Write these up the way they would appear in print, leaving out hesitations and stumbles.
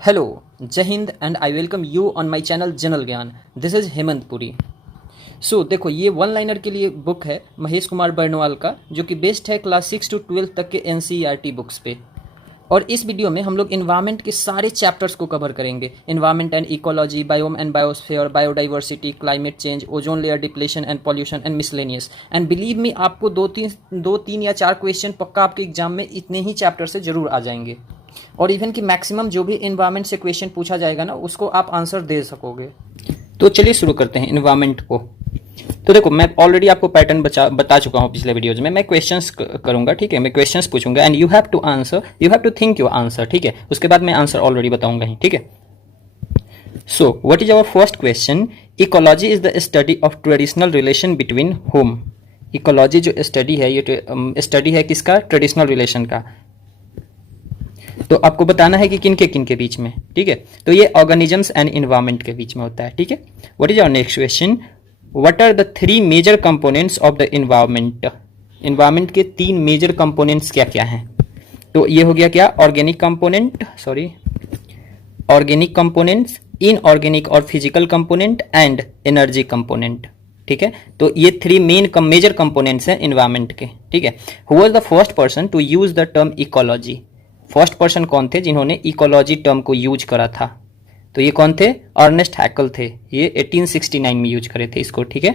Hello, जय हिंद and I welcome you on my channel general Gyan. This is Hemant Puri. देखो, ये वन लाइनर के लिए बुक है महेश कुमार बर्नवाल का, जो कि बेस्ड है क्लास 6 to 12 तक के एनसीईआरटी बुक्स पे। और इस वीडियो में हम लोग इन्वायरमेंट के सारे चैप्टर्स को कवर करेंगे। Environment and ecology, biome and biosphere, biodiversity, climate change, ozone layer depletion and pollution and miscellaneous. And believe me, आपको दो तीन या चार क्वेश्चन पक्का आपके एग्जाम में इतने ही चैप्टर से जरूर आ जाएंगे। और इवन कि मैक्सिमम जो भी इन्वायरमेंट से क्वेश्चन पूछा जाएगा ना, उसको आप आंसर दे सकोगे। तो चलिए शुरू करते हैं इन्वायरमेंट को। तो देखो, मैं ऑलरेडी आपको पैटर्न बता चुका हूँ पिछले वीडियोज में। मैं क्वेश्चंस करूंगा, ठीक है। मैं क्वेश्चंस पूछूंगा and you have to answer, you have to think your answer, ठीक है। उसके बाद मैं आंसर ऑलरेडी बताऊंगा ही, ठीक है। So what is our first question? Ecology is the study of traditional relation between home. Ecology जो स्टडी है, ये स्टडी है किसका? ट्रेडिशनल रिलेशन का। तो आपको बताना है कि किन के बीच में, ठीक है। तो ये ऑर्गेनिजम्स एंड इन्वायरमेंट के बीच में होता है, ठीक है। What is our next question? What are the three major components of the environment? Environment के तीन मेजर कंपोनेंट्स क्या क्या हैं? तो ये हो गया क्या? Organic component, organic components, inorganic और physical component and energy component, ठीक है। तो ये थ्री मेजर कंपोनेंट्स हैं इन्वायरमेंट के, ठीक है। Who was the first person to use the term ecology? First person कौन थे जिन्होंने इकोलॉजी टर्म को यूज करा था? तो ये कौन थे? अर्नेस्ट हैकल थे। ये 1869 में यूज करे थे इसको, ठीक है।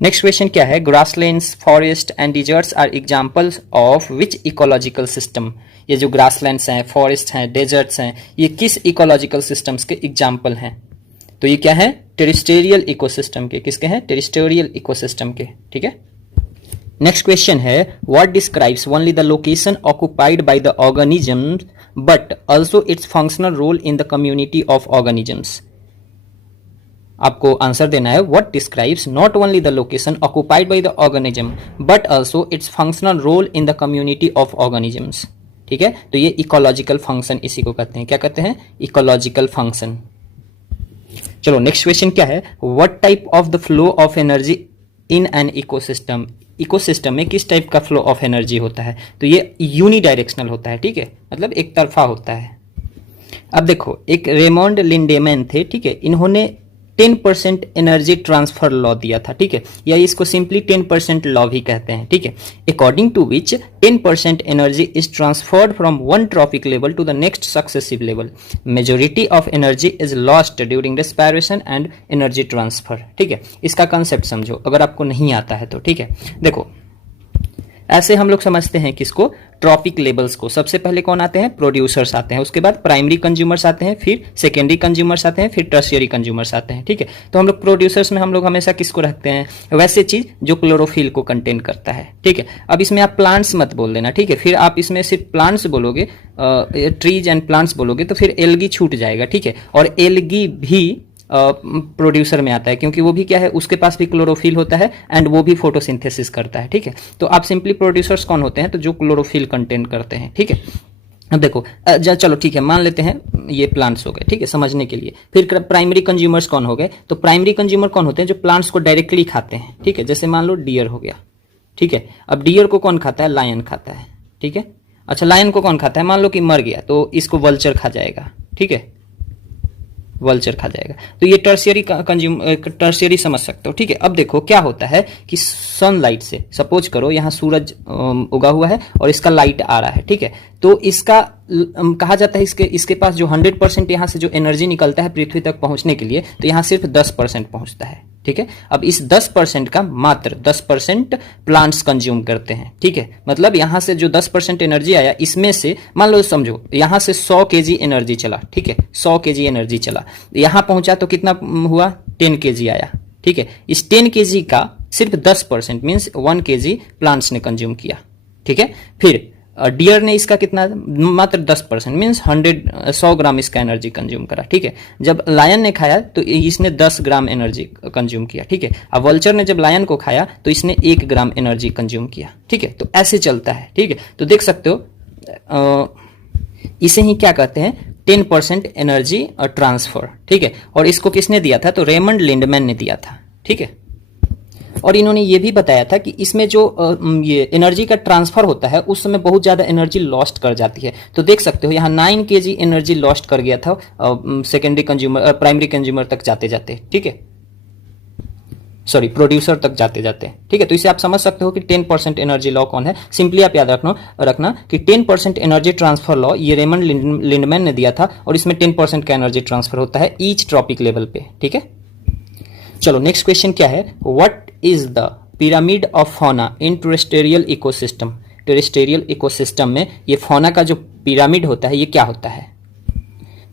नेक्स्ट क्वेश्चन क्या है? Grasslands, forest and deserts are examples of which ecological system? ये जो ग्रासलैंड्स हैं, फॉरेस्ट हैं, डेजर्ट्स हैं, ये किस इकोलॉजिकल सिस्टम्स के एग्जाम्पल हैं? तो ये क्या है? टेरेस्ट्रियल इकोसिस्टम के। किसके हैं? टेरेस्ट्रियल इकोसिस्टम के, ठीक है। नेक्स्ट क्वेश्चन है, what describes only the location occupied by the organisms but also its functional role in the community of organisms? आपको आंसर देना है, what describes not only the location occupied by the organism but also its functional role in the community of organisms, ठीक है। तो ये ecological function इसी को कहते हैं। क्या कहते हैं? Ecological function. चलो नेक्स्ट क्वेश्चन क्या है? What type of the flow of energy in an ecosystem? Ecosystem में किस टाइप का फ्लो ऑफ एनर्जी होता है? तो ये यूनिडायरेक्शनल होता है, ठीक है, मतलब एक तरफा होता है। अब देखो, एक रेमंड लिंडेमैन थे, ठीक है। इन्होंने 10% एनर्जी ट्रांसफर लॉ दिया था, ठीक है, या इसको सिंपली 10% लॉ भी कहते हैं, ठीक है। According to which 10% energy is transferred from one trophic level to the next successive level. Majority of energy is lost during respiration and energy transfer, ठीक है। इसका कंसेप्ट समझो अगर आपको नहीं आता है तो, ठीक है। देखो, ऐसे हम लोग समझते हैं किसको? ट्रॉपिक लेवल्स को। सबसे पहले कौन आते हैं? प्रोड्यूसर्स आते हैं, उसके बाद प्राइमरी कंज्यूमर्स आते हैं, फिर सेकेंडरी कंज्यूमर्स आते हैं, फिर टर्शियरी कंज्यूमर्स आते हैं, ठीक है। तो हम लोग प्रोड्यूसर्स में हम लोग हमेशा किसको रखते हैं? वैसे चीज जो क्लोरोफिल को कंटेन करता है, ठीक है। अब इसमें आप प्लांट्स मत बोल देना, ठीक है। फिर आप इसमें सिर्फ प्लांट्स बोलोगे, ट्रीज एंड प्लांट्स बोलोगे तो फिर एल्गी छूट जाएगा, ठीक है। और एल्गी भी प्रोड्यूसर में आता है, क्योंकि वो भी क्या है? उसके पास भी क्लोरोफिल होता है एंड वो भी फोटोसिंथेसिस करता है, ठीक है। तो आप सिंपली प्रोड्यूसर्स कौन होते हैं? तो जो क्लोरोफिल कंटेन करते हैं, ठीक है। अब देखो, चलो ठीक है, मान लेते हैं ये प्लांट्स हो गए, ठीक है, समझने के लिए। फिर प्राइमरी कंज्यूमर्स कौन हो गए? तो प्राइमरी कंज्यूमर कौन होते हैं? जो प्लांट्स को डायरेक्टली खाते हैं, ठीक है। जैसे मान लो डियर हो गया, ठीक है। अब डियर को कौन खाता है? लायन खाता है, ठीक है। अच्छा, लायन को कौन खाता है? मान लो कि मर गया तो इसको वल्चर खा जाएगा, ठीक है, वल्चर खा जाएगा। तो ये टर्शियरी समझ सकते हो, ठीक है। अब देखो क्या होता है कि सनलाइट से, सपोज करो यहाँ सूरज उगा हुआ है और इसका लाइट आ रहा है, ठीक है। तो इसका कहा जाता है इसके पास जो 100% यहाँ से जो एनर्जी निकलता है पृथ्वी तक पहुंचने के लिए, तो यहाँ सिर्फ 10% पहुंचता है, ठीक है। अब इस 10% का मात्र 10% प्लांट्स कंज्यूम करते हैं, ठीक है। मतलब यहाँ से जो 10% एनर्जी आया, इसमें से मान लो, समझो यहाँ से 100 kg एनर्जी चला, ठीक है, 100 kg एनर्जी चला, यहाँ पहुंचा तो कितना हुआ? 10 kg आया, ठीक है। इस 10 kg का सिर्फ 10% मीन्स 1 kg प्लांट्स ने कंज्यूम किया, ठीक है। फिर डियर ने इसका कितना? मात्र 10% मीन्स 100 ग्राम इसका एनर्जी कंज्यूम करा, ठीक है। जब लायन ने खाया तो इसने 10 ग्राम एनर्जी कंज्यूम किया, ठीक है। अब वल्चर ने जब लायन को खाया तो इसने 1 ग्राम एनर्जी कंज्यूम किया, ठीक है। तो ऐसे चलता है, ठीक है। तो देख सकते हो, इसे ही क्या कहते हैं? 10% एनर्जी ट्रांसफर, ठीक है। और इसको किसने दिया था? तो रेमंड लिंडमैन ने दिया था, ठीक है। और इन्होंने ये भी बताया था कि इसमें जो ये एनर्जी का ट्रांसफर होता है उस समय बहुत ज़्यादा एनर्जी लॉस्ट कर जाती है। तो देख सकते हो यहाँ 9 kg एनर्जी लॉस्ट कर गया था सेकेंडरी कंज्यूमर प्राइमरी कंज्यूमर तक जाते जाते, ठीक है, सॉरी प्रोड्यूसर तक जाते जाते, ठीक है। तो इसे आप समझ सकते हो कि 10% एनर्जी लॉ कौन है। सिंपली आप याद रखना कि 10% एनर्जी ट्रांसफर लॉ ये रेमंड लिंडमैन ने दिया था और इसमें 10% का एनर्जी ट्रांसफर होता है ईच ट्रॉपिक लेवल पे, ठीक है। चलो नेक्स्ट क्वेश्चन क्या है, what is the pyramid of fauna in terrestrial ecosystem. Terrestrial ecosystem में ये फौना का जो पिरामिड होता है ये क्या होता है,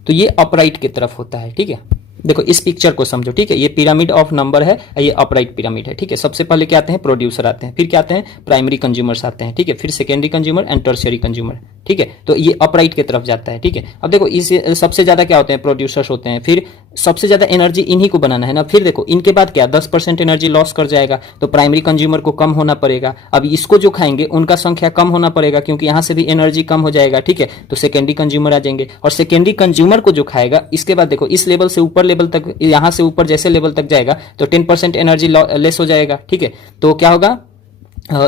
तो ये अपराइट की तरफ होता है, ठीक है। देखो इस पिक्चर को समझो, ठीक है, ये पिरामिड ऑफ नंबर है, ये अपराइट पिरामिड है, ठीक है। सबसे पहले क्या आते हैं, प्रोड्यूसर आते हैं, फिर क्या आते हैं, प्राइमरी कंज्यूमर्स आते हैं, ठीक है, फिर secondary consumer and tertiary consumer, ठीक है। तो ये अपराइट की तरफ जाता है, ठीक है। अब देखो इस सबसे ज्यादा क्या होते हैं, प्रोड्यूसर्स होते हैं, फिर सबसे ज्यादा एनर्जी इन्हीं को बनाना है ना, फिर देखो इनके बाद क्या 10% एनर्जी लॉस कर जाएगा, तो प्राइमरी कंज्यूमर को कम होना पड़ेगा। अब इसको जो खाएंगे उनका संख्या कम होना पड़ेगा क्योंकि यहाँ से भी एनर्जी कम हो जाएगा, ठीक है। तो सेकेंडरी कंज्यूमर आ जाएंगे और सेकेंडरी कंज्यूमर को जो खाएगा इसके बाद देखो इस लेवल से ऊपर लेवल तक, यहाँ से ऊपर जैसे लेवल तक जाएगा तो 10% एनर्जी लेस हो जाएगा, ठीक है। तो क्या होगा,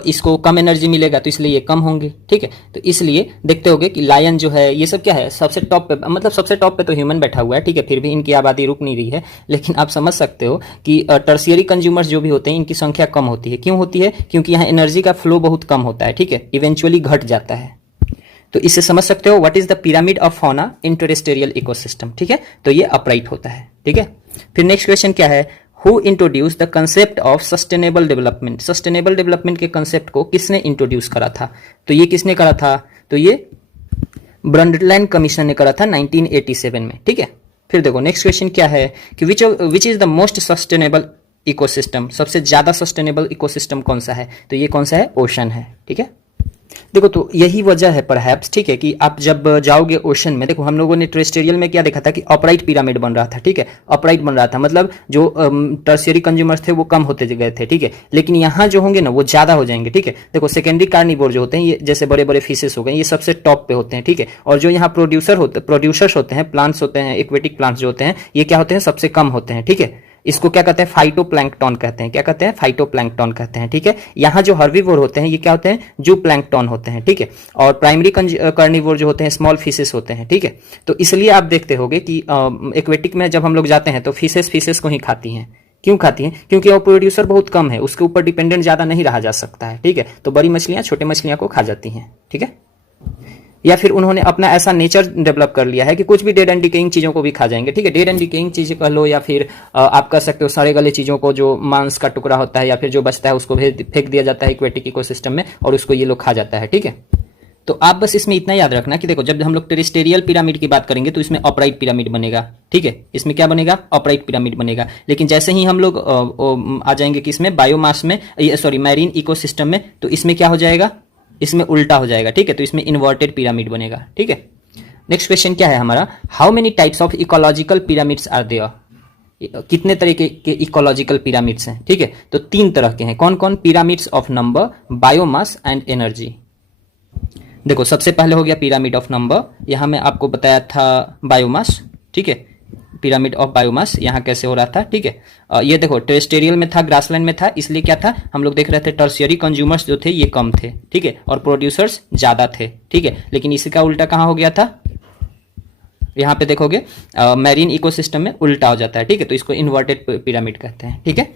इसको कम एनर्जी मिलेगा तो इसलिए ये कम होंगे, ठीक है। तो इसलिए देखते होगे कि लायन जो है ये सब क्या है, सबसे टॉप पे, मतलब सबसे टॉप पे तो ह्यूमन बैठा हुआ है, ठीक है, फिर भी इनकी आबादी रुक नहीं रही है। लेकिन आप समझ सकते हो कि टर्शियरी कंज्यूमर्स जो भी होते हैं इनकी संख्या कम होती है। क्यों होती है, क्योंकि यहाँ एनर्जी का फ्लो बहुत कम होता है, ठीक है, इवेंचुअली घट जाता है। तो इससे समझ सकते हो what is the pyramid of fauna in terrestrial ecosystem, ठीक है। तो ये अपराइट होता है, ठीक है। फिर नेक्स्ट क्वेश्चन क्या है, who introduce the concept of sustainable development. Sustainable development के कंसेप्ट को किसने इंट्रोड्यूस करा था, तो ये किसने करा था, तो ये ब्रंडटलैंड कमीशन ने करा था 1987 में, ठीक है। फिर देखो नेक्स्ट क्वेश्चन क्या है कि which is the most sustainable ecosystem. सबसे ज्यादा सस्टेनेबल इकोसिस्टम कौन सा है, तो ये कौन सा है, ओशन है, ठीक है। देखो तो यही वजह है परहैप्स, ठीक है, कि आप जब जाओगे ओशन में, देखो हम लोगों ने टेरेस्ट्रियल में क्या देखा था कि अपराइट पिरामिड बन रहा था, ठीक है, अपराइट बन रहा था, मतलब जो टर्शियरी कंज्यूमर्स थे वो कम होते गए थे, ठीक है। लेकिन यहाँ जो होंगे ना वो ज्यादा हो जाएंगे, ठीक है। देखो सेकेंडरी कार्निवोर जो होते हैं ये जैसे बड़े बड़े फिशेस हो गए, ये सबसे टॉप पे होते हैं, ठीक है। और जो यहाँ प्रोड्यूसर्स होते हैं, प्लांट्स होते हैं, एक्वेटिक प्लांट्स जो होते हैं, ये क्या होते हैं, सबसे कम होते हैं, ठीक है। इसको क्या कहते हैं, फाइटोप्लैंक्टन कहते हैं, क्या कहते हैं, फाइटोप्लैंक्टन कहते हैं, ठीक है। यहाँ जो हर्बीवोर होते हैं ये क्या होते हैं, जू प्लैंक्टन होते हैं, ठीक है। और प्राइमरी कार्निवोर जो होते हैं स्मॉल फिशेस होते हैं, ठीक है। तो इसलिए आप देखते होगे कि एक्वेटिक में जब हम लोग जाते हैं तो फिशेस को ही खाती हैं। क्यों खाती हैं, क्योंकि वो प्रोड्यूसर बहुत कम है, उसके ऊपर डिपेंडेंट ज्यादा नहीं रहा जा सकता है, ठीक है। तो बड़ी मछलियां छोटे मछलियां को खा जाती हैं, ठीक है। या फिर उन्होंने अपना ऐसा नेचर डेवलप कर लिया है कि कुछ भी डेड एंड डिकेइंग चीजों को भी खा जाएंगे, ठीक है। डेड एंड डिकेइंग चीजें कह लो या फिर आप कह सकते हो सड़े गले चीजों को, जो मांस का टुकड़ा होता है या फिर जो बचता है उसको फेंक दिया जाता है एक्वेटिक इकोसिस्टम में और उसको ये लोग खा जाता है, ठीक है। तो आप बस इसमें इतना याद रखना कि देखो जब हम लोग टेरेस्ट्रियल पिरामिड की बात करेंगे तो इसमें अपराइट पिरामिड बनेगा, ठीक है। इसमें क्या बनेगा, अपराइट पिरामिड बनेगा। लेकिन जैसे ही हम लोग आ जाएंगे कि इसमें बायोमास में, सॉरी मैरीन इकोसिस्टम में, तो इसमें क्या हो जाएगा, इसमें उल्टा हो जाएगा, ठीक है। तो इसमें इन्वर्टेड पिरामिड बनेगा, ठीक है। नेक्स्ट क्वेश्चन क्या है हमारा, how many types of ecological pyramids are there. कितने तरह के इकोलॉजिकल पिरामिड्स हैं, ठीक है। तो 3 तरह के हैं, कौन कौन, pyramids of number, biomass and energy. देखो सबसे पहले हो गया पिरामिड ऑफ नंबर, यहां मैं आपको बताया था बायोमास, ठीक है। पिरामिड ऑफ बायोमास यहाँ कैसे हो रहा था, ठीक है। ये देखो टेरेस्ट्रियल में था, ग्रासलैंड में था, इसलिए क्या था, हम लोग देख रहे थे टर्शियरी कंज्यूमर्स जो थे ये कम थे, ठीक है, और प्रोड्यूसर्स ज्यादा थे, ठीक है। लेकिन इसका उल्टा कहाँ हो गया था, यहाँ पे देखोगे मैरीन इकोसिस्टम में उल्टा हो जाता है, ठीक है। तो इसको इन्वर्टेड पिरामिड कहते हैं, ठीक है।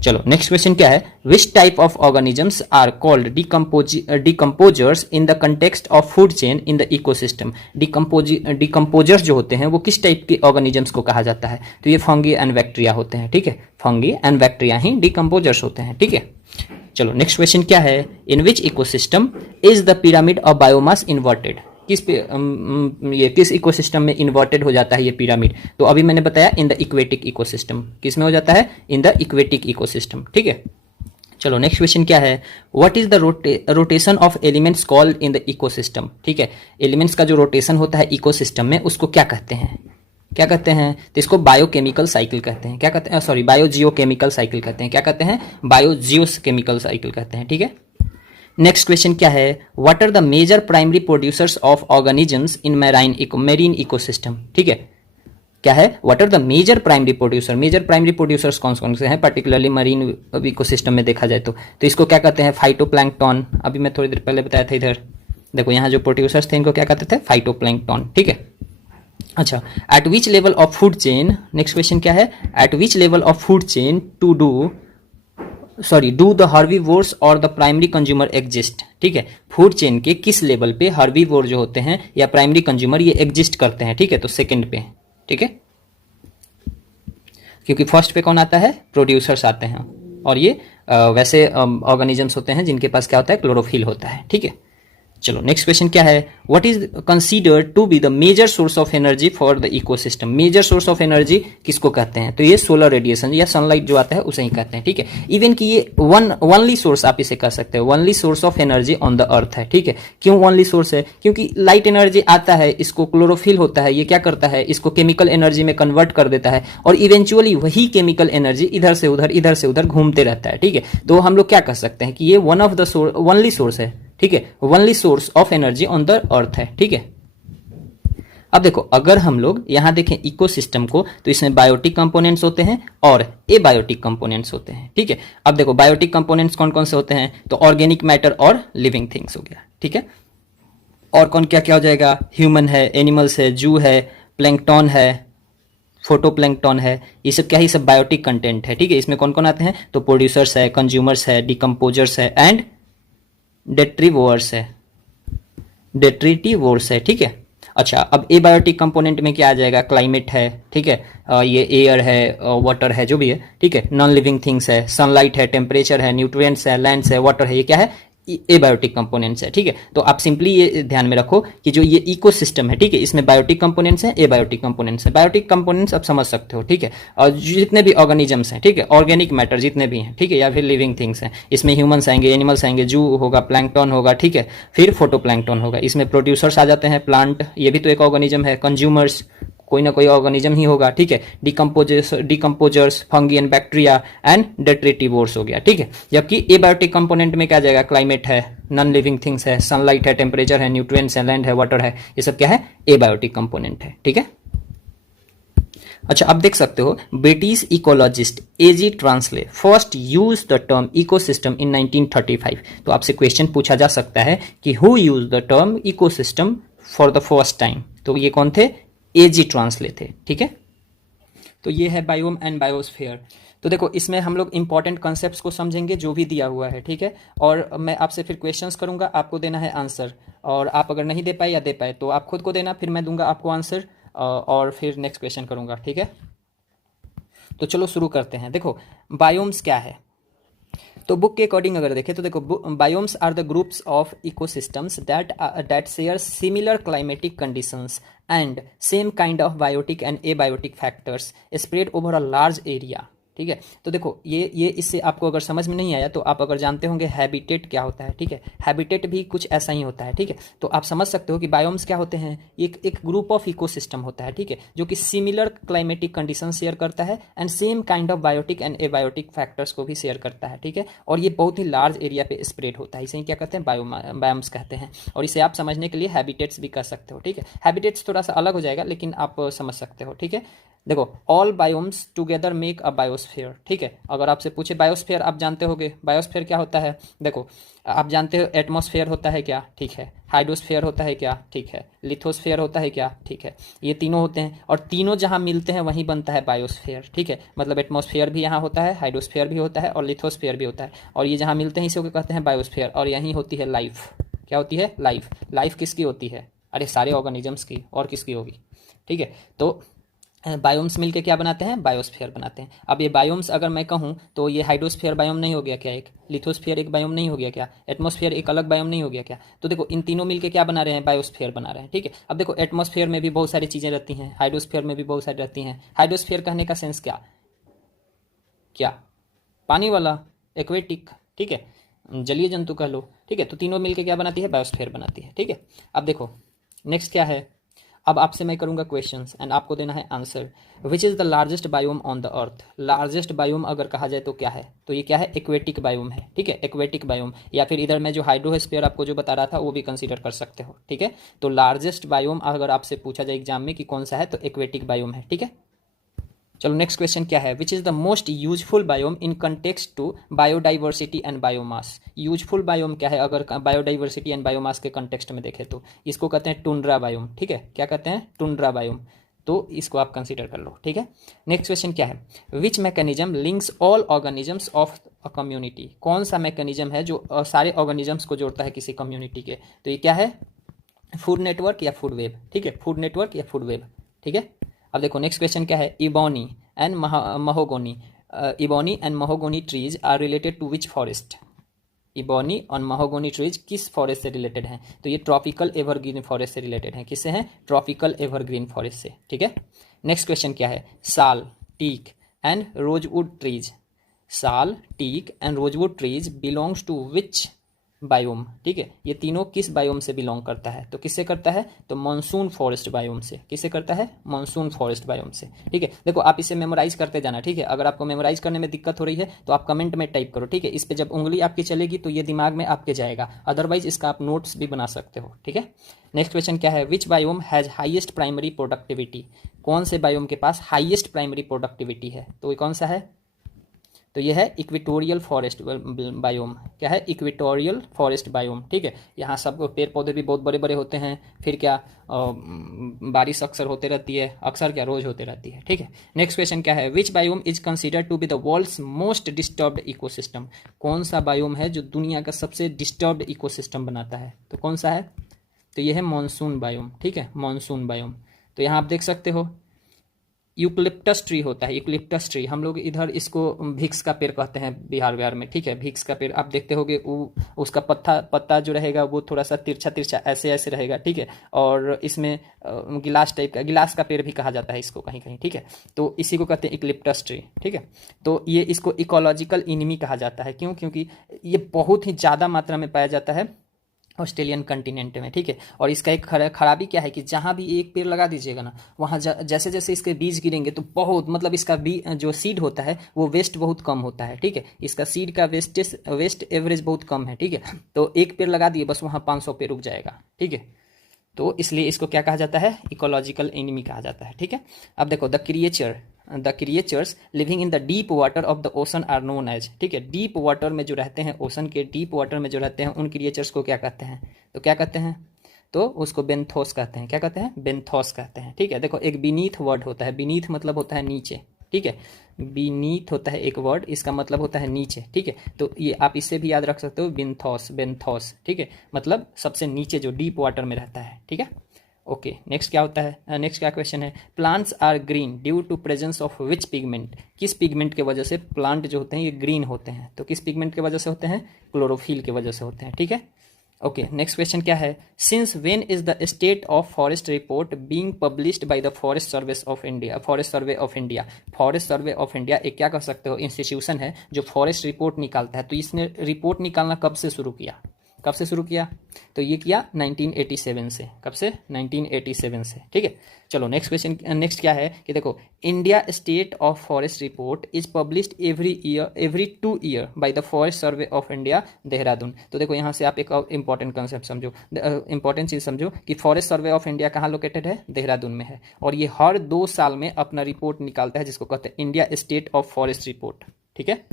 चलो नेक्स्ट क्वेश्चन क्या है, which type of organisms are called decomposers in the context of food chain in the ecosystem. Decomposers जो होते हैं वो किस टाइप के ऑर्गेनिजम्स को कहा जाता है, तो ये फंगी एंड बैक्टीरिया होते हैं, ठीक है। फंगी एंड बैक्टीरिया ही डिकम्पोजर्स होते हैं, ठीक है। चलो नेक्स्ट क्वेश्चन क्या है, in which ecosystem is the pyramid of biomass inverted. किस इकोसिस्टम में इन्वर्टेड हो जाता है ये पिरामिड, तो अभी मैंने बताया इन द इक्वेटिक इकोसिस्टम। किस में हो जाता है, इन द इक्वेटिक इकोसिस्टम, ठीक है। चलो नेक्स्ट क्वेश्चन क्या है, what is the rotation of elements called in the ecosystem, ठीक है। एलिमेंट्स का जो रोटेशन होता है इकोसिस्टम में उसको क्या कहते हैं, क्या कहते हैं, तो इसको बायोकेमिकल साइकिल कहते हैं, क्या कहते हैं, सॉरी बायोजियोकेमिकल साइकिल कहते हैं, क्या कहते हैं, बायोजियोकेमिकल साइकिल कहते हैं, ठीक है। नेक्स्ट क्वेश्चन क्या है, what are the major primary producers of organisms in marine ecosystem, ठीक है। क्या है, what are the major primary producer, major primary producers कौन कौन से हैं, पर्टिकुलरली मरीन इकोसिस्टम में देखा जाए तो इसको क्या कहते हैं, फाइटोप्लैंक्टन। अभी मैं थोड़ी देर पहले बताया था, इधर देखो यहाँ जो प्रोड्यूसर्स थे इनको क्या कहते थे, फाइटोप्लैंक्टन, ठीक है। अच्छा, eight which level of food chain, next question क्या है, eight which level of food chain do the herbivores और द प्राइमरी कंज्यूमर एग्जिस्ट, ठीक है। फूड चेन के किस लेवल पे हर्बीवोर जो होते हैं या प्राइमरी कंज्यूमर ये एग्जिस्ट करते हैं, ठीक है, तो सेकंड पे, ठीक है, क्योंकि फर्स्ट पे कौन आता है, प्रोड्यूसर्स आते हैं, और ये वैसे ऑर्गेनिजम्स होते हैं जिनके पास क्या होता है, क्लोरोफिल होता है, ठीक है। चलो नेक्स्ट क्वेश्चन क्या है, what is considered to be the major source of energy for the ecosystem, major source of energy किसको कहते हैं, तो ये सोलर रेडिएशन या सनलाइट जो आता है उसे ही कहते हैं, ठीक है। इवन कि ये ओनली सोर्स आप इसे कह सकते हो, only source of energy on the earth है, ठीक है। क्यों ओनली सोर्स है, क्योंकि लाइट एनर्जी आता है, इसको क्लोरोफिल होता है, ये क्या करता है, इसको केमिकल एनर्जी में कन्वर्ट कर देता है, और इवेंचुअली वही केमिकल एनर्जी इधर से उधर घूमते रहता है, ठीक है। तो हम लोग क्या कह सकते हैं कि ये one of the only source है, ठीक है, only source of energy on the earth है, ठीक है। अब देखो अगर हम लोग यहां देखें इकोसिस्टम को, तो इसमें बायोटिक कंपोनेंट्स होते हैं और एबायोटिक कंपोनेंट्स होते हैं, ठीक है। अब देखो बायोटिक कंपोनेंट्स कौन कौन से होते हैं, तो ऑर्गेनिक मैटर और लिविंग थिंग्स हो गया, ठीक है। और कौन क्या क्या हो जाएगा, ह्यूमन है, एनिमल्स है, जू है, प्लैंकटन है, फोटोप्लैंकटन है, ये सब क्या है, ये सब बायोटिक कंटेंट है, ठीक है। इसमें कौन कौन आते हैं, तो प्रोड्यूसर्स है, कंज्यूमर्स है, डिकम्पोजर्स है एंड डेट्रीवोर्स है, ठीक है। अच्छा, अब एबायोटिक कंपोनेंट में क्या आ जाएगा, क्लाइमेट है, ठीक है, ये एयर है, वाटर है, जो भी है, ठीक है, नॉन लिविंग थिंग्स है, सनलाइट है, टेम्परेचर है, न्यूट्रिएंट्स है, लैंड्स है, वाटर है, ये क्या है, एबायोटिक कंपोनेंट्स है, ठीक है। तो आप सिंपली ये ध्यान में रखो कि जो ये इकोसिस्टम है, ठीक है, इसमें बायोटिक कंपोनेंट्स हैं, एबायोटिक कंपोनेंट्स हैं। बायोटिक कंपोनेंट्स आप समझ सकते हो, ठीक है, और जितने भी ऑर्गेनिजम्स हैं, ठीक है, ऑर्गेनिक मैटर जितने भी हैं, ठीक है, या फिर लिविंग थिंग्स हैं, इसमें ह्यूमंस आएंगे, एनिमल्स आएंगे, जू होगा, प्लैंकटन होगा, ठीक है, फिर फोटोप्लैंकटन होगा, इसमें प्रोड्यूसर्स आ जाते हैं, प्लांट, ये भी तो एक ऑर्गेनिज्म है, कंज्यूमर्स कोई ना कोई ऑर्गेनिज्म ही होगा, ठीक है, decomposers fungi and bacteria and detritivores हो गया, ठीक है। जबकि एबायोटिक कंपोनेंट में क्या आ जाएगा, क्लाइमेट है, नॉन लिविंग थिंग्स है, सनलाइट है, टेम्परेचर है, न्यूट्रिएंट्स है, लैंड है, वाटर है, ये सब क्या है, एबायोटिक कंपोनेंट है, ठीक है। अच्छा, आप देख सकते हो British ecologist AG Tansley first use the term ecosystem in 1935। तो आपसे क्वेश्चन पूछा जा सकता है कि who use the term ecosystem for the first time, तो ये कौन थे, एजी ट्रांसले थे, ठीक है। तो ये है बायोम एंड बायोस्फीयर। तो देखो इसमें हम लोग इंपॉर्टेंट कॉन्सेप्ट्स को समझेंगे जो भी दिया हुआ है, ठीक है, और मैं आपसे फिर क्वेश्चंस करूंगा, आपको देना है आंसर, और आप अगर नहीं दे पाए या दे पाए तो आप खुद को देना, फिर मैं दूंगा आपको आंसर, और फिर नेक्स्ट क्वेश्चन करूंगा, ठीक है। तो चलो शुरू करते हैं। देखो बायोम्स क्या है, तो बुक के अकॉर्डिंग अगर देखें तो देखो biomes are the groups of ecosystems that share similar climatic conditions and same kind of biotic and abiotic factors spread over a large area, ठीक है। तो देखो ये इससे आपको अगर समझ में नहीं आया तो आप अगर जानते होंगे हैबिटेट क्या होता है, ठीक है, हैबिटेट भी कुछ ऐसा ही होता है, ठीक है। तो आप समझ सकते हो कि बायोम्स क्या होते हैं, एक ग्रुप ऑफ इकोसिस्टम होता है, ठीक है, जो कि सिमिलर क्लाइमेटिक कंडीशन शेयर करता है and same kind of biotic and abiotic factors को भी शेयर करता है, ठीक है, और ये बहुत ही लार्ज एरिया पे स्प्रेड होता है, इसे ही क्या कहते हैं, बायोम्स कहते हैं। और इसे आप समझने के लिए हैबिटेट्स भी कह सकते हो, ठीक है। हैबिटेट्स थोड़ा सा अलग हो जाएगा लेकिन आप समझ सकते हो, ठीक है। देखो all biomes together make a biosphere, ठीक है। अगर आपसे पूछे बायोस्फीयर आप जानते होगे, बायोस्फीयर क्या होता है, देखो आप जानते हो एटमॉस्फेयर होता है क्या, ठीक है, हाइड्रोस्फीयर होता है क्या, ठीक है, लिथोस्फीयर होता है क्या, ठीक है, ये तीनों होते हैं, और तीनों जहाँ मिलते हैं वहीं बनता है बायोस्फीयर, ठीक है। मतलब एटमॉस्फेयर भी यहाँ होता है, हाइड्रोस्फीयर भी होता है और लिथोस्फीयर भी होता है, और ये जहाँ मिलते हैं इसे कहते हैं बायोस्फीयर, और यहीं होती है लाइफ। क्या होती है, लाइफ। लाइफ किसकी होती है, अरे सारे ऑर्गेनिजम्स की, और किसकी होगी, ठीक है। तो बायोम्स मिलके क्या बनाते हैं, बायोस्फीयर बनाते हैं। अब ये बायोम्स अगर मैं कहूँ तो ये हाइड्रोस्फीयर बायोम नहीं हो गया क्या, एक लिथोस्फीयर एक बायोम नहीं हो गया क्या, एटमॉस्फेयर एक अलग बायोम नहीं हो गया क्या। तो देखो इन तीनों मिलके क्या बना रहे हैं, बायोस्फीयर बना रहे हैं, ठीक है। अब देखो एटमॉस्फेयर में भी बहुत सारी चीज़ें रहती हैं, हाइड्रोस्फीयर में भी बहुत सारी रहती हैं। हाइड्रोस्फीयर कहने का सेंस क्या, क्या पानी वाला, एक्वेटिक, ठीक है, जलीय जंतु कह लो, ठीक है। तो तीनों मिलके क्या बनाती है, बायोस्फीयर बनाती है, ठीक है। अब देखो नेक्स्ट क्या है, अब आपसे मैं करूंगा क्वेश्चंस एंड आपको देना है answer. Which is the largest biome on the earth? Largest biome अगर कहा जाए तो क्या है? तो ये क्या है? एक्वेटिक बायोम है, ठीक है, एक्वेटिक बायोम। या फिर इधर मैं जो हाइड्रोस्फीयर आपको जो बता रहा था वो भी कंसीडर कर सकते हो, ठीक है। तो लार्जेस्ट बायोम अगर आपसे पूछा जाए एग्जाम में कि कौन सा है, तो एक्वेटिक बायोम है, ठीक है। चलो नेक्स्ट क्वेश्चन क्या है? Which is the most useful biome in context to biodiversity and biomass? Useful biome क्या है अगर बायोडाइवर्सिटी एंड बायोमास के कंटेक्स्ट में देखें तो? इसको कहते हैं टुंड्रा बायोम, ठीक है। क्या कहते हैं? Tundra biome. तो इसको आप कंसीडर कर लो, ठीक है। नेक्स्ट क्वेश्चन क्या है? Which mechanism links all organisms of a community? कौन सा मैकेनिज्म है जो सारे ऑर्गेनिजम्स को जोड़ता है किसी कम्युनिटी के? तो ये क्या है? फूड नेटवर्क या फूड वेब, ठीक है, फूड नेटवर्क या फूड वेब, ठीक है। अब देखो नेक्स्ट क्वेश्चन क्या है? Ebony and mahogany, ebony and mahogany trees are related to which forest? Ebony और महोगोनी ट्रीज किस फॉरेस्ट से रिलेटेड हैं? तो ये ट्रॉपिकल एवरग्रीन फॉरेस्ट से रिलेटेड हैं। किससे हैं? ट्रॉपिकल एवरग्रीन फॉरेस्ट से, ठीक है। नेक्स्ट क्वेश्चन क्या है? Sal, teak and rosewood trees, sal, teak and rosewood trees belongs to which biome? ठीक है, ये तीनों किस बायोम से बिलोंग करता है? तो किससे करता है? तो मानसून फॉरेस्ट बायोम से। किससे करता है? मानसून फॉरेस्ट बायोम से, ठीक है। देखो आप इसे मेमोराइज करते जाना, ठीक है। अगर आपको मेमोराइज करने में दिक्कत हो रही है तो आप कमेंट में टाइप करो, ठीक है। इस पर जब उंगली आपकी चलेगी तो ये दिमाग में आपके जाएगा, अदरवाइज इसका आप नोट्स भी बना सकते हो, ठीक है। नेक्स्ट क्वेश्चन क्या है? Which biome has highest primary productivity? कौन से बायोम के पास हाईएस्ट प्राइमरी प्रोडक्टिविटी है? तो ये कौन सा है? तो ये है इक्वेटोरियल फॉरेस्ट बायोम। क्या है? इक्वेटोरियल फॉरेस्ट बायोम, ठीक है। यहाँ सब पेड़ पौधे भी बहुत बड़े बड़े होते हैं, फिर क्या बारिश अक्सर होते रहती है, अक्सर क्या रोज होते रहती है, ठीक है। नेक्स्ट क्वेश्चन क्या है? Which biome is considered to be the world's most disturbed ecosystem? कौन सा बायोम है जो दुनिया का सबसे डिस्टर्ब्ड इकोसिस्टम बनाता है? तो कौन सा है? तो ये है मानसून बायोम, ठीक है, मानसून बायोम। तो यहाँ आप देख सकते हो यूक्लिप्टस ट्री होता है, यूक्लिप्टस ट्री, हम लोग इधर इसको भिक्स का पेड़ कहते हैं बिहार में, ठीक है। भिक्स का पेड़ आप देखते होगे, उसका पत्ता जो रहेगा वो थोड़ा सा तिरछा तिरछा ऐसे ऐसे रहेगा, ठीक है। और इसमें गिलास टाइप का, गिलास का पेड़ भी कहा जाता है इसको कहीं कहीं, ठीक है। तो इसी को कहते हैं यूक्लिप्टस ट्री, ठीक है। तो ये इसको इकोलॉजिकल इनिमी कहा जाता है। क्यों? क्योंकि ये बहुत ही ज़्यादा मात्रा में पाया जाता है ऑस्ट्रेलियन कंटिनेंट में, ठीक है। और इसका एक खराबी क्या है कि जहाँ भी एक पेड़ लगा दीजिएगा ना, वहाँ जैसे जैसे इसके बीज गिरेंगे तो बहुत, मतलब इसका जो सीड होता है वो वेस्ट बहुत कम होता है, ठीक है। इसका सीड का वेस्ट एवरेज बहुत कम है, ठीक है। तो एक पेड़ लगा दिए बस वहाँ 500 पेड़ उग जाएगा, ठीक है। तो इसलिए इसको क्या कहा जाता है? इकोलॉजिकल एनिमी कहा जाता है, ठीक है। अब देखो the creatures living in the deep water of the ocean are known as, ठीक है। डीप वाटर में जो रहते हैं, ओशन के डीप वाटर में जो रहते हैं, उन क्रिएचर्स को क्या कहते हैं? तो क्या कहते हैं? तो उसको बेंथोस कहते हैं। क्या कहते हैं? बेंथोस कहते हैं, ठीक है। देखो एक बीनीथ वर्ड होता है, बीनीथ मतलब होता है नीचे, ठीक है। बीनीथ होता है एक वर्ड, इसका मतलब होता है नीचे, ठीक है। तो ये आप इससे भी याद रख सकते हो, बेंथोस, बेंथोस, ठीक है, मतलब सबसे नीचे जो डीप वाटर में रहता है, ठीक है। ओके, नेक्स्ट क्या होता है? नेक्स्ट क्या क्वेश्चन है? Plants are green due to presence of which pigment? किस पिगमेंट के वजह से प्लांट जो होते हैं ये ग्रीन होते हैं? तो किस पिगमेंट की वजह से होते हैं? क्लोरोफिल की वजह से होते हैं, ठीक है। ओके, नेक्स्ट क्वेश्चन क्या है? Since when is the state of forest report being published by the forest survey of India? Forest survey of India, forest survey of India एक क्या कह सकते हो? इंस्टीट्यूशन है जो फॉरेस्ट रिपोर्ट निकालता है। तो इसने रिपोर्ट निकालना कब से शुरू किया? कब से शुरू किया? तो ये किया 1987 से। कब से? 1987 से, ठीक है। चलो नेक्स्ट क्वेश्चन, नेक्स्ट क्या है कि देखो India state of forest report is published every 2 year by the forest survey of India, Dehradun. तो देखो यहाँ से आप एक और इंपॉर्टेंट कंसेप्ट समझो, इंपॉर्टेंट चीज समझो कि फॉरेस्ट सर्वे ऑफ इंडिया कहाँ लोकेटेड है? देहरादून में है। और ये हर 2 साल में अपना रिपोर्ट निकालता है जिसको कहते हैं India state of forest report, ठीक है।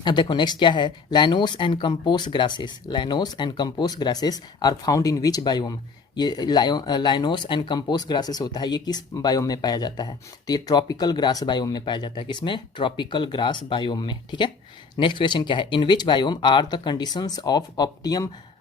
अब देखो नेक्स्ट क्या है? Llanos and compost grasses, llanos and compost grasses are found in which biome? ये लाइनोस एंड कंपोस्ट ग्रासेस होता है, ये किस बायोम में पाया जाता है? तो ये ट्रॉपिकल ग्रास बायोम में पाया जाता है। किसमें? ट्रॉपिकल ग्रास बायोम में, ठीक है। नेक्स्ट क्वेश्चन क्या है? In which biome are the conditions of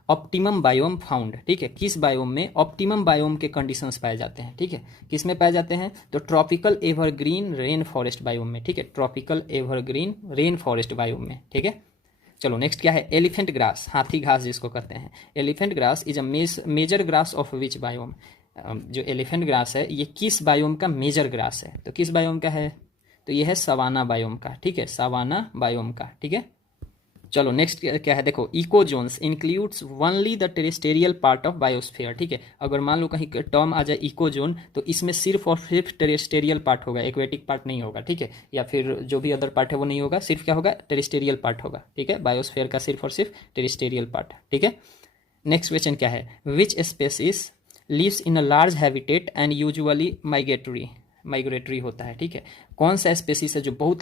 optimum biome found? ठीक है, किस बायोम में ऑप्टिमम बायोम के कंडीशंस पाए जाते हैं? ठीक है, किस में पाए जाते हैं? तो tropical evergreen rain forest biome में, ठीक है, tropical evergreen rain forest biome में, ठीक है। चलो नेक्स्ट क्या है? एलिफेंट ग्रास, हाथी घास जिसको कहते हैं। Elephant grass is a major grass of which biome? जो एलिफेंट ग्रास है ये किस बायोम का मेजर ग्रास है? तो किस बायोम का है? तो ये है सवाना बायोम का, ठीक है, सवाना बायोम का, ठीक है। चलो नेक्स्ट क्या है, देखो ecozones includes only the terrestrial part of biosphere. ठीक है, अगर मान लो कहीं टर्म आ जाए इकोजोन तो इसमें सिर्फ और सिर्फ टेरेस्टेरियल पार्ट होगा, एक्वेटिक पार्ट नहीं होगा। ठीक है, या फिर जो भी अदर पार्ट है वो नहीं होगा, सिर्फ क्या होगा, टेरेस्टेरियल पार्ट होगा। ठीक है, बायोस्फीयर का सिर्फ और सिर्फ टेरेस्टेरियल पार्ट। ठीक है, नेक्स्ट क्वेश्चन क्या है, which species lives in a large habitat and usually migratory होता है। ठीक है, कौन सा स्पेसीज है जो बहुत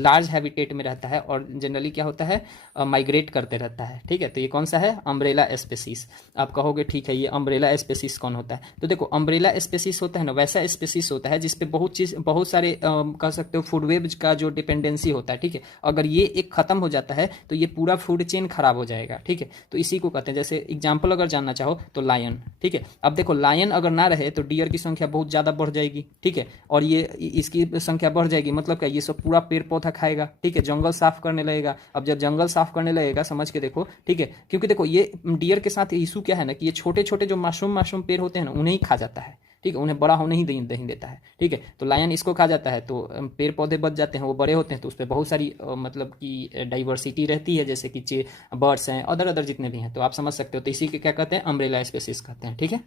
लार्ज हैबिटेट में रहता है और जनरली क्या होता है, माइग्रेट करते रहता है। ठीक है, तो ये कौन सा है, अम्ब्रेला स्पेसीज। आप कहोगे ठीक है, ये अम्ब्रेला स्पेसीज कौन होता है, तो देखो अम्ब्रेला स्पेसीज होता है ना, वैसा स्पेसीज होता है जिसपे बहुत सारे कह सकते हो फूड वेब का जो डिपेंडेंसी होता है। ठीक है, अगर ये एक खत्म हो जाता है तो ये पूरा फूड चेन खराब हो जाएगा। ठीक है, तो इसी को कहते हैं, जैसे एग्जाम्पल अगर जानना चाहो तो लायन। ठीक है, अब देखो लायन अगर ना रहे तो डियर की संख्या बहुत ज़्यादा बढ़ जाएगी। ठीक है, और ये इसकी संख्या बढ़ जाएगी, मतलब क्या, ये सब पूरा पेड़ पौधा खाएगा। ठीक है, जंगल साफ करने लगेगा। अब जब जंगल साफ करने लगेगा, समझ के देखो। ठीक है, क्योंकि देखो ये डियर के साथ इशू क्या है ना, कि ये छोटे छोटे जो मासूम पेड़ होते हैं ना, उन्हें ही खा जाता है। ठीक है, उन्हें बड़ा होने ही नहीं देता है। ठीक है, तो लायन इसको खा जाता है तो पेड़ पौधे बच जाते हैं, वो बड़े होते हैं, तो उस पर बहुत सारी मतलब कि डाइवर्सिटी रहती है, जैसे कि बर्ड्स हैं, अदर जितने भी हैं, तो आप समझ सकते हो। तो इसी के क्या कहते हैं, अम्ब्रेला स्पेसीज कहते हैं। ठीक है,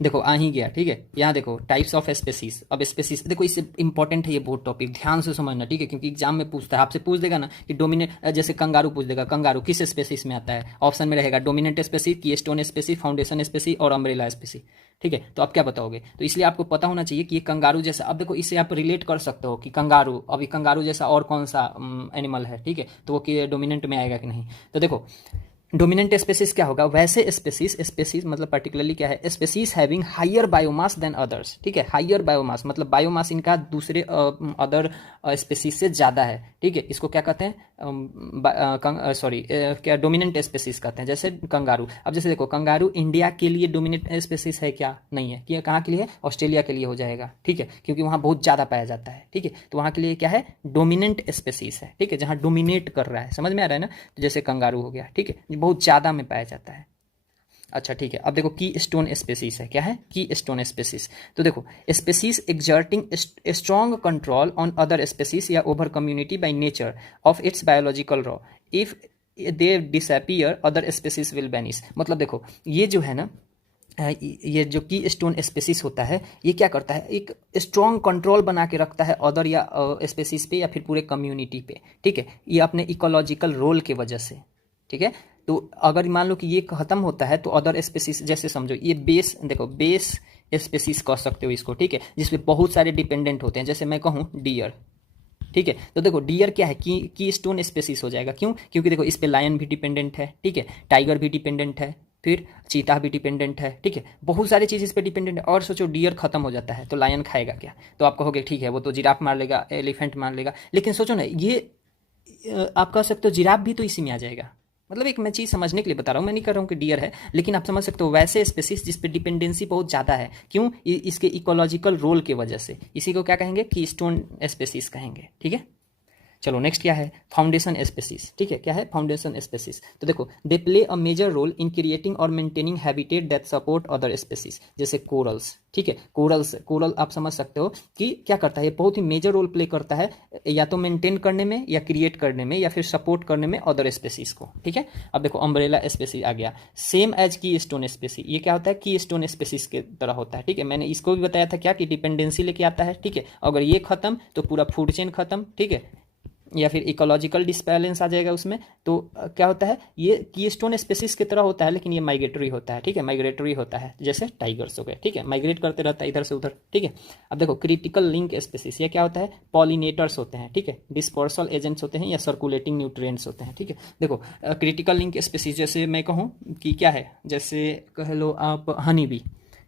देखो आ ही गया। ठीक है, यहाँ देखो टाइप्स ऑफ स्पेसीज। अब स्पेसीज देखो, इससे इंपॉर्टेंट है ये बहुत टॉपिक, ध्यान से समझना। ठीक है, क्योंकि एग्जाम में पूछता है, आपसे पूछ देगा ना कि डोमिनेंट, जैसे कंगारू पूछ देगा, कंगारू किस स्पेसीज में आता है, ऑप्शन में रहेगा dominant species, keystone species, foundation species और अम्ब्रेला स्पेसीज। ठीक है, तो आप क्या बताओगे, तो इसलिए आपको पता होना चाहिए कि ये कंगारू जैसा। अब देखो इससे आप रिलेट कर सकते हो कि कंगारू, अभी कंगारू जैसा और कौन सा एनिमल है। ठीक है, तो वो डोमिनेंट में आएगा कि नहीं। तो देखो डोमिनेंट स्पेसीज क्या होगा, वैसे स्पेसीज मतलब पर्टिकुलरली क्या है, species having higher biomass than others. ठीक है, हायर बायोमास मतलब बायोमास इनका दूसरे अदर स्पेसीज से ज़्यादा है। ठीक है, इसको क्या कहते हैं, सॉरी क्या, डोमिनेंट स्पेसीज कहते हैं। जैसे कंगारू, अब जैसे देखो कंगारू इंडिया के लिए डोमिनेंट स्पेसीज है क्या, नहीं है। कि कहाँ के लिए, ऑस्ट्रेलिया के लिए हो जाएगा। ठीक है, क्योंकि वहाँ बहुत ज़्यादा पाया जाता है। ठीक है, तो वहाँ के लिए क्या है, डोमिनेंट स्पेसीज है। ठीक है, जहाँ डोमिनेट कर रहा है, समझ में आ रहा है ना, तो जैसे कंगारू हो गया। ठीक है, बहुत ज़्यादा में पाया जाता है। अच्छा ठीक है, अब देखो की स्टोन स्पेसीज है, क्या है, की स्टोन स्पेसीज। तो देखो species exerting strong control on other species या over community by nature of its biological role, if they disappear other species will vanish. मतलब देखो ये जो है ना, ये जो की स्टोन स्पेसीज होता है, ये क्या करता है, एक स्ट्रॉन्ग कंट्रोल बना के रखता है अदर या स्पेसीज पे या फिर पूरे कम्युनिटी पे। ठीक है, ये अपने इकोलॉजिकल रोल के वजह से। ठीक है, तो अगर मान लो कि ये खत्म होता है तो अदर स्पेसीज, जैसे समझो ये बेस, देखो बेस स्पेसीज कह सकते हो इसको। ठीक है, जिसमें बहुत सारे डिपेंडेंट होते हैं, जैसे मैं कहूँ डियर। ठीक है, तो देखो डियर क्या है, की स्टोन स्पेसीज हो जाएगा। क्यों, क्योंकि देखो इस पे लायन भी डिपेंडेंट है। ठीक है, टाइगर भी डिपेंडेंट है, फिर चीता भी डिपेंडेंट है। ठीक है, बहुत सारी चीज़ इस पे डिपेंडेंट है। और सोचो डियर खत्म हो जाता है तो लायन खाएगा क्या, तो आप कहोगे ठीक है वो तो जिराफ मार लेगा, एलिफेंट मार लेगा। लेकिन सोचो ना, ये आप कह सकते हो जिराफ भी तो इसी में आ जाएगा। मतलब एक मैं चीज़ समझने के लिए बता रहा हूँ, मैं नहीं कर रहा हूँ कि डियर है, लेकिन आप समझ सकते हो वैसे स्पेसीज जिस पे डिपेंडेंसी बहुत ज़्यादा है। क्यों, इसके इकोलॉजिकल रोल की वजह से। इसी को क्या कहेंगे, कीस्टोन स्पेसीज कहेंगे। ठीक है, चलो नेक्स्ट क्या है, फाउंडेशन स्पेसीज। ठीक है, क्या है, फाउंडेशन स्पेसीज। तो देखो they play a major role in creating और maintaining habitat that support other species, जैसे कोरल्स। ठीक है, कोरल आप समझ सकते हो कि क्या करता है, ये बहुत ही मेजर रोल प्ले करता है, या तो मेंटेन करने में या क्रिएट करने में या फिर सपोर्ट करने में अदर स्पेसीज को। ठीक है, अब देखो अम्ब्रेला स्पेसीज आ गया, सेम एज की स्टोन स्पेसीज। ये क्या होता है, की स्टोन स्पेसीज के तरह होता है। ठीक है, मैंने इसको भी बताया था क्या, कि डिपेंडेंसी लेके आता है। ठीक है, अगर ये खत्म तो पूरा फूड चेन खत्म। ठीक है, या फिर इकोलॉजिकल डिसबैलेंस आ जाएगा उसमें। तो क्या होता है, ये कीस्टोन स्पेसीज की तरह होता है, लेकिन ये माइग्रेटरी होता है। ठीक है, माइग्रेटरी होता है, जैसे टाइगर्स हो गए। ठीक है, माइग्रेट करते रहता है इधर से उधर। ठीक है, अब देखो क्रिटिकल लिंक स्पेसीज, ये क्या होता है, पॉलिनेटर्स होते हैं। ठीक है, डिस्पर्सल एजेंट्स होते हैं या सर्कुलेटिंग न्यूट्रिएंट्स होते हैं। ठीक है, देखो क्रिटिकल लिंक स्पेसीज जैसे मैं कहूँ कि क्या है, जैसे कह लो आप हनी बी।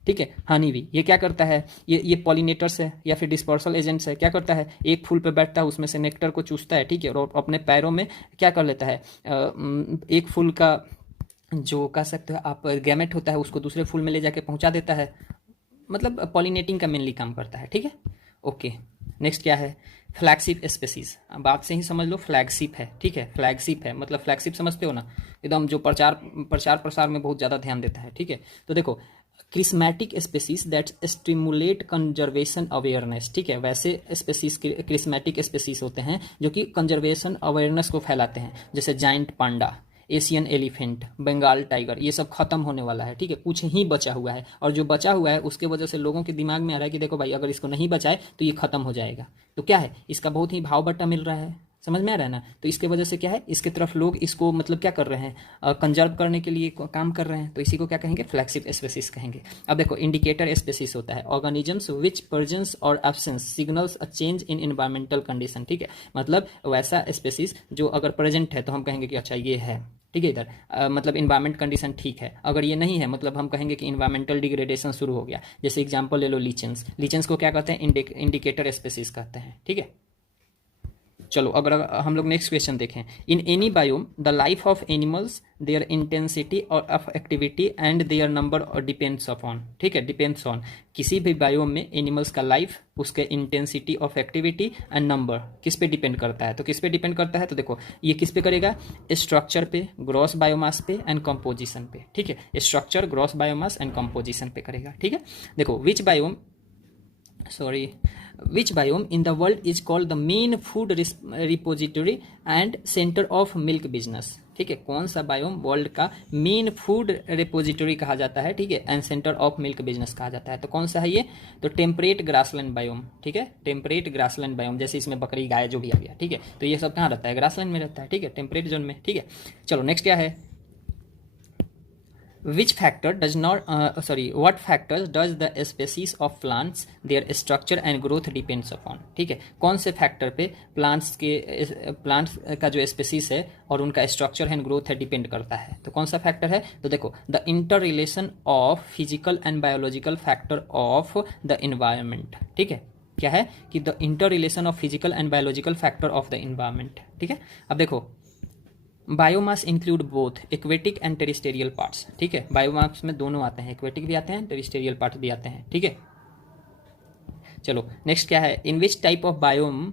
ठीक है, हनी भी ये क्या करता है, ये पॉलिनेटर्स है या फिर डिस्पर्सल एजेंट्स है। क्या करता है, एक फूल पे बैठता है, उसमें से नेक्टर को चूसता है। ठीक है, और अपने पैरों में क्या कर लेता है, एक फूल का जो कह सकते हो आप गैमेट होता है उसको दूसरे फूल में ले जाके पहुंचा देता है। मतलब पॉलिनेटिंग का मेनली काम करता है। ठीक है, ओके नेक्स्ट क्या है, फ्लैगशिप स्पेसीज। बात से ही समझ लो, फ्लैगशिप है। ठीक है, फ्लैगशिप है मतलब फ्लैगशिप समझते हो ना, एकदम जो प्रचार प्रसार में बहुत ज़्यादा ध्यान देता है। ठीक है, तो देखो charismatic species that stimulate conservation awareness, ठीक है, वैसे स्पेसीज क्रिस्मेटिक स्पेसीज होते हैं जो कि कंजर्वेशन अवेयरनेस को फैलाते हैं, जैसे giant panda, Asian elephant, Bengal tiger, ये सब खत्म होने वाला है, ठीक है, कुछ ही बचा हुआ है, और जो बचा हुआ है उसके वजह से लोगों के दिमाग में आ रहा है कि देखो भाई अगर इसको नहीं बचाए तो ये खत्म हो जाएगा। तो क्या है, इसका बहुत ही भाव बट्टा मिल रहा है, समझ में आ रहा है ना। तो इसके वजह से क्या है, इसके तरफ लोग इसको मतलब क्या कर रहे हैं, कंजर्व करने के लिए काम कर रहे हैं, तो इसी को क्या कहेंगे, फ्लैगशिप स्पेसीज कहेंगे। अब देखो इंडिकेटर स्पेसीज होता है ऑर्गेनिजम्स विच प्रेजेंस और absence signals a change in environmental condition, ठीक है, मतलब वैसा स्पेसीज जो अगर प्रेजेंट है तो हम कहेंगे कि अच्छा ये है, ठीक है, इधर मतलब इन्वायरमेंट कंडीशन ठीक है, अगर ये नहीं है मतलब हम कहेंगे कि इन्वायरमेंटल डिग्रेडेशन शुरू हो गया। जैसे एग्जांपल ले लो लीचेंस, लीचेंस को क्या कहते हैं, इंडिकेटर स्पेसीज कहते हैं, ठीक है। चलो अगर हम लोग नेक्स्ट क्वेश्चन देखें, in any biome the life of animals their intensity और of activity and their number और डिपेंड्स अपॉन, ठीक है, डिपेंड्स ऑन, किसी भी बायोम में एनिमल्स का लाइफ, उसके intensity of activity and number किस पे डिपेंड करता है। तो किस पे डिपेंड करता है, तो देखो ये किस पे करेगा, स्ट्रक्चर पे, ग्रॉस बायोमास पे एंड कंपोजिशन पे, ठीक है, structure, gross biomass and composition पे करेगा, ठीक है। देखो which biome in the world is called the main food repository and center of milk business, ठीक है, कौन सा बायोम वर्ल्ड का मेन फूड रिपोजिटरी कहा जाता है, ठीक है, and centre of milk business कहा जाता है। तो कौन सा है ये, तो टेम्परेट ग्रासलैंड बायोम, ठीक है, टेम्परेट ग्रासलैंड बायोम, जैसे इसमें बकरी गाय जो भी आ गया, ठीक है, तो ये सब कहाँ रहता है, ग्रासलैंड में रहता है, ठीक है, टेम्परेट जोन में, ठीक है। चलो नेक्स्ट क्या है, what factors does the species of plants their structure and growth depends upon, ठीक है, कौन से फैक्टर पे प्लांट्स का जो स्पेसीज है और उनका स्ट्रक्चर एंड ग्रोथ है डिपेंड करता है। तो कौन सा फैक्टर है, तो देखो the inter relation of physical and biological factor of the environment, ठीक है, क्या है कि the inter relation of physical and biological factor of the environment, ठीक है। अब देखो biomass include both aquatic and terrestrial parts, ठीक है, बायोमास में दोनों आते हैं, एक्वेटिक भी आते हैं, टेरिस्टेरियल पार्ट भी आते हैं, ठीक है। चलो नेक्स्ट क्या है, in which type of biome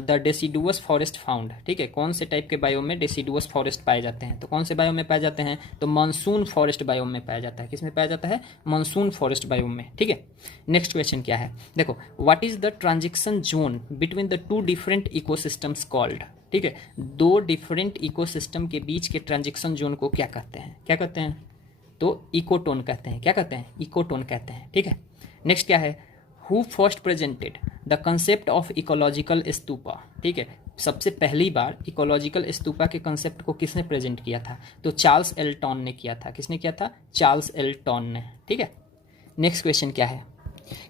the deciduous forest found, ठीक है, कौन से टाइप के बायोम में डेसिडुअस फॉरेस्ट पाए जाते हैं। तो कौन से बायोम में पाए जाते हैं, तो मानसून फॉरेस्ट बायोम में पाया जाता है, किस में पाया जाता है, मानसून फॉरेस्ट बायोम में, ठीक है। नेक्स्ट क्वेश्चन क्या है, देखो what is the transition zone between the two different ecosystems called, ठीक है, दो डिफरेंट इकोसिस्टम के बीच के ट्रांजिशन जोन को क्या कहते हैं, क्या कहते हैं, तो इकोटोन कहते हैं, क्या कहते हैं, इकोटोन कहते हैं, ठीक है। नेक्स्ट क्या है, who first presented the concept of ecological stupa, ठीक है, सबसे पहली बार इकोलॉजिकल स्तूपा के कंसेप्ट को किसने प्रेजेंट किया था, तो चार्ल्स एल्टन ने किया था, किसने किया था, चार्ल्स एल्टन ने, ठीक है। नेक्स्ट क्वेश्चन क्या है,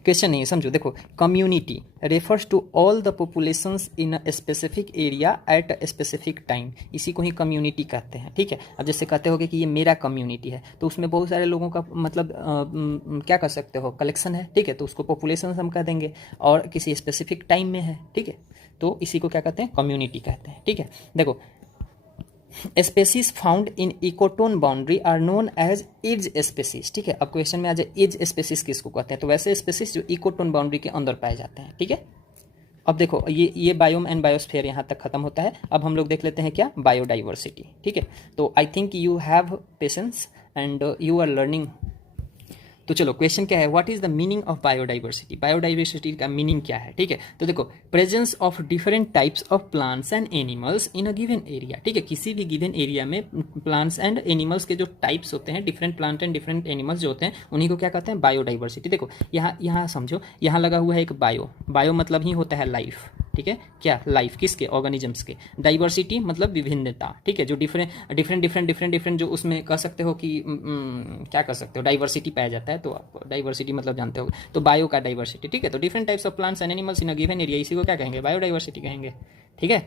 क्वेश्चन नहीं समझो, देखो community refers to all the populations in a specific area at a specific time, इसी को ही कम्युनिटी कहते हैं, ठीक है। अब जैसे कहते हो कि ये मेरा कम्युनिटी है, तो उसमें बहुत सारे लोगों का मतलब क्या कर सकते हो, कलेक्शन है, ठीक है, तो उसको पॉपुलेशन हम कह देंगे, और किसी स्पेसिफिक टाइम में है, ठीक है, तो इसी को क्या कहते हैं, कम्युनिटी कहते हैं, ठीक है। देखो species found in ecotone boundary are known as edge species, ठीक है। अब क्वेश्चन में आ जाए इज स्पेसीज किसको कहते हैं, तो वैसे स्पेसीज जो इकोटोन बाउंड्री के अंदर पाए जाते हैं, ठीक है। अब देखो ये बायोम एंड बायोस्फीयर यहाँ तक खत्म होता है। अब हम लोग देख लेते हैं क्या, बायोडाइवर्सिटी, ठीक है। तो I think you have patience and you are learning. तो चलो क्वेश्चन क्या है, what is the meaning of biodiversity, biodiversity का मीनिंग क्या है, ठीक है। तो देखो presence of different types of plants and animals in a given area, ठीक है, किसी भी गिवन एरिया में प्लांट्स एंड एनिमल्स के जो टाइप्स होते हैं, different plant and different animals जो होते हैं, उन्हीं को क्या कहते हैं, बायोडाइवर्सिटी। देखो यहाँ समझो, यहाँ लगा हुआ है एक बायो मतलब ही होता है लाइफ, ठीक है, क्या लाइफ किसके, ऑर्गेनिजम्स के, डाइवर्सिटी मतलब विभिन्नता, ठीक है, जो डिफरेंट जो उसमें कह सकते हो कि क्या कह सकते हो, डाइवर्सिटी पाया जाता है, तो आप डाइवर्सिटी मतलब जानते हो, तो बायो का डाइवर्सिटी, ठीक है। तो different types of plants and animals in a given area, इसी को क्या कहेंगे, बायोडाइवर्सिटी कहेंगे, ठीक है।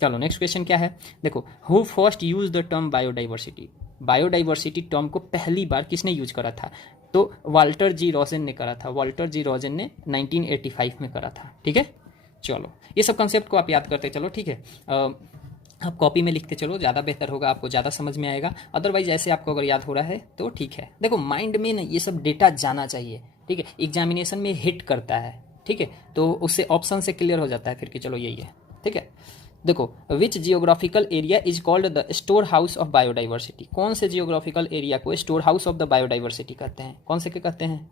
चलो नेक्स्ट क्वेश्चन क्या है, देखो who first use the term biodiversity, biodiversity term को पहली बार किसने यूज करा था, तो वाल्टर जी रॉजन ने करा था, वाल्टर जी रॉजन ने 1985 में करा था, ठीक है। चलो ये सब कंसेप्ट को आप याद करते चलो, ठीक है, आप कॉपी में लिखते चलो, ज़्यादा बेहतर होगा, आपको ज़्यादा समझ में आएगा। अदरवाइज ऐसे आपको अगर याद हो रहा है तो ठीक है। देखो माइंड में ना ये सब डेटा जाना चाहिए, ठीक है, एग्जामिनेशन में हिट करता है, ठीक है, तो उससे ऑप्शन से क्लियर हो जाता है फिर कि चलो यही है, ठीक है। देखो, which geographical area is called the store house of biodiversity, कौन से जियोग्राफिकल एरिया को store house of the biodiversity कहते हैं, कौन से के कहते हैं,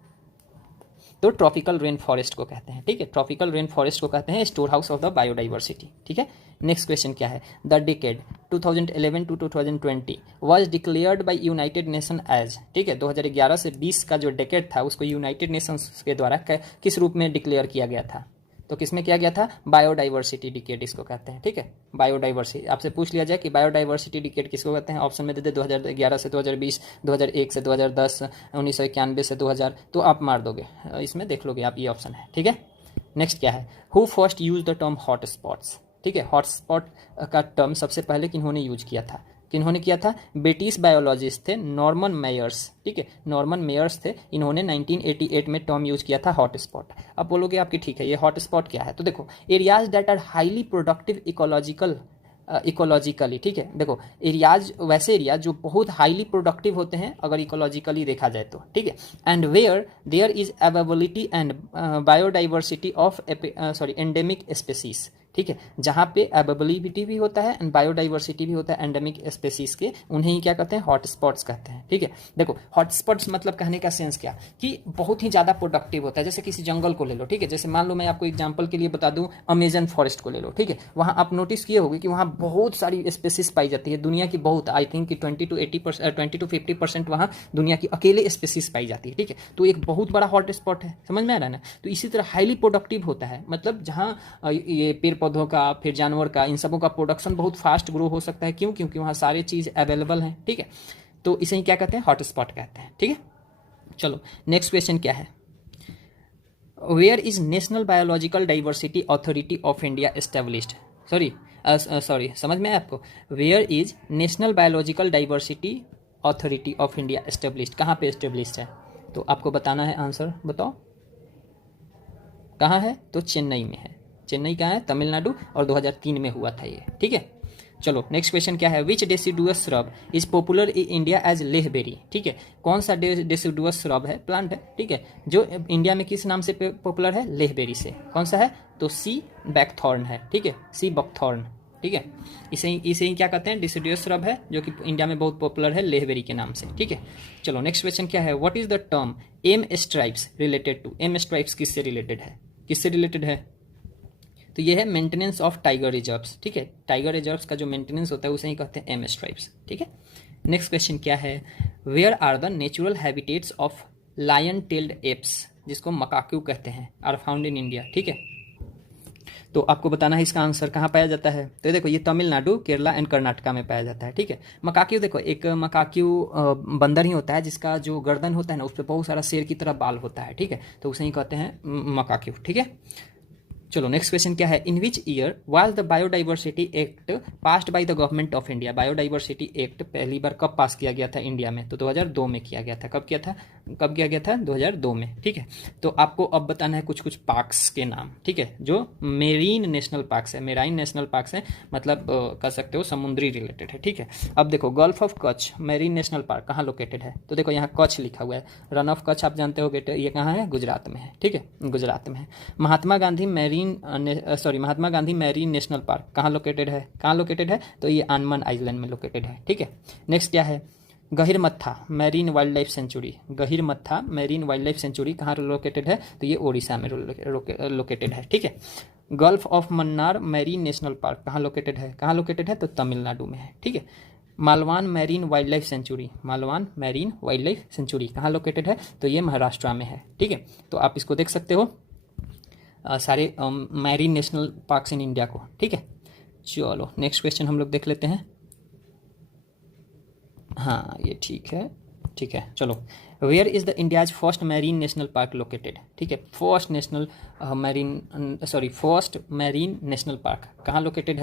तो ट्रॉपिकल रेन फॉरेस्ट को कहते हैं, ठीक है, ट्रॉपिकल रेन फॉरेस्ट को कहते हैं store house of the biodiversity, ठीक है। नेक्स्ट क्वेश्चन क्या है, the decade 2011 to 2020 was declared by United Nation as, ठीक है, 2011 से 20 का जो डिकेड था उसको यूनाइटेड नेशंस के द्वारा किस रूप में डिक्लेयर किया गया था, तो किसमें किया गया था, बायोडाइवर्सिटी डिकेड इसको कहते हैं, ठीक है, बायोडाइवर्सिटी। आपसे पूछ लिया जाए कि बायोडाइवर्सिटी डिकेड किसको कहते हैं, ऑप्शन में दे दे 2011 से 2020, 2001 से 2010, 1991 से 2000, तो आप मार दोगे, इसमें देख लोगे आप, ये ऑप्शन है, ठीक है। नेक्स्ट क्या है, who first use the term hot spots, ठीक है, हॉट स्पॉट का टर्म सबसे पहले किन्होंने यूज किया था, किन्होंने किया था, ब्रिटिश बायोलॉजिस्ट थे नॉर्मन मेयर्स, ठीक है, नॉर्मन मेयर्स थे, इन्होंने 1988 में टर्म यूज किया था हॉट स्पॉट। अब बोलोगे आपकी ठीक है, ये हॉट स्पॉट क्या है, तो देखो, areas that are highly productive ecologically, ठीक है, देखो एरियाज, वैसे एरिया जो बहुत हाईली प्रोडक्टिव होते हैं अगर इकोलॉजिकली देखा जाए तो, ठीक है, and where there is availability and biodiversity of endemic species, ठीक है, जहाँ पे अवेलेबिलिटी भी होता है एंड बायोडाइवर्सिटी भी होता है एंडेमिक स्पेसीज के, उन्हें ही क्या कहते हैं, हॉट स्पॉट्स कहते हैं, ठीक है। देखो हॉट स्पॉट्स मतलब कहने का सेंस क्या, कि बहुत ही ज़्यादा प्रोडक्टिव होता है, जैसे किसी जंगल को ले लो, ठीक है, जैसे मान लो मैं आपको एग्जांपल के लिए बता दूं, अमेजन फॉरेस्ट को ले लो, ठीक है, वहाँ आप नोटिस किए होंगे कि वहाँ बहुत सारी स्पेसीज पाई जाती है, दुनिया की बहुत, आई थिंक कि 20 to 50% वहाँ दुनिया की अकेले स्पेसीज पाई जाती है, ठीक है, तो एक बहुत बड़ा हॉट स्पॉट है, समझ में आ रहा है ना। तो इसी तरह हाईली प्रोडक्टिव होता है, मतलब जहाँ ये पेड़ पौधों का, फिर जानवर का, इन सबों का प्रोडक्शन बहुत फास्ट ग्रो हो सकता है, क्यों, क्योंकि वहाँ सारे चीज़ अवेलेबल हैं, ठीक है, तो इसे ही क्या कहते हैं, हॉट स्पॉट कहते हैं, ठीक है। चलो नेक्स्ट क्वेश्चन क्या है, where is national biological diversity authority of India established, sorry समझ में आया आपको, where is national biological diversity authority of India established, कहाँ पे एस्टेब्लिश्ड है, तो आपको बताना है, आंसर बताओ कहाँ है, तो चेन्नई में है, चेन्नई कहाँ है, तमिलनाडु, और 2003 में हुआ था ये, ठीक है। चलो नेक्स्ट क्वेश्चन क्या है, which deciduous shrub is popular in India as Leh berry, ठीक है, कौन सा डेसिडुअस श्रब है, प्लांट है, ठीक है, जो इंडिया में किस नाम से पॉपुलर है, लेहबेरी से, कौन सा है, तो सी बैकथॉर्न है, ठीक है, सी बकथॉर्न, ठीक है, इसे ही क्या कहते हैं, डेसिडुअस श्रब है, जो कि इंडिया में बहुत पॉपुलर है लेहबेरी के नाम से, ठीक है। चलो नेक्स्ट क्वेश्चन क्या है, what is the term M stripes related to, M stripes किससे रिलेटेड है, किससे रिलेटेड है, तो ये है मेंटेनेंस ऑफ टाइगर रिजर्व्स, ठीक है, टाइगर रिजर्व्स का जो मेंटेनेंस होता है उसे ही कहते हैं एम स्ट्राइप्स, ठीक है। नेक्स्ट क्वेश्चन क्या है, where are the natural habitats of lion tailed apes, जिसको मकाक्यू कहते हैं, आर फाउंड इन इंडिया, ठीक है, तो आपको बताना है इसका आंसर कहाँ पाया जाता है, तो देखो ये तमिलनाडु, केरला एंड कर्नाटका में पाया जाता है, ठीक है। मकाक्यू, देखो एक मकाक्यू बंदर ही होता है जिसका जो गर्दन होता है ना उस पर बहुत सारा शेर की तरह बाल होता है, ठीक है, तो उसे ही कहते हैं मकाक्यू, ठीक है। चलो नेक्स्ट क्वेश्चन क्या है, in which year was the biodiversity act passed by the government of India, biodiversity act पहली बार कब पास किया गया था इंडिया में, तो 2002 में किया गया था, कब किया गया था 2002 में, ठीक है। तो आपको अब बताना है कुछ कुछ पार्क्स के नाम, ठीक है, जो मेरीन नेशनल पार्क्स है, मेराइन नेशनल पार्क्स है, मतलब कह सकते हो समुद्री रिलेटेड है, ठीक है। अब देखो gulf of Kutch marine national park कहाँ लोकेटेड है, तो देखो यहाँ कच्छ लिखा हुआ है, रन ऑफ कच्छ आप जानते हो बेटे, ये कहाँ है, गुजरात में है, ठीक है, गुजरात में है। Mahatma Gandhi marine national park कहाँ लोकेटेड है, तो ये अंडमान आइलैंड में लोकेटेड है, ठीक है। नेक्स्ट क्या है, गहिरमत्था मैरीन वाइल्ड लाइफ सेंचुरी कहाँ लोकेटेड है, तो ये ओडिशा में लोकेटेड है, ठीक है। Gulf of Mannar marine national park कहाँ लोकेटेड है, तो तमिलनाडु में है, ठीक है। Malvan marine wild life sanctuary कहाँ लोकेटेड है, तो ये महाराष्ट्र में है, ठीक है। तो आप इसको देख सकते हो सारे marine national parks in India को, ठीक है। चलो नेक्स्ट क्वेश्चन हम लोग देख लेते हैं, हाँ ये ठीक है, चलो where is the India's first marine national park located, ठीक है, फर्स्ट मैरीन नेशनल पार्क कहाँ लोकेटेड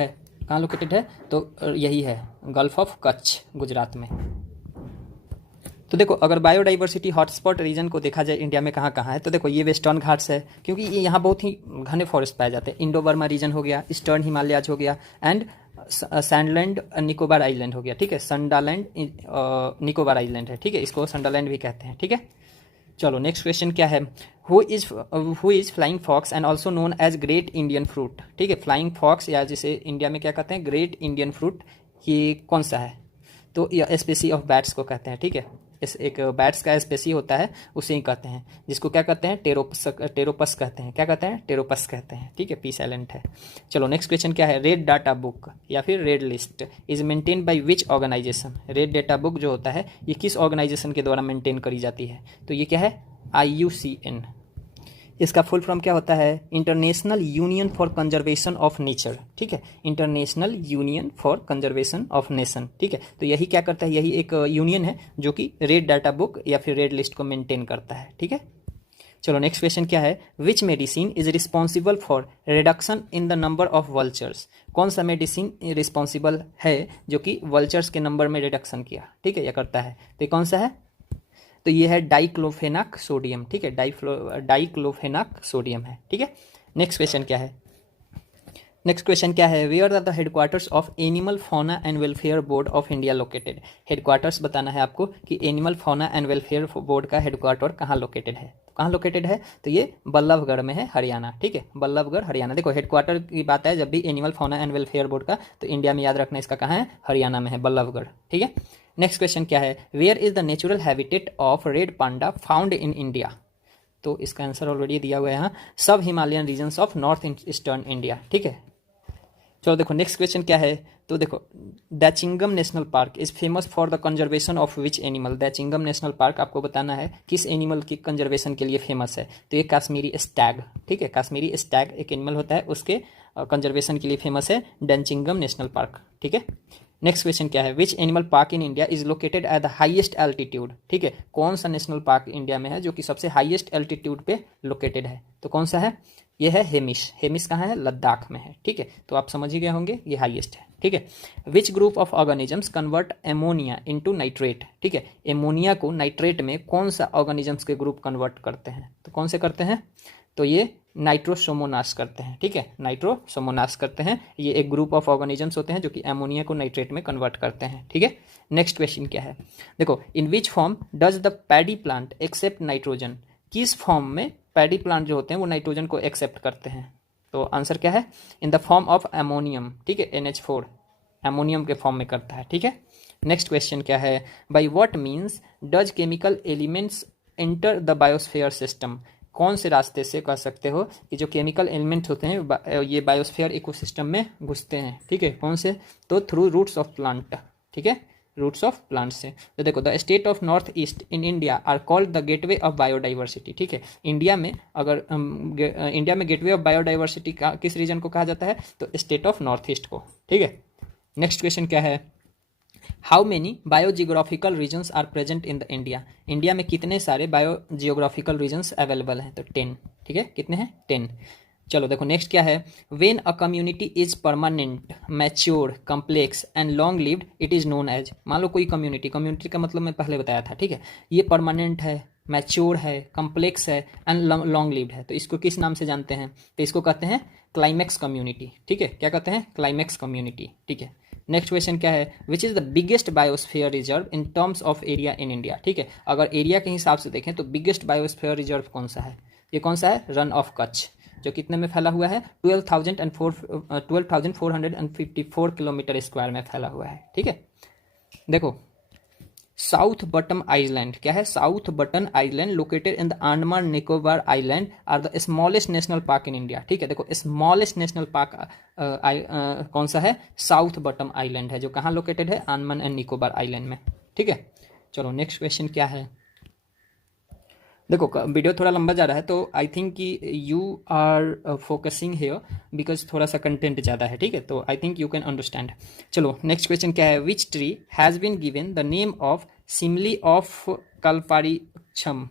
है, तो यही है गल्फ ऑफ कच्छ, गुजरात में। तो देखो अगर बायोडाइवर्सिटी हॉटस्पॉट रीजन को देखा जाए इंडिया में कहाँ कहाँ है, तो देखो ये वेस्टर्न घाट्स है, क्योंकि ये यहाँ बहुत ही घने फॉरेस्ट पाए जाते हैं, इंडो बर्मा रीजन हो गया, ईस्टर्न हिमालयाज हो गया, एंड सैंडलैंड निकोबार आइलैंड हो गया, ठीक है, संडालैंड निकोबार आइलैंड है, ठीक है, इसको संडालैंड भी कहते हैं, ठीक है। चलो नेक्स्ट क्वेश्चन क्या है, who is flying fox and also known as great Indian fruit. ठीक है, फ्लाइंग फॉक्स या जिसे इंडिया में क्या कहते हैं, ग्रेट इंडियन फ्रूट, ये कौन सा है, तो यह स्पेसी ऑफ बैट्स को कहते हैं। ठीक है, इस एक बैट्स का स्पेसी होता है उसे ही कहते हैं, जिसको क्या कहते हैं, टेरोपस कहते हैं। क्या कहते हैं, टेरोपस कहते हैं। ठीक है, पी साइलेंट है। चलो नेक्स्ट क्वेश्चन क्या है, रेड डाटा बुक या फिर red list is maintain by which organisation. Red data book जो होता है ये किस ऑर्गेनाइजेशन के द्वारा मेंटेन करी जाती है, तो ये क्या है, IUCN। इसका फुल फॉर्म क्या होता है, international union for conservation of nature. ठीक है, international union for conservation of nation. ठीक है, तो यही क्या करता है, यही एक यूनियन है जो कि रेड डाटा बुक या फिर रेड लिस्ट को मेंटेन करता है। ठीक है, चलो नेक्स्ट क्वेश्चन क्या है, which medicine is responsible for reduction in the number of vultures. कौन सा मेडिसिन रिस्पॉन्सिबल है जो कि वल्चर्स के नंबर में रिडक्शन किया। ठीक है, यह करता है, तो ये कौन सा है, तो ये है डाइक्लोफेनाक सोडियम। ठीक है, डाइक्लोफेनाक सोडियम है। ठीक है, नेक्स्ट क्वेश्चन क्या है, नेक्स्ट क्वेश्चन क्या है, where are the headquarters of animal fauna and welfare board of India located. Headquarters बताना है आपको कि animal fauna and welfare board का हेडक्वार्टर कहाँ लोकेटेड है। कहाँ लोकेटेड है, तो ये बल्लभगढ़ में है, हरियाणा। ठीक है, बल्लभगढ़ हरियाणा। देखो हेडक्वार्टर की बात है जब भी animal fauna and welfare board का, तो इंडिया में याद रखना इसका कहाँ है, हरियाणा में है, बल्लभगढ़। ठीक है, नेक्स्ट क्वेश्चन क्या है, where is the natural habitat of red panda found in India. तो इसका आंसर ऑलरेडी दिया हुआ है यहाँ, सब Himalayan regions of north eastern India. ठीक है, चलो देखो नेक्स्ट क्वेश्चन क्या है, तो देखो Dachigam national park is famous for the conservation of which animal. Dachigam national park आपको बताना है किस एनिमल की कंजर्वेशन के लिए फेमस है, तो ये कश्मीरी स्टैग। ठीक है, कश्मीरी स्टैग एक एनिमल होता है, उसके कंजर्वेशन के लिए फेमस है दैचिंगम नेशनल पार्क। ठीक है, नेक्स्ट क्वेश्चन क्या है, which animal park in India is located at the highest altitude. ठीक है, कौन सा नेशनल पार्क इंडिया में है जो कि सबसे हाईएस्ट एल्टीट्यूड पे लोकेटेड है, तो कौन सा है, ये है हेमिश। हेमिश कहाँ है, लद्दाख में है। ठीक है, तो आप समझ ही गए होंगे ये हाईएस्ट है। ठीक है, which group of organisms convert ammonia into nitrate. ठीक है, एमोनिया को नाइट्रेट में कौन सा ऑर्गेनिजम्स के ग्रुप कन्वर्ट करते हैं, तो कौन से करते हैं, तो ये नाइट्रोसोमोनास करते हैं। ठीक है, नाइट्रोसोमोनास करते हैं, ये एक ग्रुप ऑफ ऑर्गेनिजम्स होते हैं जो कि एमोनिया को नाइट्रेट में कन्वर्ट करते हैं। ठीक है, नेक्स्ट क्वेश्चन क्या है, देखो in which form does the paddy plant accept nitrogen. किस फॉर्म में पैडी प्लांट जो होते हैं वो नाइट्रोजन को एक्सेप्ट करते हैं, तो आंसर क्या है, in the form of ammonium. ठीक है, NH4 एमोनियम के फॉर्म में करता है। ठीक है, नेक्स्ट क्वेश्चन क्या है, by what means does chemical elements enter the biosphere system. कौन से रास्ते से कह सकते हो कि जो केमिकल एलिमेंट होते हैं ये बायोस्फीयर इकोसिस्टम में घुसते हैं। ठीक है, कौन से, तो थ्रू रूट्स ऑफ प्लांट। ठीक है, रूट्स ऑफ प्लांट से। तो देखो the state of north east in India are called the gateway of biodiversity. ठीक है, इंडिया में अगर इंडिया में गेटवे ऑफ बायोडाइवर्सिटी का किस रीजन को कहा जाता है, तो स्टेट ऑफ नॉर्थ ईस्ट को। ठीक है, नेक्स्ट क्वेश्चन क्या है, how many biogeographical regions are present in the India. India में कितने सारे बायोजियोग्राफिकल रीजन्स अवेलेबल हैं, तो 10। ठीक है, कितने हैं, 10। चलो देखो नेक्स्ट क्या है, when a community is permanent mature complex and long lived it is known as. मान लो कोई कम्युनिटी का मतलब मैं पहले बताया था। ठीक है, ये परमानेंट है, मैच्योर है, कम्प्लेक्स है एंड लॉन्ग लिव्ड है, तो इसको किस नाम से जानते हैं, तो इसको कहते हैं क्लाइमैक्स कम्युनिटी। ठीक है, क्या कहते हैं, क्लाइमैक्स कम्युनिटी। ठीक है, नेक्स्ट क्वेश्चन क्या है, which is the biggest biosphere reserve in terms of area in India. ठीक है, अगर एरिया के हिसाब से देखें तो बिगेस्ट बायोस्फीयर रिजर्व कौन सा है, ये कौन सा है, रन ऑफ कच्छ, जो कितने में फैला हुआ है, 12,454 किलोमीटर स्क्वायर में फैला हुआ है। ठीक है, देखो साउथ बटन आइलैंड क्या है, south button island located in the Andaman Nicobar island are the smallest national park in India. ठीक है, देखो स्मॉलेस्ट नेशनल पार्क कौन सा है, साउथ बटन आइलैंड है, जो कहाँ लोकेटेड है, अंडमान एंड निकोबार आइलैंड में। ठीक है, चलो नेक्स्ट क्वेश्चन क्या है, देखो वीडियो थोड़ा लंबा जा रहा है तो आई थिंक कि you are focusing here because थोड़ा सा कंटेंट ज़्यादा है। ठीक है, तो I think you can understand. चलो नेक्स्ट क्वेश्चन क्या है, which tree has been given the name of simile of Kalpavriksham.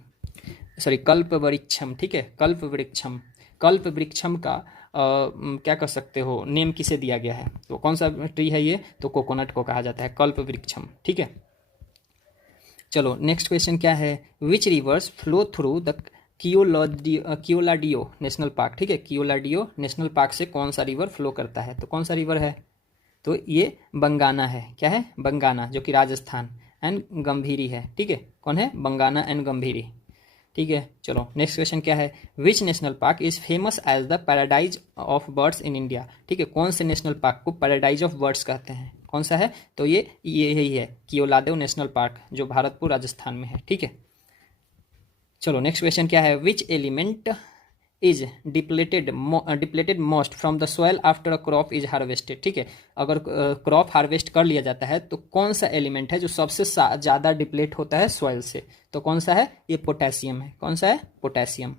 ठीक है, कल्पवृक्षम, कल्पवृक्षम का क्या कह सकते हो, नेम किसे दिया गया है, तो कौन सा ट्री है ये, तो कोकोनट को कहा जाता है कल्पवृक्षम। ठीक है, चलो नेक्स्ट क्वेश्चन क्या है, which rivers flow through the Keoladeo national park. ठीक है, कियोलाडियो नेशनल पार्क से कौन सा रिवर फ्लो करता है, तो कौन सा रिवर है, तो ये बंगाना है। क्या है, बंगाना, जो कि राजस्थान, एंड गंभीरी है। ठीक है, कौन है, बंगाना एंड गंभीरी। ठीक है। चलो नेक्स्ट क्वेश्चन क्या है, which national park is famous as the paradise of birds in India. ठीक है, कौन से नेशनल पार्क को पैराडाइज ऑफ बर्ड्स कहते हैं, कौन सा है, तो ये यही है कियोलादेव नेशनल पार्क जो भारतपुर राजस्थान में है। ठीक है, चलो नेक्स्ट क्वेश्चन क्या है, which element is depleted most from the soil after a crop is harvested. ठीक है, अगर क्रॉप हार्वेस्ट कर लिया जाता है तो कौन सा एलिमेंट है जो सबसे ज़्यादा डिप्लेट होता है सॉइल से, तो कौन सा है, ये पोटेशियम है। कौन सा है, पोटेशियम।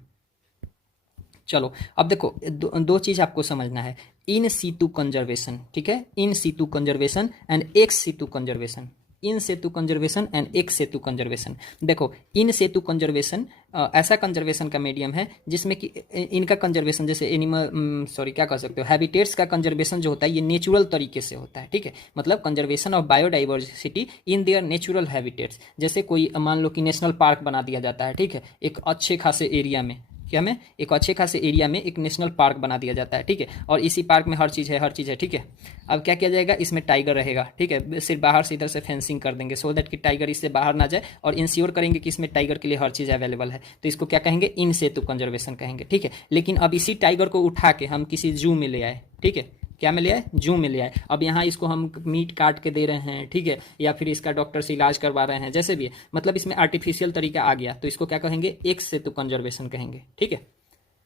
चलो अब देखो दो चीज़ आपको समझना है, इन सीटू कंजर्वेशन, ठीक है, in situ conservation and ex situ conservation, in situ conservation and ex situ conservation. देखो इन सेतु कंजर्वेशन ऐसा कंजर्वेशन का मीडियम है जिसमें कि इनका कंजर्वेशन जैसे एनिमल क्या कह सकते हो, हैबिटेट्स का कंजर्वेशन जो होता है ये नेचुरल तरीके से होता है। ठीक है, मतलब conservation of biodiversity in their natural habitats. जैसे कोई मान लो कि नेशनल पार्क बना दिया जाता है, ठीक है, एक अच्छे खासे एरिया में, क्या में एक अच्छे खासे एरिया में एक नेशनल पार्क बना दिया जाता है। ठीक है, और इसी पार्क में हर चीज़ है। ठीक है, अब क्या किया जाएगा, इसमें टाइगर रहेगा। ठीक है, सिर्फ बाहर से इधर से फेंसिंग कर देंगे सो दैट कि टाइगर इससे बाहर ना जाए, और इंश्योर करेंगे कि इसमें टाइगर के लिए हर चीज़ अवेलेबल है। तो इसको क्या कहेंगे, इन सेतु कंजर्वेशन कहेंगे। ठीक है, लेकिन अब इसी टाइगर को उठा के हम किसी जू में ले आए, ठीक है, क्या में ले आए, जू में ले आए। अब यहाँ इसको हम मीट काट के दे रहे हैं, ठीक है, या फिर इसका डॉक्टर से इलाज करवा रहे हैं, जैसे भी है, मतलब इसमें आर्टिफिशियल तरीका आ गया, तो इसको क्या कहेंगे, एक सेतु कंजर्वेशन कहेंगे। ठीक है,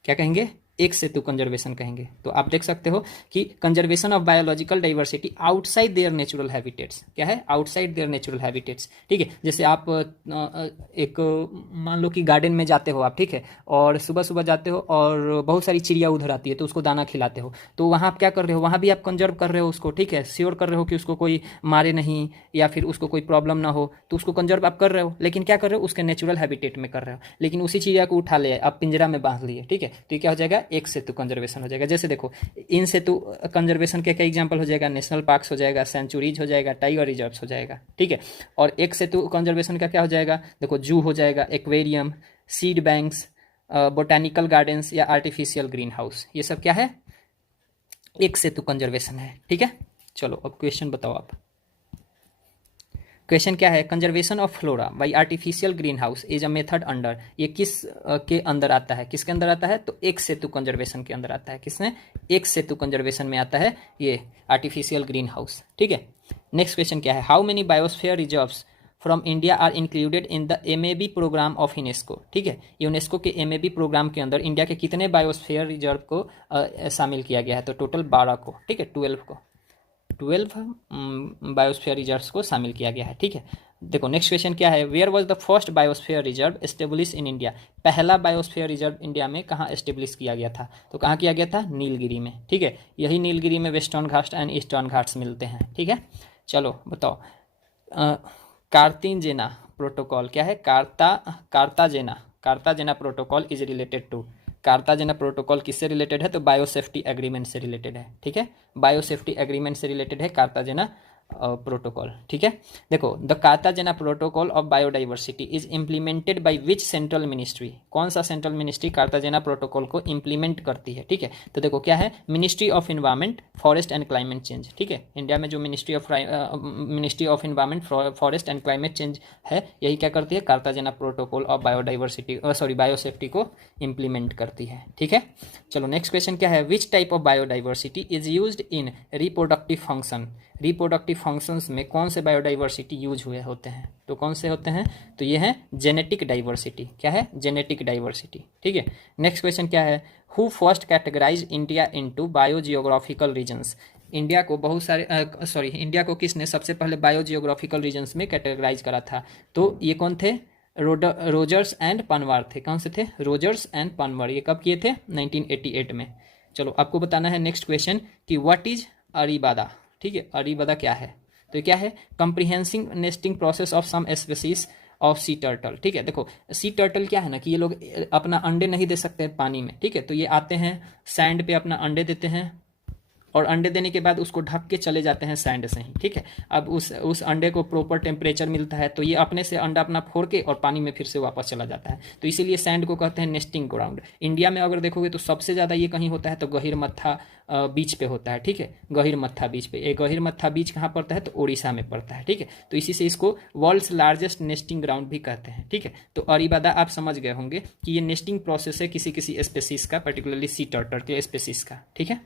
क्या कहेंगे, एक सेतु कंजर्वेशन कहेंगे। तो आप देख सकते हो कि conservation of biological diversity outside there natural habitats, क्या है, आउटसाइड देयर नेचुरल हैबिटेट्स। ठीक है, जैसे आप एक मान लो कि गार्डन में जाते हो आप, ठीक है, और सुबह सुबह जाते हो और बहुत सारी चिड़िया उधर आती है तो उसको दाना खिलाते हो, तो वहाँ आप क्या कर रहे हो, वहाँ भी आप कंजर्व कर रहे हो उसको। ठीक है, श्योर कर रहे हो कि उसको कोई मारे नहीं या फिर उसको कोई प्रॉब्लम ना हो, तो उसको कंजर्व आप कर रहे हो, लेकिन क्या कर रहे हो, उसके नेचुरल हैबिटेट में कर रहे हो। लेकिन उसी चिड़िया को उठा ले आप पिंजरा में बांध लिए, ठीक है, तो ये क्या हो जाएगा, एक सेतु कंजर्वेशन हो जाएगा। जैसे देखो इन सेतु कंजर्वेशन के कई एग्जांपल हो जाएगा, नेशनल पार्क्स हो जाएगा, सेंचुरीज हो जाएगा, टाइगर रिजर्व्स हो जाएगा। ठीक है, और एक सेतु कंजर्वेशन का क्या हो जाएगा, देखो जू हो जाएगा, aquarium, seed banks, botanical gardens या आर्टिफिशियल ग्रीन हाउस, ये सब क्या है, एक सेतु कंजर्वेशन है। ठीक है, चलो अब क्वेश्चन बताओ आप। क्वेश्चन क्या है, conservation of flora by artificial green house is a method under, ये किस के अंदर आता है, किसके अंदर आता है, तो एक सेतु कंजर्वेशन के अंदर आता है। किसमें, एक सेतु कंजर्वेशन में आता है ये आर्टिफिशियल ग्रीन हाउस। ठीक है, नेक्स्ट क्वेश्चन क्या है, how many biosphere reserves from India are included in the MAB programme of UNESCO. ठीक है, यूनेस्को के एमएबी प्रोग्राम के अंदर इंडिया के कितने बायोस्फीयर रिजर्व को शामिल किया गया है, तो टोटल 12 को। ठीक है, 12 बायोस्फीयर रिजर्व्स को शामिल किया गया है। ठीक है, देखो नेक्स्ट क्वेश्चन क्या है, where was the first biosphere reserve establish in India, पहला बायोस्फीयर रिजर्व इंडिया में कहाँ एस्टेब्लिश किया गया था, तो कहाँ किया गया था, नीलगिरी में। ठीक है, यही नीलगिरी में western Ghats and eastern Ghats मिलते हैं। ठीक है, चलो बताओ, कार्ताजेना प्रोटोकॉल क्या है, Cartagena protocol is related to, Cartagena protocol किससे रिलेटेड है, तो बायोसेफ्टी एग्रीमेंट से रिलेटेड है। ठीक है, बायोसेफ्टी एग्रीमेंट से रिलेटेड है कार्ताजेना प्रोटोकॉल। ठीक है, देखो the Cartagena protocol of biodiversity is implemented by which central ministry, कौन सा सेंट्रल मिनिस्ट्री कार्ताजेना प्रोटोकॉल को इम्प्लीमेंट करती है। ठीक है, तो देखो क्या है, ministry of environment, forest and climate change. ठीक है, इंडिया में जो ministry of environment, forest and climate change है, यही क्या करती है, Cartagena protocol of biodiversity biosafety को इम्प्लीमेंट करती है। ठीक है, चलो नेक्स्ट क्वेश्चन क्या है, which type of biodiversity is used in reproductive function, reproductive functions में कौन से बायोडाइवर्सिटी यूज हुए होते हैं, तो कौन से होते हैं, तो ये है जेनेटिक डाइवर्सिटी। क्या है, जेनेटिक डाइवर्सिटी। ठीक है, नेक्स्ट क्वेश्चन क्या है, who first categorise India into biogeographical regions, India को बहुत सारे इंडिया को किसने सबसे पहले बायोजियोग्राफिकल रीजन्स में कैटेगराइज करा था, तो ये कौन थे, रोजर्स एंड पनवार थे। कौन से थे, रोजर्स एंड पनवार, ये कब किए थे, 1988 में। चलो आपको बताना है नेक्स्ट क्वेश्चन कि व्हाट इज अरीबादा। ठीक है, अरीबादा क्या है, तो क्या है, comprehensive nesting process of some species of sea turtle. ठीक है, देखो सी टर्टल क्या है ना कि ये लोग अपना अंडे नहीं दे सकते पानी में। ठीक है, तो ये आते हैं सैंड पे अपना अंडे देते हैं, और अंडे देने के बाद उसको ढक के चले जाते हैं सैंड से ही, ठीक है। अब उस अंडे को प्रॉपर टेम्परेचर मिलता है तो ये अपने से अंडा अपना फोड़ के और पानी में फिर से वापस चला जाता है, तो इसीलिए सैंड को कहते हैं नेस्टिंग ग्राउंड। इंडिया में अगर देखोगे तो सबसे ज़्यादा ये कहीं होता है तो गहीरमथा बीच पे होता है, ठीक है, गहीरमथा बीच पे। ये गहीरमथा बीच कहाँ पड़ता है तो उड़ीसा में पड़ता है, ठीक है। तो इसी से इसको वर्ल्ड्स लार्जेस्ट नेस्टिंग ग्राउंड भी कहते हैं, ठीक है। तो अरीबादा आप समझ गए होंगे कि ये नेस्टिंग प्रोसेस है किसी किसी स्पेसीज का, पर्टिकुलरली सी टर्टल के स्पेसीज का, ठीक है।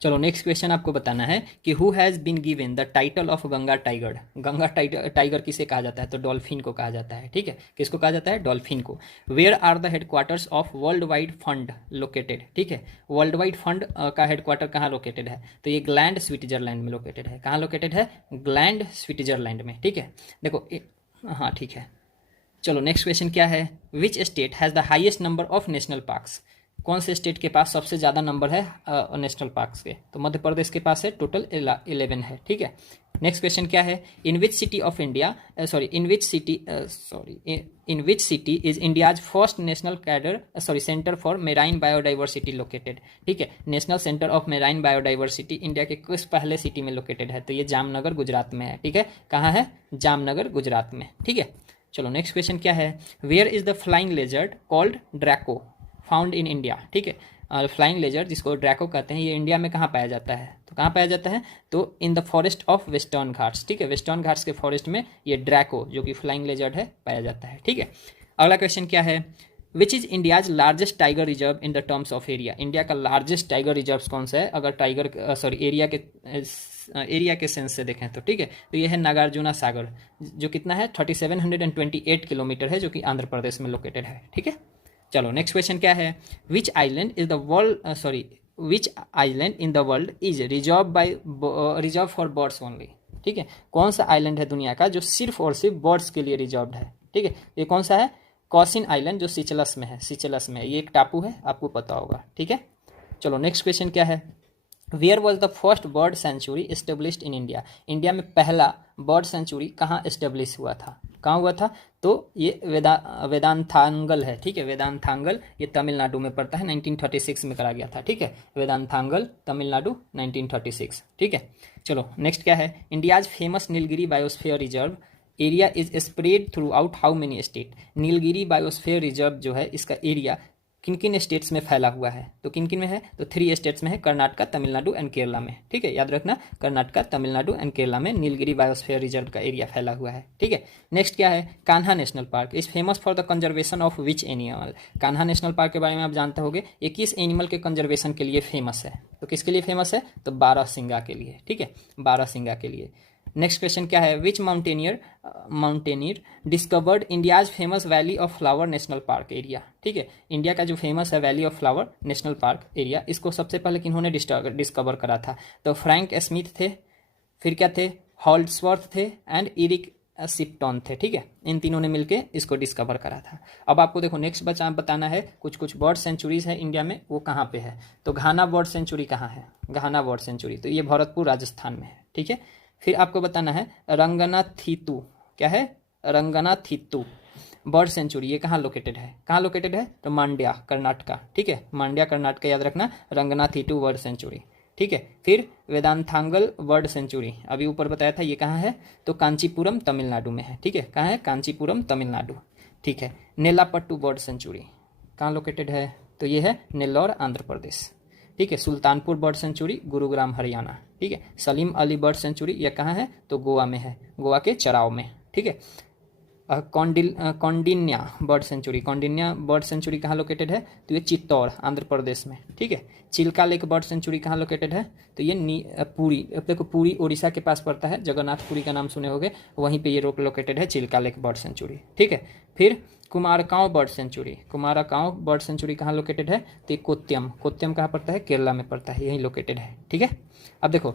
चलो नेक्स्ट क्वेश्चन आपको बताना है कि who has been given the title of Ganga tiger. Ganga tiger किसे कहा जाता है तो डॉल्फिन को कहा जाता है, ठीक है। किसको कहा जाता है, डॉल्फिन को। Where are the headquarters of world wide fund located, ठीक है। वर्ल्ड वाइड फंड का हेडक्वार्टर कहाँ लोकेटेड है तो ये ग्लैंड स्विट्जरलैंड में लोकेटेड है। कहाँ लोकेटेड है, ग्लैंड स्विट्जरलैंड में, ठीक है। देखो हाँ ठीक है। चलो नेक्स्ट क्वेश्चन क्या है, which state has the highest number of national parks. कौन से स्टेट के पास सबसे ज़्यादा नंबर है नेशनल पार्क्स के, तो मध्य प्रदेश के पास है, टोटल 11 है, ठीक है। नेक्स्ट क्वेश्चन क्या है, in which city of India in which city is India's first national centre for marine biodiversity located, ठीक है। National centre of marine biodiversity India के किस पहले सिटी में लोकेटेड है तो ये जामनगर गुजरात में है, ठीक है। कहाँ है, जामनगर गुजरात में, ठीक है। चलो नेक्स्ट क्वेश्चन क्या है, where is the flying lizard called draco found in India, ठीक है। फ्लाइंग लेजर जिसको ड्रैको कहते हैं ये इंडिया में कहाँ पाया जाता है तो कहाँ पाया जाता है तो in the forest of western Ghats, ठीक है। वेस्टर्न घाट्स के फॉरेस्ट में ये ड्रैको जो कि फ्लाइंग लेजर्ड है पाया जाता है, ठीक है। अगला क्वेश्चन क्या है, which is India's largest tiger reserve in the terms of area. India का लार्जेस्ट टाइगर रिजर्व कौन सा है अगर एरिया के सेंस से देखें तो, ठीक है। तो ये है नागार्जुना सागर जो कितना है 3728 किलोमीटर है, जो कि आंध्र प्रदेश में लोकेटेड है, ठीक है। चलो नेक्स्ट क्वेश्चन क्या है, which island in the world is reserve for birds only, ठीक है। कौन सा आइलैंड है दुनिया का जो सिर्फ और सिर्फ बर्ड्स के लिए रिजर्व्ड है, ठीक है। ये कौन सा है, कॉसिन आइलैंड जो सिचलस में है, ये एक टापू है, आपको पता होगा, ठीक है। चलो नेक्स्ट क्वेश्चन क्या है, where was the first bird sanctuary established in India. India में पहला बर्ड सेंचुरी कहाँ एस्टेब्लिश हुआ था, कहाँ हुआ था तो ये वेदांतांगल है, ठीक है। वेदांतांगल ये तमिलनाडु में पड़ता है, 1936 में करा गया था, ठीक है। वेदांतांगल तमिलनाडु 1936, ठीक है। चलो नेक्स्ट क्या है, India's famous Nilgiri biosphere reserve area is spread through out how many state. Nilgiri biosphere reserve जो है इसका एरिया किन किन स्टेट्स में फैला हुआ है तो किन किन में है तो 3 स्टेट्स में है, कर्नाटका, तमिलनाडु एंड केरला में, ठीक है। याद रखना कर्नाटका, तमिलनाडु एंड केरला में नीलगिरी बायोस्फीयर रिजर्व का एरिया फैला हुआ है, ठीक है। नेक्स्ट क्या है, Kanha national park is famous for the conservation of which animal. Kanha national park के बारे में आप जानते होंगे ये किस एनिमल के कंजर्वेशन के लिए फेमस है तो किसके लिए फेमस है तो बारहसिंगा के लिए, ठीक है, बारहसिंगा के लिए। नेक्स्ट क्वेश्चन क्या है, which mountaineer discovered India's famous valley of flower national park area, ठीक है। इंडिया का जो फेमस है valley of flower national park area, इसको सबसे पहले किन्होंने डिस्कवर करा था तो फ्रैंक स्मिथ थे, फिर क्या थे, हॉल्ड्सवर्थ थे एंड इरिक सिप्टन थे, ठीक है। इन तीनों ने मिलकर इसको डिस्कवर करा था। अब आपको देखो नेक्स्ट बताना है कुछ बर्ड सेंचुरीज है इंडिया में, वो कहाँ पे है तो घाना बर्ड सेंचुरी कहाँ है, घाना बर्ड सेंचुरी तो ये भरतपुर राजस्थान में है, ठीक है। फिर आपको बताना है रंगनाथीतू, क्या है, रंगनाथीतू बर्ड सेंचुरी ये कहाँ लोकेटेड है तो मांड्या कर्नाटका, ठीक है। मांड्या कर्नाटका याद रखना, रंगनाथीतू बर्ड सेंचुरी, ठीक है। फिर वेदांतांगल बर्ड सेंचुरी अभी ऊपर बताया था ये कहाँ है तो कांचीपुरम तमिलनाडु में है, ठीक है। कहाँ है, कांचीपुरम तमिलनाडु, ठीक है। नेलापट्टू बर्ड सेंचुरी कहाँ लोकेटेड है तो ये है नेल्लौर आंध्र प्रदेश, ठीक है। सुल्तानपुर बर्ड सेंचुरी गुरुग्राम हरियाणा, ठीक है। सलीम अली बर्ड सेंचुरी यह कहाँ है तो गोवा में है, गोवा के चराव में, ठीक है। कौंडिन्या बर्ड सेंचुरी कहाँ लोकेटेड है तो ये चित्तौड़ आंध्र प्रदेश में, ठीक है। चिल्का लेक बर्ड सेंचुरी कहाँ लोकेटेड है तो ये पुरी, देखो पुरी उड़ीसा के पास पड़ता है, जगन्नाथपुरी का नाम सुने होंगे, वहीं पे ये लोकेटेड है चिल्का लेक बर्ड सेंचुरी, ठीक है। फिर कुमारकांव बर्ड सेंचुरी कहाँ लोकेटेड है तो ये कोत्यम कहाँ पड़ता है, केरला में पड़ता है, यहीं लोकेटेड है, ठीक है। अब देखो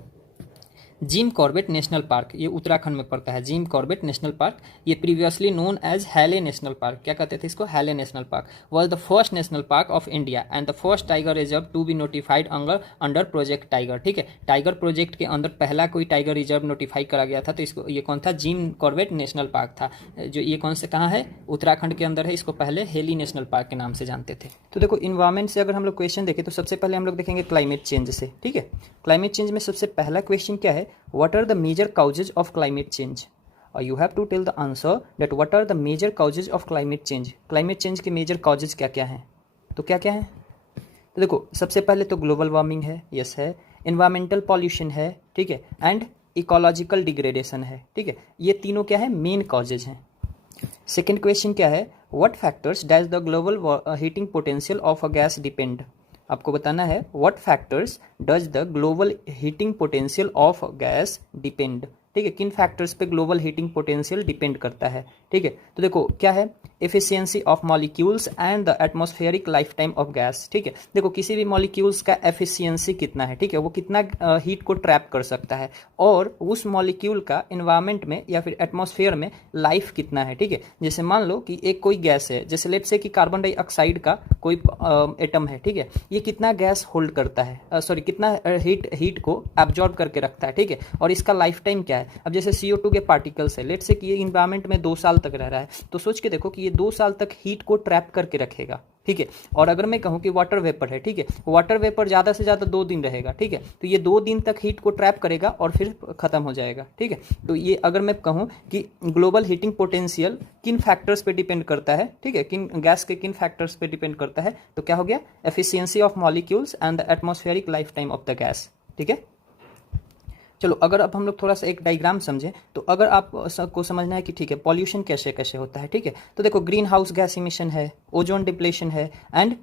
जिम कॉर्बेट नेशनल पार्क, ये उत्तराखंड में पड़ता है। जिम कॉर्बेट नेशनल पार्क, ये previously known as Hailey national park, क्या कहते थे इसको, Hailey national park, was the first national park of India and the first tiger reserve to be notified under project tiger. ठीक है, tiger project के अंदर पहला कोई टाइगर रिजर्व नोटिफाई करा गया था, तो इसको ये कौन था, जिम कॉर्बेट नेशनल पार्क था, जो ये कौन से कहाँ है, उत्तराखंड के अंदर है। इसको पहले हेली नेशनल पार्क के नाम से जानते थे। तो देखो इन्वायरमेंट से अगर हम लोग क्वेश्चन देखें तो सबसे पहले हम लोग देखेंगे क्लाइमेट चेंज से। ठीक है, क्लाइमेट चेंज में सबसे पहला क्वेश्चन क्या है, what are the major causes of climate change, और you have to tell the answer that what are the major causes of climate change. Climate change के मेजर काउजेज क्या क्या हैं, तो क्या क्या है, तो देखो सबसे पहले तो ग्लोबल वार्मिंग है, यस है, इन्वायरमेंटल पॉल्यूशन है, ठीक है, एंड इकोलॉजिकल डिग्रेडेशन है। ठीक है, ये तीनों क्या है, मेन कॉजेज हैं। सेकेंड क्वेश्चन क्या है, what factors does the global heating potential of a gas depend. आपको बताना है what factors does the global heating potential of gas depend. ठीक है, किन फैक्टर्स पे ग्लोबल हीटिंग पोटेंशियल डिपेंड करता है। ठीक है, तो देखो क्या है, efficiency of molecules and the atmospheric life time of gas. ठीक है, देखो किसी भी मॉलिक्यूल्स का एफिशिएंसी कितना है, ठीक है, वो कितना हीट को ट्रैप कर सकता है, और उस मॉलिक्यूल का इन्वायरमेंट में या फिर एटमॉस्फेयर में लाइफ कितना है। ठीक है, जैसे मान लो कि एक कोई गैस है, जैसे लेट्स से कि कार्बन डाइऑक्साइड का कोई एटम है, ठीक है, ये कितना गैस होल्ड करता है, कितना हीट को एब्जॉर्ब करके रखता है। ठीक है, और इसका लाइफ टाइम क्या है। अब जैसे CO2 के पार्टिकल्स है, लेट्स से कि ये इन्वायरमेंट में 2 साल तक रह रहा है, तो सोच के देखो कि ये 2 साल तक हीट को ट्रैप करके रखेगा। ठीक है, और अगर मैं कहूँ कि वाटर वेपर है, ठीक है, वाटर वेपर ज़्यादा से ज़्यादा 2 दिन रहेगा। ठीक है, तो ये 2 दिन तक हीट को ट्रैप करेगा और फिर खत्म हो जाएगा। ठीक है, तो ये अगर मैं कहूँ कि ग्लोबल हीटिंग पोटेंशियल किन फैक्टर्स पे डिपेंड करता है, ठीक है, किन गैस के किन फैक्टर्स पे डिपेंड करता है, तो क्या हो गया, efficiency of molecules and the atmospheric life time of the gas. ठीक है, चलो अगर अब हम लोग थोड़ा सा एक डायग्राम समझें, तो अगर आप को समझना है कि ठीक है पॉल्यूशन कैसे कैसे होता है। ठीक है, तो देखो ग्रीन हाउस गैस इमिशन है, ओजोन डिप्लेशन है, एंड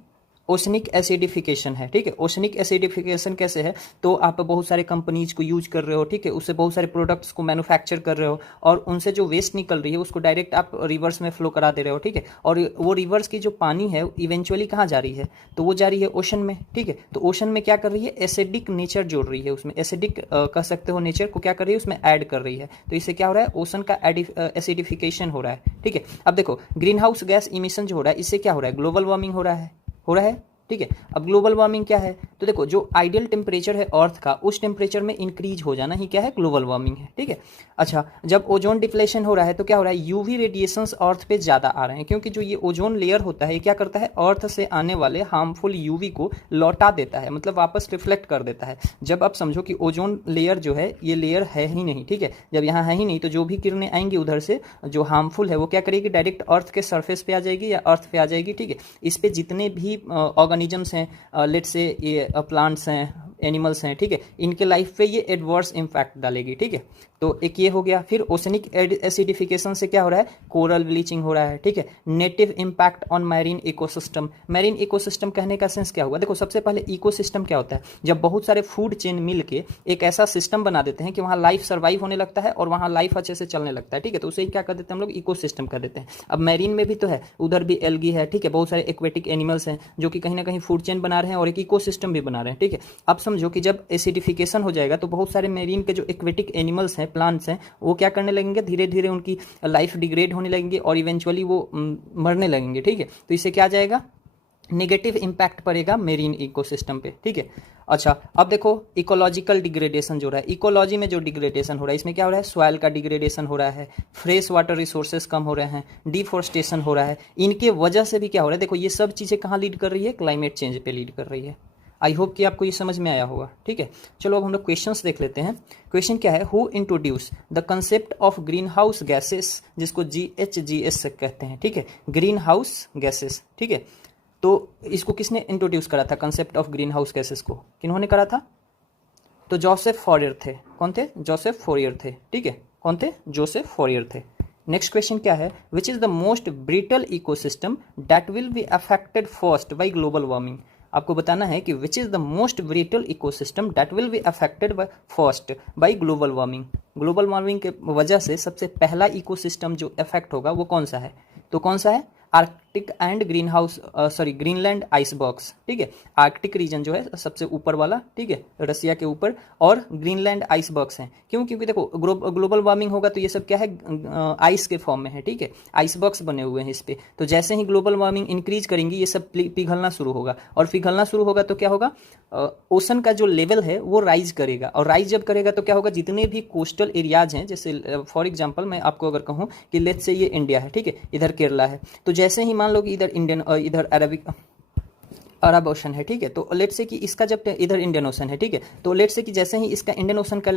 ओशनिक एसिडिफिकेशन है। ठीक है, ओशनिक एसिडिफिकेशन कैसे है, तो आप बहुत सारे कंपनीज को यूज कर रहे हो, ठीक है, उससे बहुत सारे प्रोडक्ट्स को मैन्युफैक्चर कर रहे हो, और उनसे जो वेस्ट निकल रही है उसको डायरेक्ट आप रिवर्स में फ्लो करा दे रहे हो। ठीक है, और वो रिवर्स की जो पानी है इवेंचुअली कहाँ जा रही है, तो वो जा रही है ओशन में। ठीक है, तो ओशन में क्या कर रही है, एसिडिक नेचर जोड़ रही है, उसमें एसिडिक कह सकते हो नेचर को क्या कर रही है, उसमें ऐड कर रही है, तो इससे क्या हो रहा है, ओशन का एसिडिफिकेशन हो रहा है। ठीक है, अब देखो ग्रीन हाउस गैस इमिशन जो हो रहा है, इससे क्या हो रहा है, ग्लोबल वार्मिंग हो रहा है। ठीक है, अब ग्लोबल वार्मिंग क्या है, तो देखो जो आइडियल टेम्परेचर है अर्थ का, उस टेम्परेचर में इंक्रीज हो जाना ही क्या है, ग्लोबल वार्मिंग है। ठीक है, अच्छा जब ओजोन डिप्लेशन हो रहा है तो क्या हो रहा है, यूवी रेडिएशंस अर्थ पे ज़्यादा आ रहे हैं, क्योंकि जो ये ओजोन लेयर होता है ये क्या करता है, अर्थ से आने वाले हार्मफुल यूवी को लौटा देता है, मतलब वापस रिफ्लेक्ट कर देता है। जब आप समझो कि ओजोन लेयर जो है ये लेयर है ही नहीं, ठीक है, जब यहाँ है ही नहीं तो जो भी किरणें आएंगी उधर से जो हार्मफुल है वो क्या करेगी, डायरेक्ट अर्थ के सरफेस पे आ जाएगी या अर्थ पे आ जाएगी। ठीक है, इस पे जितने भी ऑर्गेनिजम्स हैं, लेट्स से ये प्लांट्स हैं, एनिमल्स हैं, ठीक है, इनके लाइफ पे ये एडवर्स इम्पैक्ट डालेगी। ठीक है, तो एक ये हो गया। फिर ओशनिक एसिडिफिकेशन से क्या हो रहा है, कोरल ब्लीचिंग हो रहा है। ठीक है, native impact on marine ecosystem. Marine ecosystem कहने का सेंस क्या हुआ, देखो सबसे पहले इकोसिस्टम क्या होता है, जब बहुत सारे फूड चेन मिल के एक ऐसा सिस्टम बना देते हैं कि वहाँ लाइफ सर्वाइव होने लगता है और वहाँ लाइफ अच्छे से चलने लगता है। ठीक है, तो उसे क्या कर देते हैं हम लोग, इकोसिस्टम कर देते हैं। अब मैरीन में भी तो है, उधर भी एल्गी है, ठीक है, बहुत सारे एक्वेटिक एनिमल्स हैं जो कि कहीं ना कहीं फूड चेन बना रहे हैं और एक इकोसिस्टम भी बना रहे हैं। ठीक है, अब समझो कि जब एसिडिफिकेशन हो जाएगा तो बहुत सारे मेरीन के जो एक्वेटिक एनिमल्स हैं, प्लांट्स हैं, वो क्या करने लगेंगे, धीरे धीरे उनकी लाइफ डिग्रेड होने लगेंगे और इवेंचुअली वो मरने लगेंगे। ठीक है, तो इससे क्या जाएगा, नेगेटिव इम्पैक्ट पड़ेगा मेरीन इकोसिस्टम पे। ठीक है, अच्छा अब देखो इकोलॉजिकल डिग्रेडेशन जो रहा है, इकोलॉजी में जो डिग्रेडेशन हो रहा है इसमें क्या हो रहा है, सॉइल का डिग्रेडेशन हो रहा है, फ्रेश वाटर रिसोर्सेज कम हो रहे हैं, डिफॉरेस्टेशन हो रहा है। इनके वजह से भी क्या हो रहा है, देखो ये सब चीज़ें कहाँ लीड कर रही है, क्लाइमेट चेंज पे लीड कर रही है। आई होप कि आपको ये समझ में आया होगा। ठीक है, चलो अब हम लोग क्वेश्चंस देख लेते हैं। क्वेश्चन क्या है, who introduce the concept of green house gases, जिसको GHGs कहते हैं। ठीक है, ग्रीन हाउस गैसेस। ठीक है, तो इसको किसने इंट्रोड्यूस करा था, concept of green house gases को किन्होंने करा था, तो जोसेफ फॉरियर थे। कौन थे, जोसेफ फॉरियर थे। ठीक है, कौन थे, जोसेफ फॉरियर थे। नेक्स्ट क्वेश्चन क्या है, which is the most brittle ecosystem that will be affected first by global warming. आपको बताना है कि which is the most brittle ecosystem that will be affected by first by global warming. Global warming के वजह से सबसे पहला ecosystem जो अफेक्ट होगा वो कौन सा है, तो कौन सा है, Arctic and Greenland ice box, ठीक है। आर्कटिक रीजन जो है सबसे ऊपर वाला, ठीक है, रसिया के ऊपर, और ग्रीनलैंड आइस बॉक्स है। क्यों? क्योंकि देखो ग्लोबल वार्मिंग होगा तो ये सब क्या है, आइस के फॉर्म में है, ठीक है, आइस बॉक्स बने हुए हैं इस पे। तो जैसे ही ग्लोबल वार्मिंग इंक्रीज करेंगी ये सब पिघलना शुरू होगा, और पिघलना शुरू होगा तो क्या होगा, ओशन का जो लेवल है वो राइज करेगा, और राइज जब करेगा तो क्या होगा, जितने भी कोस्टल एरियाज हैं, जैसे फॉर एग्जांपल मैं आपको अगर कहूँ कि लेट्स से ये इंडिया है, ठीक है, इधर केरला है, तो जैसे ही मान लो कि इधर अरब ओशन है, ठीक है, तो लेट्स से कि इसका जब इधर इंडियन ओशन है, ठीक है, तो लेट्स से कि जैसे ही इसका इंडियन ओशन का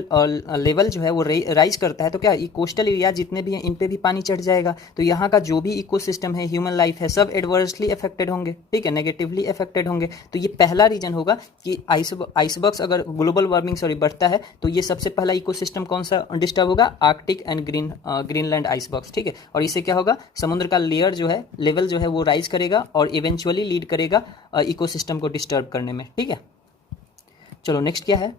लेवल जो है वो राइज करता है तो क्या ये कोस्टल एरिया जितने भी हैं इन पे भी पानी चढ़ जाएगा, तो यहाँ का जो भी इकोसिस्टम है, ह्यूमन लाइफ है, सब एडवर्सली अफेक्टेड होंगे, ठीक है, नेगेटिवली अफेक्टेड होंगे। तो ये पहला रीजन होगा कि आइसबर्ग्स अगर ग्लोबल वार्मिंग बढ़ता है तो ये सबसे पहला इकोसिस्टम कौन सा डिस्टर्ब होगा, आर्कटिक एंड ग्रीनलैंड आइसबर्ग्स, ठीक है, और इससे क्या होगा, समुद्र का लेयर जो है, लेवल जो है वो राइज करेगा और इवेंचुअली लीड करेगा इकोसिस्टम को डिस्टर्ब करने में, ठीक है। चलो नेक्स्ट क्या है,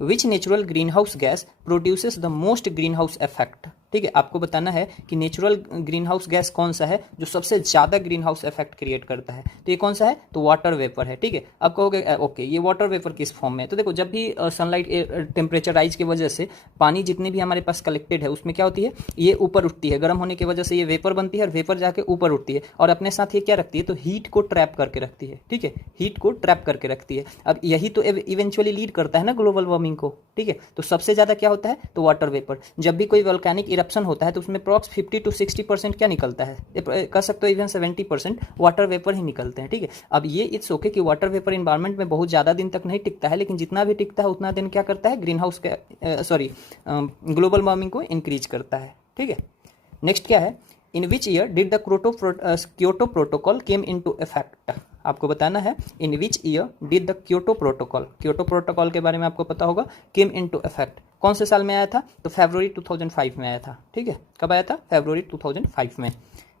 विच natural green house gas produces the most green house effect, ठीक है, आपको बताना है कि नेचुरल ग्रीन हाउस गैस कौन सा है जो सबसे ज्यादा ग्रीन हाउस इफेक्ट क्रिएट करता है। तो ये कौन सा है, तो वाटर वेपर है, ठीक है। अब कहोगे ओके ये वाटर वेपर किस फॉर्म में है, तो देखो जब भी सनलाइट टेम्परेचर राइज की वजह से पानी जितने भी हमारे पास कलेक्टेड है उसमें क्या होती है, ये ऊपर उठती है, गर्म होने की वजह से ये वेपर बनती है और वेपर जाके ऊपर उठती है, और अपने साथ ये क्या रखती है, तो हीट को ट्रैप करके रखती है, ठीक है, हीट को ट्रैप करके रखती है। अब यही तो इवेंचुअली लीड करता है ना ग्लोबल वार्मिंग को, ठीक है। तो सबसे ज्यादा क्या होता है, तो वाटर वेपर। जब भी कोई वोल्केनिक इरप्शन होता है तो उसमें अप्रॉक्स 50 to 60% क्या निकलता है, कह सकते हो इवन 70% वाटर वेपर ही निकलते हैं, ठीक है। अब ये इट्स ओके कि वाटर वेपर इन्वायरमेंट में बहुत ज़्यादा दिन तक नहीं टिकता है, लेकिन जितना भी टिकता है उतना दिन क्या करता है, ग्रीन हाउस ग्लोबल वार्मिंग को इंक्रीज करता है, ठीक है। नेक्स्ट क्या है, in which year did the Kyoto protocol came into effect, आपको बताना है in which year did the Kyoto protocol के बारे में आपको पता होगा, केम इनटू इफेक्ट कौन से साल में आया था, तो फरवरी 2005 में आया था, ठीक है। कब आया था, फरवरी 2005 में।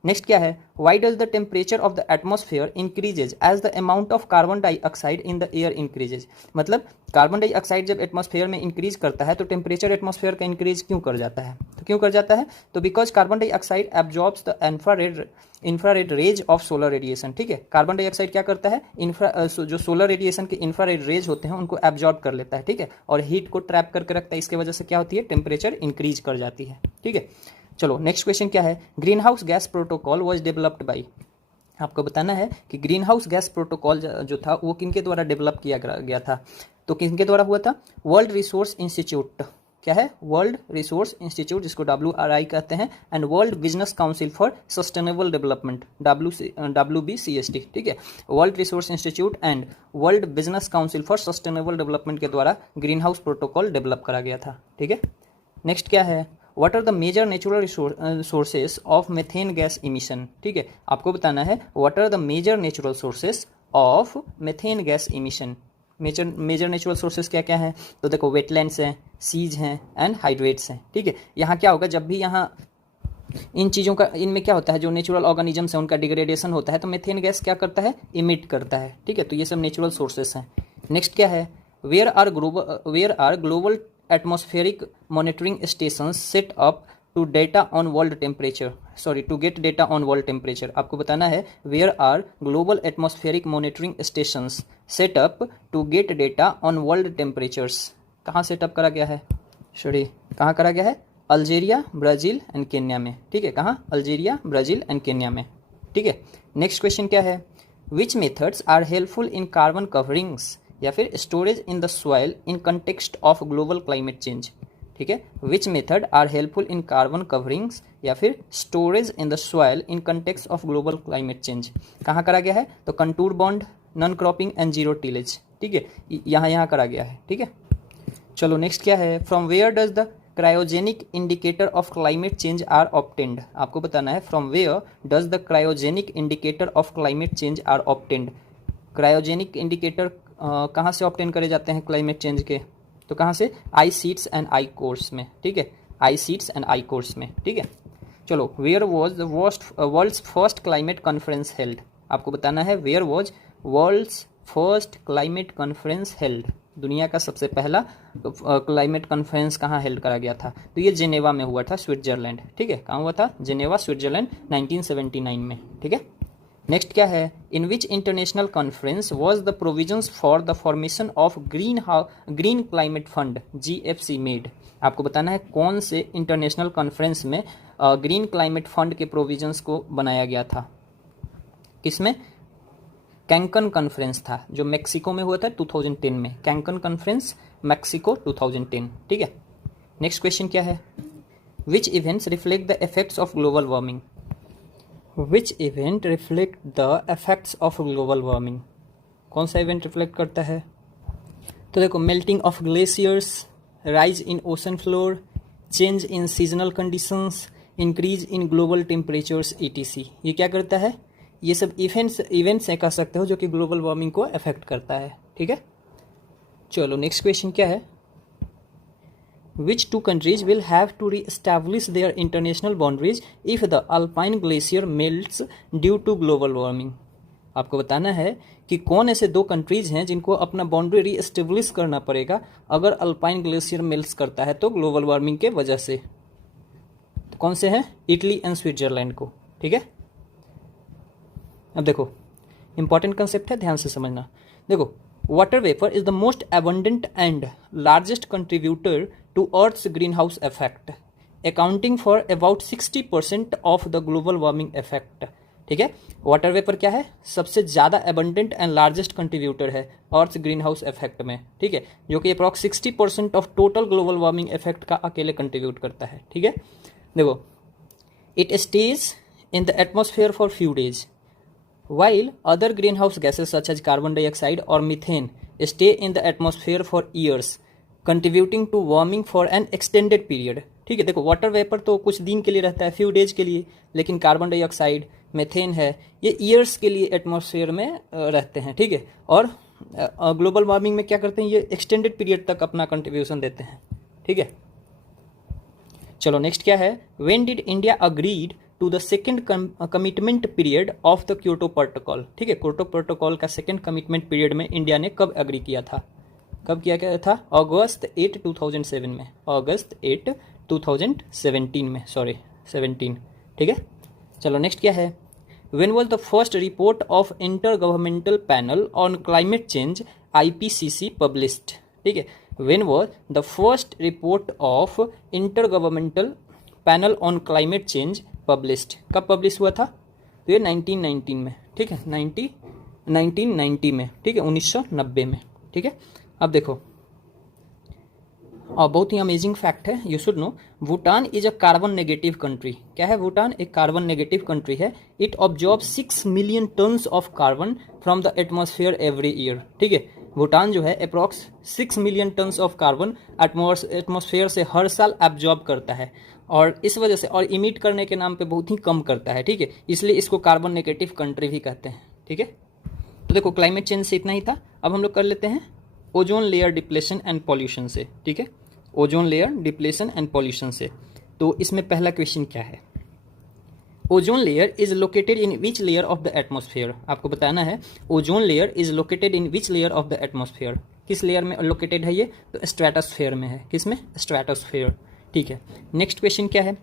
नेक्स्ट क्या है, why does the temperature of the atmosphere increases as the amount of carbon dioxide in the air increases, मतलब कार्बन डाइऑक्साइड जब एटमॉस्फेयर में इंक्रीज करता है तो टेम्परेचर एटमॉस्फेयर का इंक्रीज क्यों कर जाता है, तो क्यों कर जाता है, तो because carbon dioxide absorbs the infrared rays of solar radiation, ठीक है। कार्बन डाइऑक्साइड क्या करता है, जो सोलर रेडिएशन के इंफ्रारेड रेज होते हैं उनको एब्जॉर्ब कर लेता है, ठीक है, और हीट को ट्रैप करके रखता है, इसके वजह से क्या होती है, टेम्परेचर इंक्रीज कर जाती है, ठीक है। चलो नेक्स्ट क्वेश्चन क्या है, green house gas protocol was developed by, आपको बताना है कि ग्रीन हाउस गैस प्रोटोकॉल जो था वो किनके द्वारा डेवलप किया गया था, तो किनके द्वारा हुआ था, वर्ल्ड रिसोर्स इंस्टीट्यूट, क्या है, वर्ल्ड रिसोर्स इंस्टीट्यूट जिसको WRI कहते हैं, and world business council for sustainable development WBCSD, ठीक है। World resource institute and world business council for sustainable development के द्वारा ग्रीन हाउस प्रोटोकॉल डेवलप करा गया था, ठीक है। नेक्स्ट क्या है, what are the major natural sources of methane gas emission, ठीक है, आपको बताना है what are the major natural sources of methane gas emission. Major natural sources क्या क्या हैं, तो देखो वेटलैंड्स हैं, सीज हैं एंड हाइड्रेट्स हैं, ठीक है। यहाँ क्या होगा, जब भी यहाँ इन चीज़ों का, इनमें क्या होता है, जो नेचुरल ऑर्गेनिजम्स हैं उनका डिग्रेडेशन होता है तो मेथेन गैस क्या करता है, इमिट करता है, ठीक है। तो ये सब नेचुरल सोर्सेस हैं। नेक्स्ट क्या है, where are global atmospheric monitoring stations set up to data on world temperature, to get data on world temperature, आपको बताना है where are global atmospheric monitoring stations set up to get data on world temperatures, कहाँ setup करा गया है, कहाँ करा गया है, अल्जीरिया, ब्राज़ील एंड केन्या में, ठीक है, कहाँ, अल्जीरिया, ब्राज़ील एंड केन्या में, ठीक है। नेक्स्ट क्वेश्चन क्या है, which methods are helpful in carbon coverings या फिर storage in the soil in context of global climate change, ठीक है। Which method are helpful in carbon coverings या फिर storage in the soil in context of global climate change, कहाँ करा गया है, तो contour bond, non cropping and zero tillage, ठीक है, यहाँ करा गया है, ठीक है। चलो नेक्स्ट क्या है, from where does the cryogenic indicator of climate change are obtained, आपको बताना है from where does the cryogenic indicator of climate change are obtained. Cryogenic indicator कहाँ से ऑब्टेन करे जाते हैं क्लाइमेट चेंज के, तो कहाँ से, ice sheets and ice cores में, ठीक है, ice sheets and ice cores में, ठीक है। चलो where was the world's first climate conference held, आपको बताना है where was world's first climate conference held, दुनिया का सबसे पहला क्लाइमेट कॉन्फ्रेंस कहाँ हेल्ड करा गया था, तो ये जेनेवा में हुआ था, स्विट्जरलैंड, ठीक है, कहाँ हुआ था, जेनेवा स्विट्जरलैंड 1979 में, ठीक है। नेक्स्ट क्या है, in which international conference was the provisions for the formation of green climate fund GFC made. आपको बताना है कौन से इंटरनेशनल कॉन्फ्रेंस में ग्रीन क्लाइमेट फंड के प्रोविजंस को बनाया गया था। किसमें? कैंकन कॉन्फ्रेंस था जो मैक्सिको में हुआ था 2010 में। Cancun conference Mexico 2010। ठीक है। नेक्स्ट क्वेश्चन क्या है, which events reflect the effects of global warming. Which event reflect the effects of global warming. कौन सा इवेंट रिफ्लेक्ट करता है? तो देखो, melting of glaciers, rise in ocean floor, change in seasonal conditions, increase in global temperatures ETC। ये क्या करता है? ये सब इवेंट्स कह सकते हो जो कि ग्लोबल वार्मिंग को अफेक्ट करता है। ठीक है। चलो नेक्स्ट क्वेश्चन क्या है, Which two countries will have to re-establish their international boundaries if the Alpine Glacier melts due to global warming? आपको बताना है कि कौन ऐसे दो कंट्रीज हैं जिनको अपना बाउंड्री री-एस्टेब्लिश करना पड़ेगा अगर अल्पाइन ग्लेशियर मेल्ट्स करता है तो ग्लोबल वार्मिंग के वजह से। तो कौन से हैं? इटली एंड स्विट्जरलैंड को। ठीक है। अब देखो, इंपॉर्टेंट कंसेप्ट है, ध्यान से समझना। देखो, water vapour is the most abundant and largest contributor to Earth's greenhouse effect, accounting for about 60% of the global warming effect। ठीक है। वाटर वेपर क्या है? सबसे ज़्यादा abundant and largest contributor है Earth's greenhouse effect में। ठीक है, जो कि approx 60% of total global warming effect का अकेले कंट्रीब्यूट करता है। ठीक है। देखो, it stage in the atmosphere for few days while other greenhouse gases such as carbon dioxide or methane stay in the atmosphere for years, contributing to warming for an extended period। ठीक है। देखो, water vapour तो कुछ दिन के लिए रहता है, फ्यू डेज के लिए, लेकिन कार्बन डाइऑक्साइड, मेथेन है, ये ईयर्स के लिए एटमॉस्फेयर में रहते हैं। ठीक है। और ग्लोबल वार्मिंग में क्या करते हैं? ये एक्सटेंडेड पीरियड तक अपना कंट्रीब्यूशन देते हैं। ठीक है। चलो नेक्स्ट क्या है, when did India agreed to the second commitment period of the Kyoto protocol. ठीक है। क्योटो प्रोटोकॉल का सेकेंड कमिटमेंट पीरियड में इंडिया ने कब अग्री किया था? कब किया गया था? अगस्त 8, 2007 में। अगस्त 8, 2017 में, सॉरी 17। ठीक है। चलो नेक्स्ट क्या है, when was the first report of inter governmental panel on climate change IPCC published. ठीक है। When was the first report of inter governmental panel on climate change published. कब पब्लिश हुआ था? तो ये 1919 में। ठीक है। 1990 में। ठीक है। 1990 में। ठीक है। अब देखो, और बहुत ही अमेजिंग फैक्ट है, you should know, Bhutan is a carbon negative country. क्या है भूटान? एक कार्बन नेगेटिव कंट्री है। It absorb 6 million tons of carbon from the atmosphere every year. ठीक है। भूटान जो है approx 6 million tons of carbon atmosphere से हर साल एब्जॉर्ब करता है, और इस वजह से, और इमिट करने के नाम पे बहुत ही कम करता है। ठीक है। इसलिए इसको कार्बन नेगेटिव कंट्री भी कहते हैं। ठीक है। तो देखो, क्लाइमेट चेंज से इतना ही था। अब हम लोग कर लेते हैं ozone layer depletion and pollution से। ठीक है। Ozone layer depletion and pollution से। तो इसमें पहला क्वेश्चन क्या है, ozone layer is located in which layer of the atmosphere. आपको बताना है ozone layer is located in which layer of the atmosphere. किस लेयर में लोकेटेड है ये? तो स्ट्रेटोस्फेयर में है। किस में? स्ट्रेटोस्फेयर। ठीक है। नेक्स्ट क्वेश्चन क्या है,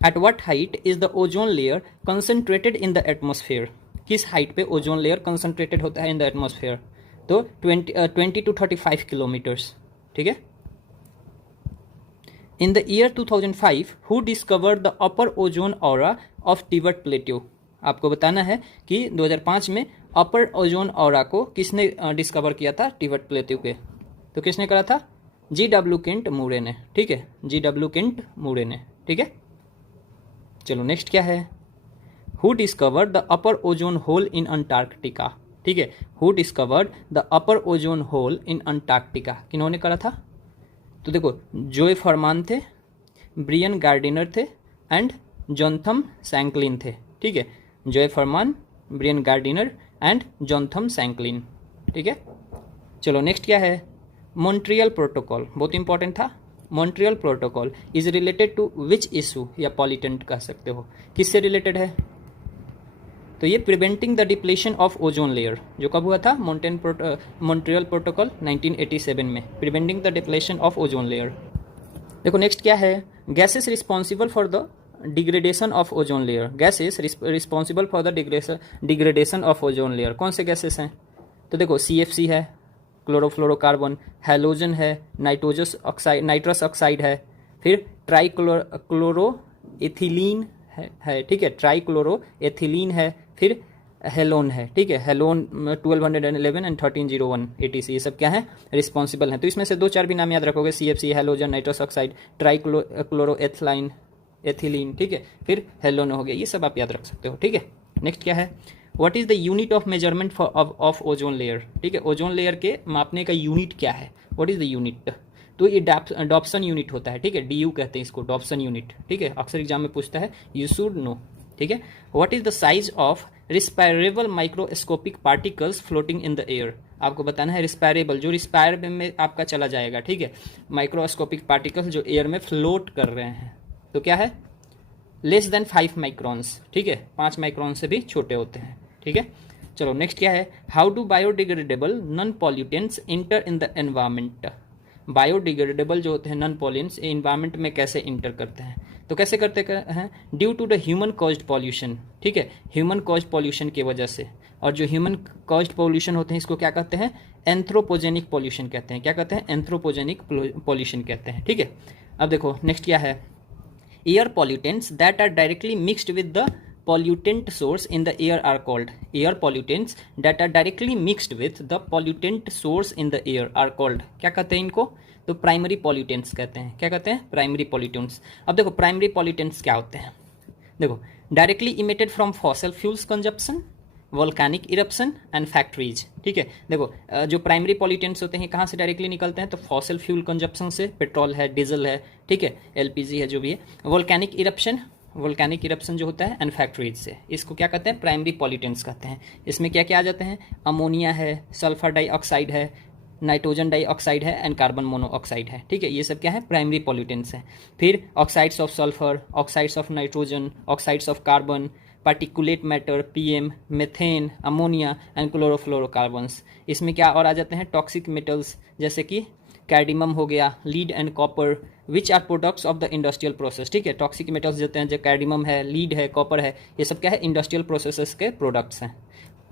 at what height is the ozone layer concentrated in the atmosphere. किस हाइट पे ओजोन लेयर कंसंट्रेटेड होता है इन द एटमॉस्फेयर? तो 20 to 35 किलोमीटर्स। ठीक है। इन the year 2005 who discovered the upper ozone aura of Tibet plateau. आपको बताना है कि 2005 में अपर ओजोन ऑरा को किसने डिस्कवर किया था? टिबेट प्लेट्यू पे। तो किसने करा था? GW केंट मूरे ने। ठीक है। GW केंट मूरे ने। ठीक है। चलो नेक्स्ट क्या है, who discovered the upper ozone hole in Antarctica. ठीक है। Who discovered the upper ozone hole in Antarctica. किन्होंने करा था? तो देखो, जोए फरमान थे, ब्रियन गार्डिनर थे, एंड जोनाथन सैंकलिन थे। ठीक है। Joe Farman, Brian Gardiner and Jonathan Shanklin. ठीक है। चलो नेक्स्ट क्या है, मॉन्ट्रियल प्रोटोकॉल। बहुत इंपॉर्टेंट था। Montreal protocol is related to which issue, या पॉलिटेंट कह सकते हो। किससे रिलेटेड है? तो ये preventing the depletion of ozone layer, जो कब हुआ था? मॉन्ट्रियल प्रोटोकॉल 1987 में, preventing the depletion of ozone layer. देखो नेक्स्ट क्या है, gases responsible for the degradation of ozone layer, gases responsible for the degradation of ozone layer, कौन से गैसेस हैं? तो देखो CFC है, क्लोरोफ्लोरोकार्बन, हैलोजन है, नाइट्रस ऑक्साइड है, फिर ट्राइक्लोरो एथिलीन है, ठीक है, ट्राइक्लोरो एथिलीन है, फिर हेलोन है, ठीक है, हेलोन 1211 एंड 1301 ATC, ये सब क्या है? रिस्पॉन्सिबल हैं। तो इसमें से 2-4 भी नाम याद रखोगे, CFC, halogen, nitrous oxide, trichloro ethylene, ठीक है, फिर हेलोन हो गया, ये सब आप याद रख सकते हो, ठीक है। नेक्स्ट क्या है? What is the unit of measurement of ozone layer, ठीक है, ओजोन लेयर के मापने का यूनिट क्या है? What is the unit? तो ये डॉप्सन यूनिट होता है, ठीक है, DU कहते हैं इसको, डॉप्सन यूनिट, ठीक है, अक्सर एग्जाम में पूछता है, यू शुड नो, ठीक है। What is the size of respirable microscopic particles floating in the air, आपको बताना है रिस्पायरेबल, जो रिस्पायर में आपका चला जाएगा, ठीक है, माइक्रोस्कोपिक पार्टिकल्स जो एयर में फ्लोट कर रहे हैं, तो क्या है? लेस देन 5 माइक्रॉन्स, ठीक है, 5 माइक्रॉन से भी छोटे होते हैं, ठीक है। चलो नेक्स्ट क्या है? How do biodegradable non pollutants inter in the environment, biodegradable जो होते हैं नॉन पॉल्यूटेंट्स एनवायरमेंट में कैसे इंटर करते हैं? तो कैसे करते हैं? Due to the human caused pollution, ठीक है, ह्यूमन कॉज्ड पॉल्यूशन की वजह से, और जो ह्यूमन कॉज्ड पॉल्यूशन होते हैं इसको क्या कहते हैं? एंथ्रोपोजेनिक पॉल्यूशन कहते हैं। क्या कहते हैं? एंथ्रोपोजेनिक पॉल्यूशन कहते हैं, ठीक है। अब देखो नेक्स्ट क्या है? Air pollutants that are directly mixed with the pollutant source in the air are called, air pollutants that are directly mixed with the pollutant source in the air are called, क्या कहते हैं इनको? तो primary pollutants कहते हैं। क्या कहते हैं? Primary pollutants. अब देखो प्राइमरी पॉल्यूटेंट्स क्या होते हैं, देखो directly emitted from fossil fuels consumption, volcanic eruption and factories, ठीक है। देखो जो प्राइमरी पॉल्यूटेंट्स होते हैं कहाँ से डायरेक्टली निकलते हैं? तो फॉसिल फ्यूल कंजप्शन से, पेट्रोल है, डीजल है, ठीक है, LPG है, जो भी है, वोल्केनिक इरप्शन जो होता है, एंड फैक्ट्रीज से, इसको क्या कहते हैं? प्राइमरी पॉल्यूटेंट्स कहते हैं। इसमें क्या क्या आ जाते हैं? अमोनिया है, सल्फर डाइऑक्साइड है, नाइट्रोजन डाइऑक्साइड है, एंड कार्बन मोनोऑक्साइड है, ठीक है, ये सब क्या है? प्राइमरी पॉल्यूटेंट्स हैं। फिर oxides of sulphur, oxides of nitrogen, oxides of carbon, particulate matter, PM, methane, ammonia and chlorofluorocarbons. इसमें क्या और आ जाते हैं? टॉक्सिक मेटल्स, जैसे कि कैडमियम हो गया, lead and copper, which are products of the industrial process, ठीक है, टॉक्सिक मेटल्स देते हैं, जो कैडमियम है, लीड है, कॉपर है, ये सब क्या है? इंडस्ट्रियल प्रोसेसेस के प्रोडक्ट्स हैं।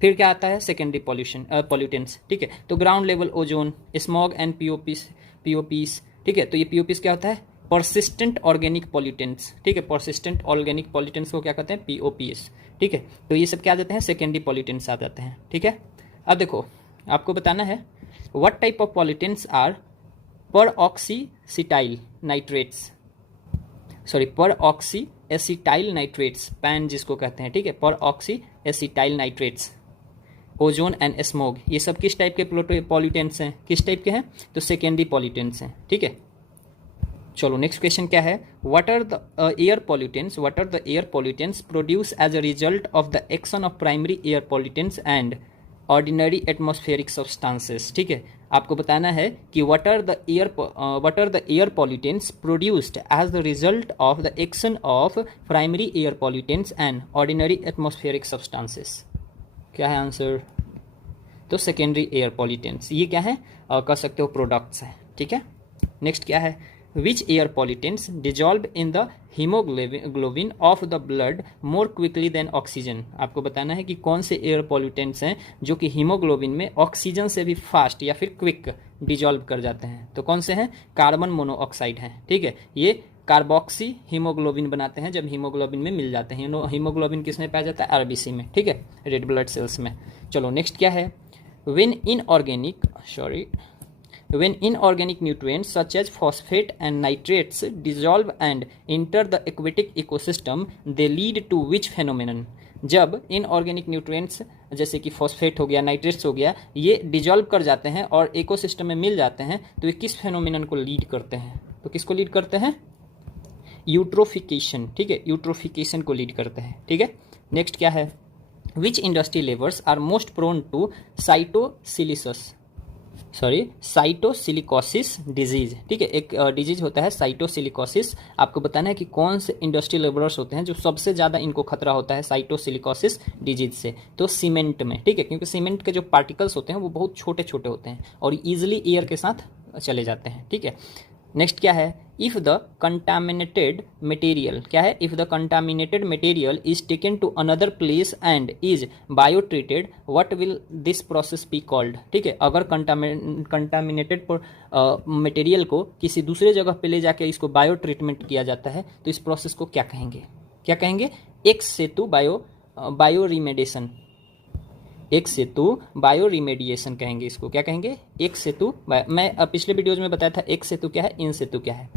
फिर क्या आता है? सेकेंडरी पॉल्यूटेंट्स, ठीक है, तो ground level ozone, smog and POPs, ठीक है, तो ये POPs क्या होता है? परसिस्टेंट ऑर्गेनिक पॉल्यूटेंट्स, ठीक है, परसिस्टेंट ऑर्गेनिक पॉल्यूटेंट्स को क्या कहते हैं? POPs, ठीक है, तो ये सब क्या आ जाते हैं? सेकेंडरी पॉल्यूटेंट्स आ जाते हैं, ठीक है। अब देखो आपको बताना है what type of pollutants are peroxyacetyl nitrates, PAN जिसको कहते हैं, ठीक है, peroxyacetyl nitrates, ozone and smog, ये सब किस टाइप के पॉल्यूटेंट्स हैं? किस टाइप के हैं? तो सेकेंडरी पॉल्यूटेंट्स हैं, ठीक है। चलो नेक्स्ट क्वेश्चन क्या है? What are the air pollutants produce as a result of the action of primary air pollutants and ordinary atmospheric substances, ठीक है, आपको बताना है कि what are the air pollutants produced as the result of the action of primary air pollutants and ordinary atmospheric substances. क्या है answer? तो secondary air pollutants, ये क्या है? कह सकते हो प्रोडक्ट्स हैं, ठीक है। नेक्स्ट क्या है? Which air pollutants dissolve in the hemoglobin of the blood more quickly than oxygen? आपको बताना है कि कौन से एयर पॉल्यूटेंट्स हैं जो कि हीमोग्लोबिन में ऑक्सीजन से भी फास्ट या फिर क्विक डिजॉल्व कर जाते हैं। तो कौन से हैं? कार्बन मोनोऑक्साइड हैं, ठीक है, ये कार्बोक्सी हीमोग्लोबिन बनाते हैं जब हीमोग्लोबिन में मिल जाते हैं। हीमोग्लोबिन किस में पाया जाता है? RBC में, ठीक है, रेड ब्लड सेल्स में। चलो नेक्स्ट क्या है? When inorganic nutrients such as phosphate and nitrates dissolve and enter the aquatic ecosystem, they lead to which phenomenon? जब इनऑर्गेनिक न्यूट्रिएंट्स जैसे कि फॉस्फेट हो गया, नाइट्रेट्स हो गया, ये डिजॉल्व कर जाते हैं और इकोसिस्टम में मिल जाते हैं, तो ये किस फेनोमेनन को लीड करते हैं? तो किसको लीड करते हैं? यूट्रोफिकेशन, ठीक है, यूट्रोफिकेशन को लीड करते हैं, ठीक है। नेक्स्ट क्या है? Which industry labours are most prone to cytosilicosis disease, ठीक है, एक डिजीज होता है साइटोसिलिकोसिस। आपको बताना है कि कौन से इंडस्ट्रियल लेबरर्स होते हैं जो सबसे ज़्यादा इनको खतरा होता है साइटोसिलिकोसिस डिजीज से? तो सीमेंट में, ठीक है, क्योंकि सीमेंट के जो पार्टिकल्स होते हैं वो बहुत छोटे छोटे होते हैं और ईजिली एयर के साथ चले जाते हैं, ठीक है। नेक्स्ट क्या है, इफ द कंटामिनेटेड मटेरियल, क्या है, if the contaminated material is taken to another place and is bio treated what will this process be called. ठीक है, अगर कंटामिनेटेड मटेरियल को किसी दूसरे जगह पे ले जाके इसको बायो ट्रीटमेंट किया जाता है तो इस प्रोसेस को क्या कहेंगे, क्या कहेंगे, एक्स सेतु बायो रिमेडिएशन, एक सेतु बायो रिमेडिएशन कहेंगे इसको, क्या कहेंगे, एक सेतु। मैं पिछले वीडियोज में बताया था एक सेतु क्या है, इन सेतु क्या है।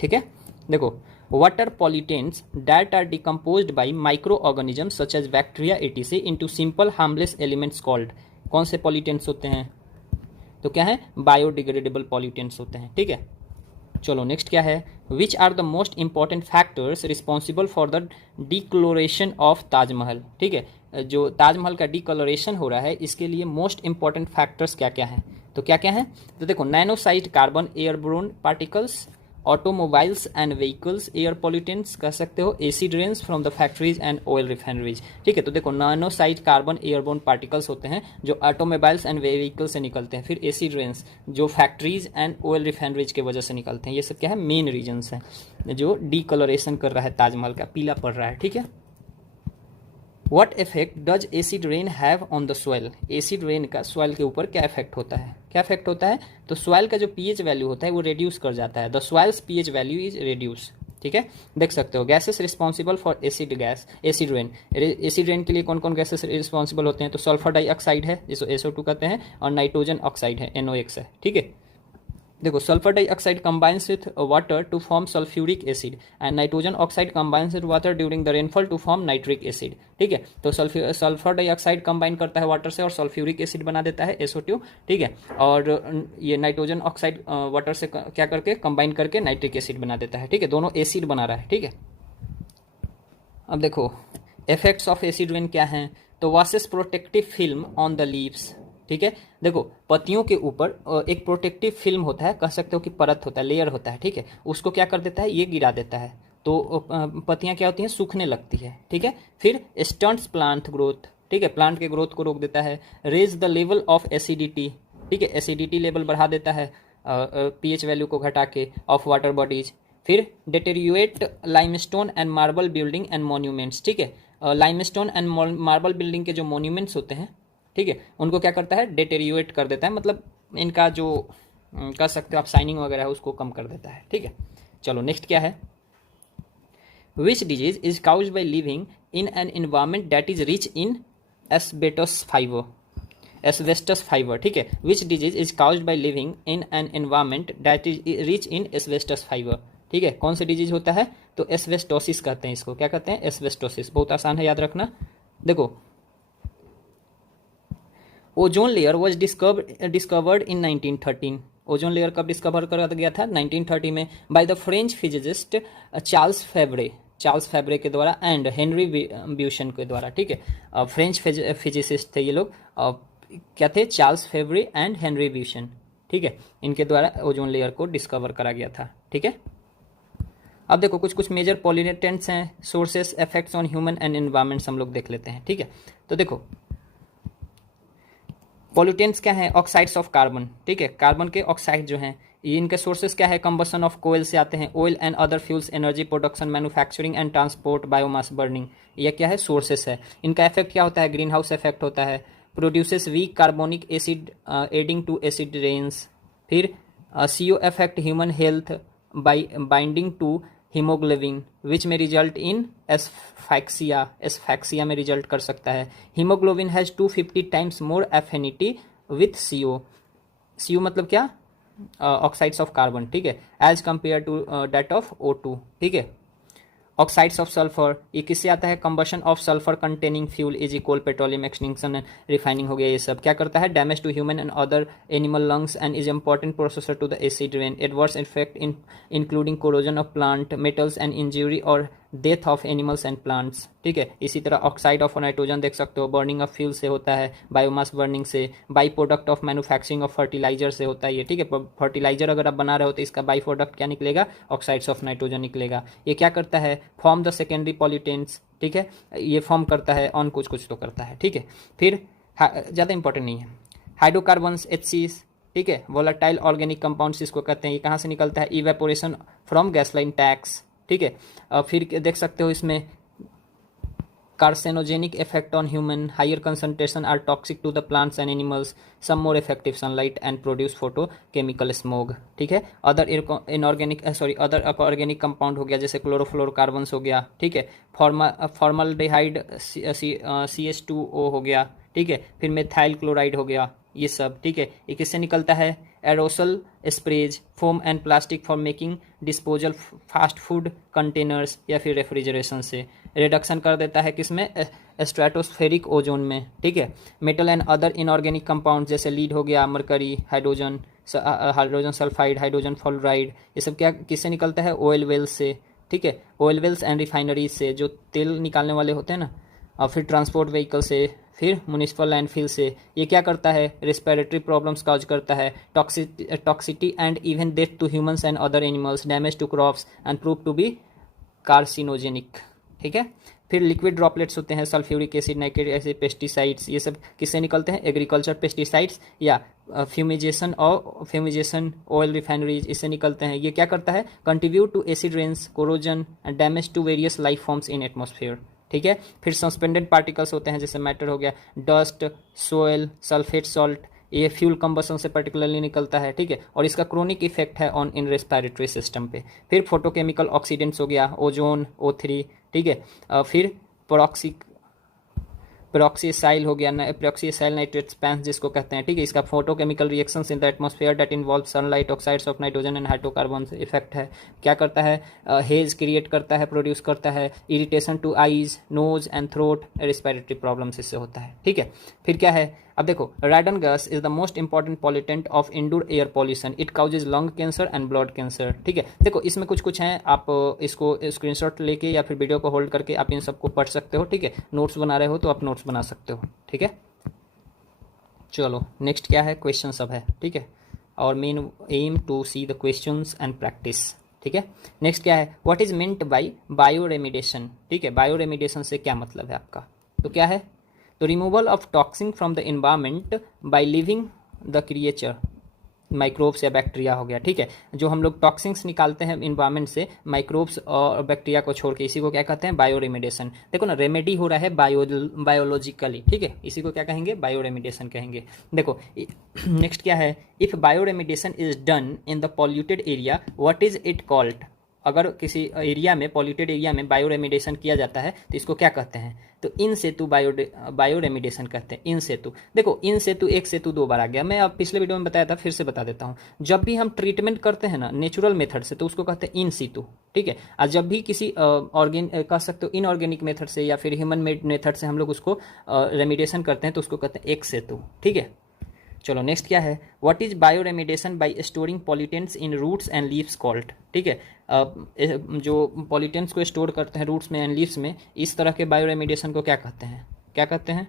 ठीक है, देखो, water pollutants that are decomposed by microorganisms such as bacteria etc into simple harmless elements called, कौन से पॉल्यूटेंट्स होते हैं, तो क्या है, बायोडिग्रेडेबल पॉल्यूटेंट्स होते हैं। ठीक है, चलो नेक्स्ट क्या है, which are the most important factors responsible for the discolouration of Taj Mahal. ठीक है, जो ताजमहल का डिकलोरेशन हो रहा है इसके लिए मोस्ट इंपॉर्टेंट फैक्टर्स क्या क्या हैं, तो क्या क्या है, तो देखो, nanosize carbon airborne particles, automobiles and vehicles air pollutants कह सकते हो, acid rains from the factories and oil refineries. ठीक है, तो देखो, नैनोसाइज कार्बन एयरबोर्न पार्टिकल्स होते हैं जो ऑटोमोबाइल्स एंड व्हीकल से निकलते हैं, फिर एसिड रेन्स जो फैक्ट्रीज एंड ऑयल रिफाइनरीज की वजह से निकलते हैं। ये सब क्या है, मेन रीजन्स हैं जो डीकलरेशन कर रहा है ताजमहल का, पीला पड़ रहा है। ठीक है, what effect does acid rain have on the soil, acid rain का सॉइल के ऊपर क्या इफेक्ट होता है, क्या इफेक्ट होता है, तो सॉइल का जो पीएच वैल्यू होता है वो रिड्यूस कर जाता है, the soils pH value is reduce. ठीक है, देख सकते हो, gases responsible for acid gas, acid rain, acid rain के लिए कौन कौन गैसेस रिस्पॉन्सिबल होते हैं, तो सल्फर डाइऑक्साइड है जिसको SO2 कहते हैं, और नाइट्रोजन ऑक्साइड है NOx है। ठीक है, देखो, sulphur dioxide combines with water to form sulphuric acid and nitrogen oxide combines with water during the rainfall to form nitric acid. ठीक है, तो सल्फर डाइऑक्साइड कंबाइन करता है वाटर से और सल्फ्यूरिक एसिड बना देता है SO2। ठीक है, और ये नाइट्रोजन ऑक्साइड वाटर से क्या करके कंबाइन करके नाइट्रिक एसिड बना देता है। ठीक है, दोनों एसिड बना रहा है। ठीक है, अब देखो, इफेक्ट्स ऑफ एसिड रेन क्या हैं, तो washes protective film on the leaves. ठीक है, देखो, पत्तियों के ऊपर एक प्रोटेक्टिव फिल्म होता है, कह सकते हो कि परत होता है, लेयर होता है। ठीक है, उसको क्या कर देता है, ये गिरा देता है, तो पत्तियां क्या होती हैं, सूखने लगती है। ठीक है, फिर स्टंट्स प्लांट ग्रोथ। ठीक है, प्लांट के ग्रोथ को रोक देता है, raise the level of acidity. ठीक है, एसिडिटी लेवल बढ़ा देता है पीएच वैल्यू को घटा के ऑफ वाटर बॉडीज। फिर deteriorate limestone and marble building and monuments. ठीक है, लाइमस्टोन एंड मार्बल बिल्डिंग के जो मॉन्यूमेंट्स होते हैं, ठीक है, उनको क्या करता है, डिटेरियोरेट कर देता है, मतलब इनका जो कह सकते हो आप शाइनिंग वगैरह है उसको कम कर देता है। ठीक है, चलो नेक्स्ट क्या है, which disease is caused by living in an environment that is rich in asbestos fibre, asbestos fibre. ठीक है, which disease is caused by living in an environment that is rich in asbestos fibre. ठीक है, कौन सा disease होता है, तो asbestosis कहते हैं इसको, क्या कहते हैं, एस्बेस्टोसिस, बहुत आसान है याद रखना। देखो, ozone layer was discovered in 1913, ozone layer कब डिस्कवर करा गया था, 1930 में, by the French physicist Charles Fabry के द्वारा एंड हेनरी ब्यूशन के द्वारा। ठीक है, फ्रेंच फिजिसिस्ट थे ये लोग, क्या थे, चार्ल्स फेब्रे एंड हेनरी ब्यूशन। ठीक है, इनके द्वारा ओजोन लेयर को डिस्कवर करा गया था। ठीक है, अब देखो, कुछ कुछ मेजर पॉल्यूटेंट्स हैं, sources, effects on human and environments हम लोग देख लेते हैं। ठीक है, तो देखो, पॉल्यूटेंट्स क्या है, ऑक्साइड्स ऑफ कार्बन। ठीक है, कार्बन के ऑक्साइड जो हैं, ये इनके सोर्सेस क्या है, कंबसन ऑफ कोयल से आते हैं, oil and other fuels, energy production, manufacturing and transport, biomass burning, ये क्या है, सोर्सेस है। इनका इफेक्ट क्या होता है, ग्रीन हाउस इफेक्ट होता है, produces weak carbonic acid adding to acid rains. फिर CO effect human health by binding to haemoglobin which में रिजल्ट इन एस्फैक्सिया में रिजल्ट कर सकता है। Haemoglobin has 250 times more affinity with CO मतलब क्या, ऑक्साइड्स ऑफ कार्बन। ठीक है, as compare to that of O2। ठीक है, ऑक्साइड्स ऑफ सल्फर, ये किससे आता है, combustion of sulphur containing fuel is equal petroleum extinction and refining हो गया। ये सब क्या करता है, damage to human and other animal lungs and is important processor to the acid rain, adverse effect in including corrosion of plant metals and injury और death of animals and plants. ठीक है, इसी तरह ऑक्साइड ऑफ नाइट्रोजन देख सकते हो, burning of fuel से होता है, बायोमास बर्निंग से, by product of manufacturing of fertiliser से होता है ये। ठीक है, फर्टिलाइजर अगर आप बना रहे हो तो इसका बाई प्रोडक्ट क्या निकलेगा, ऑक्साइड्स ऑफ नाइट्रोजन निकलेगा। ये क्या करता है, फॉर्म द सेकेंडरी पॉल्यूटेंट्स। ठीक है, ये फॉर्म करता है कुछ तो करता है। ठीक है, फिर ज़्यादा इंपॉर्टेंट नहीं है, हाइड्रोकार्बन्स HCs, ठीक है। वोलाटाइल ऑर्गेनिक कंपाउंड्स इसको कहते हैं। ये कहाँ से निकलता है? इवेपोरेशन फ्रॉम गैसलाइन टैक्स, ठीक है। फिर देख सकते हो इसमें carcinogenic effect on human, higher concentration are toxic to the plants and animals, some more effective sunlight and produce photochemical smog, ठीक है। Other inorganic other organic compound हो गया जैसे क्लोरोफ्लोरोकार्बन्स हो गया, ठीक है। फॉर्मल्डिहाइड CH2O हो गया, ठीक है। फिर मेथाइल क्लोराइड हो गया, ये सब, ठीक है। ये किससे निकलता है? एरोसल sprays, foam and plastic for making disposal fast food containers या फिर रेफ्रिजरेशन से। रिडक्शन कर देता है किसमें? स्ट्रेटोस्फेरिक ओजोन में, ठीक है। Metal and other inorganic compound जैसे लीड हो गया, mercury, hydrogen sulphide, hydrogen fluoride, ये सब क्या किससे निकलता है? ऑयल वेल्स से, ठीक है। ऑयल वेल्स एंड रिफाइनरीज से, जो तेल निकालने वाले होते हैं ना, और फिर ट्रांसपोर्ट व्हीकल से, फिर म्यूनिसिपल लैंडफिल से। ये क्या करता है? रेस्पिरेटरी प्रॉब्लम्स काज करता है, toxicity and even death to humans and other animals, damage to crops and prove to be carcinogenic, ठीक है। फिर लिक्विड ड्रॉपलेट्स होते हैं, sulphuric acid, nitric acid, pesticides, ये सब किससे निकलते हैं? एग्रीकल्चर पेस्टिसाइड्स या फ्यूमिजेशन ऑयल रिफाइनरीज, इससे निकलते हैं। ये क्या करता है? Contribute to acid rains, corrosion and damage to various life forms in atmosphere, ठीक है। फिर सस्पेंडेड पार्टिकल्स होते हैं जैसे मैटर हो गया, डस्ट, सोयल, सल्फेट सॉल्ट, ये फ्यूल कंबसन से पर्टिकुलरली निकलता है, ठीक है। और इसका क्रोनिक इफेक्ट है ऑन इन रेस्पिरेटरी सिस्टम पे। फिर फोटोकेमिकल ऑक्सीडेंट्स हो गया, ओजोन, O3, ठीक है। फिर पेरोक्सीसाइल हो गया, पेरोक्सीसाइल नाइट्रेट स्पैंस जिसको कहते हैं, ठीक है। इसका photochemical reactions in the atmosphere that involve sunlight, oxides of nitrogen and hydrocarbon effect है। क्या करता है? हेज क्रिएट करता है, प्रोड्यूस करता है, irritation to eyes, nose and throat, respiratory problems इससे होता है, ठीक है। फिर क्या है? अब देखो, रेडन gas is the most important pollutant of indoor air pollution, it causes lung cancer and blood cancer, ठीक है। देखो इसमें कुछ हैं, आप इसको स्क्रीनशॉट लेके या फिर वीडियो को होल्ड करके आप इन सबको पढ़ सकते हो, ठीक है। नोट्स बना रहे हो तो आप नोट्स बना सकते हो, ठीक है। चलो नेक्स्ट क्या है? क्वेश्चन सब है, ठीक है। और main aim to see the questions and practice, ठीक है। नेक्स्ट क्या है? What is meant by bioremediation, ठीक है। बायो रेमिडिएशन से क्या मतलब है आपका? तो क्या है? तो removal of toxin from the environment by living the creature, microbes या बैक्टीरिया हो गया, ठीक है। जो हम लोग टॉक्सिन्स निकालते हैं इन्वायरमेंट से, माइक्रोब्स और बैक्टीरिया को छोड़ के, इसी को क्या कहते हैं? Bio remediation. देखो ना, रेमेडी हो रहा है बायोलॉजिकली, ठीक है। इसी को क्या कहेंगे? बायो रेमिडिएशन कहेंगे। देखो नेक्स्ट क्या है? If bio remediation is done in the polluted area, what is it called? अगर किसी एरिया में, पॉल्यूटेड एरिया में बायो रेमिडिएशन किया जाता है तो इसको क्या कहते हैं? तो इन सेतु बायो रेमिडिएशन कहते हैं। इन सेतु, देखो इन सेतु, एक सेतु दो बार आ गया, मैं अब पिछले वीडियो में बताया था, फिर से बता देता हूँ। जब भी हम ट्रीटमेंट करते हैं ना नेचुरल मेथड से, तो उसको कहते हैं इन सीतु, ठीक है। और जब भी किसी कह सकते हो इनऑर्गेनिक मेथड से या फिर ह्यूमन मेड मेथड से हम लोग उसको रेमिडिएशन करते हैं तो उसको कहते हैं एक सेतु, ठीक है। चलो नेक्स्ट क्या है? What is bioremediation by storing pollutants in roots and leaves called, ठीक है। जो पॉल्यूटेंट्स को स्टोर करते हैं रूट्स में एंड लीव्स में, इस तरह के बायो रेमिडिएशन को क्या कहते हैं? क्या कहते हैं?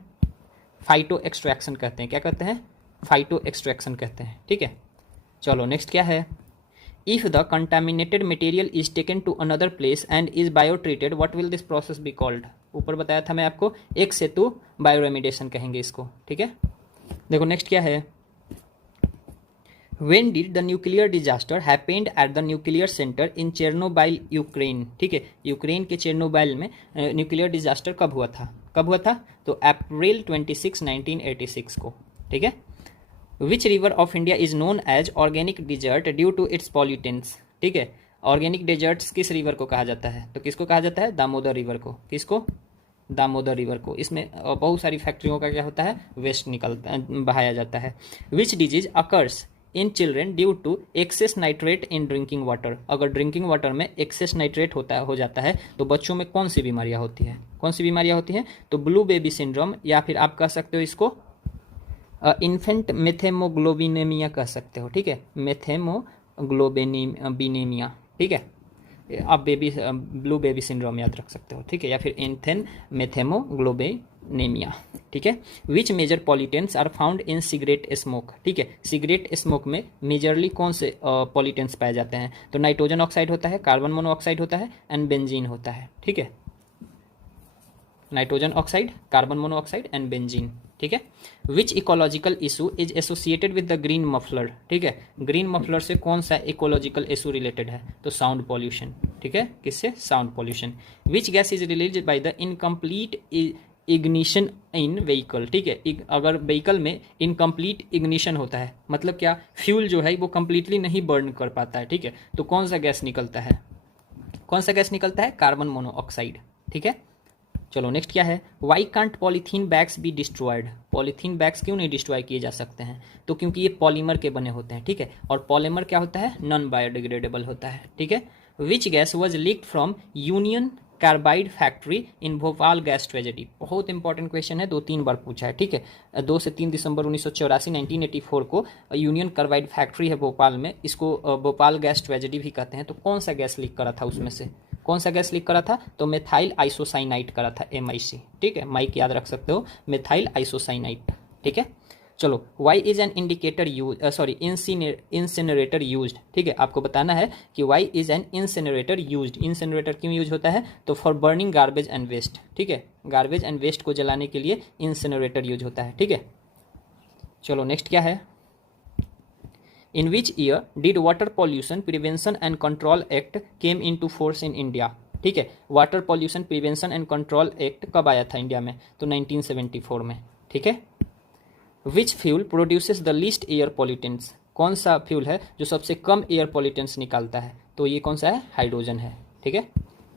फाइटो एक्सट्रैक्शन कहते हैं। क्या कहते हैं? फाइटो एक्सट्रैक्शन कहते हैं, ठीक है। चलो नेक्स्ट क्या है? If the contaminated material is taken to another place and is bio treated, what will this process be called? ऊपर बताया था मैं आपको, एक सेतु बायो रेमिडिएशन कहेंगे इसको, ठीक है। देखो नेक्स्ट क्या है? When did the nuclear disaster happened at the nuclear center in Chernobyl, Ukraine, ठीक है। यूक्रेन के चेरनोबाइल में न्यूक्लियर डिजास्टर कब हुआ था? कब हुआ था? तो अप्रैल 26, 1986 को, ठीक है। Which river of India is known as organic desert due to its pollutants, ठीक है। ऑर्गेनिक डेजर्ट्स किस रिवर को कहा जाता है? तो किसको कहा जाता है? दामोदर रिवर को। किसको? दामोदर रिवर को। इसमें बहुत सारी फैक्ट्रियों का क्या होता है? वेस्ट निकलता बहाया जाता है। Which disease occurs in children due to excess nitrate in drinking water, अगर ड्रिंकिंग वाटर में एक्सेस नाइट्रेट हो जाता है तो बच्चों में कौन सी बीमारियां होती है? कौन सी बीमारियां होती हैं? तो ब्लू बेबी सिंड्रोम, या फिर आप कह सकते हो इसको इन्फेंट मेथेमोग्लोबिनेमिया कह सकते हो, ठीक है। मेथेमोग्लोबिनेमिया, ठीक है। आप ब्लू बेबी सिंड्रोम याद रख सकते हो, ठीक है, या फिर इन्फेन मेथेमोग्लोबिनेमिया, ठीक है। Which major pollutants are found in cigarette smoke, ठीक है। सिगरेट स्मोक में मेजरली कौन से पॉल्यूटेंट्स पाए जाते हैं? तो नाइट्रोजन ऑक्साइड होता है, कार्बन मोनोऑक्साइड होता है एंड बेंजीन होता है, ठीक है। Nitrogen oxide, carbon monoxide and benzene, ठीक है। Which ecological issue is associated with the green muffler, ठीक है, ग्रीन मफलर से कौन सा इकोलॉजिकल इशू रिलेटेड है, तो साउंड पॉल्यूशन, ठीक है, किससे, sound pollution. Which gas is release by the incomplete ignition in vehicle, ठीक है, अगर व्हीकल में इनकम्प्लीट इग्निशन होता है, मतलब क्या, फ्यूल जो है वो कंप्लीटली नहीं बर्न कर पाता है, ठीक है, तो कौन सा गैस निकलता है, कौन सा गैस निकलता है, कार्बन मोनोऑक्साइड, ठीक है। चलो नेक्स्ट क्या है, why can't polythene bags be destroyed, polythene bags क्यों नहीं डिस्ट्रॉय किए जा सकते हैं, तो क्योंकि ये पॉलीमर के बने होते हैं, ठीक है, और पॉलीमर क्या होता है, नॉन बायोडिग्रेडेबल होता है, ठीक है। Which gas was leaked from union carbide factory in Bhopal gas tragedy, बहुत इंपॉर्टेंट क्वेश्चन है, 2-3 बार पूछा है, ठीक है। 2 से 3 दिसंबर 1984 1984 को यूनियन कार्बाइड फैक्ट्री है भोपाल में, इसको भोपाल गैस ट्रेजेडी भी कहते हैं। तो कौन सा गैस लीक करा था, उसमें से कौन सा गैस लीक करा था, तो मेथाइल आइसोसाइनाइट करा था, MIC, ठीक है, माइक याद रख सकते हो, मेथाइल आइसोसाइनाइट, ठीक है। चलो, why is an indicator use, sorry incinerator used, ठीक है, आपको बताना है कि why is an incinerator used, incinerator क्यों यूज होता है, तो for burning garbage and waste, ठीक है, गार्बेज एंड वेस्ट को जलाने के लिए इंसिनरेटर यूज होता है, ठीक है। चलो नेक्स्ट क्या है, in which year did water pollution prevention and control act came into force in India, ठीक है, water pollution prevention and control act कब आया था इंडिया में, तो 1974 में, ठीक है। Which fuel produces the least air pollutants, कौन सा फ्यूल है जो सबसे कम एयर पॉल्यूटेंट्स निकालता है, तो ये कौन सा है, हाइड्रोजन है, ठीक है।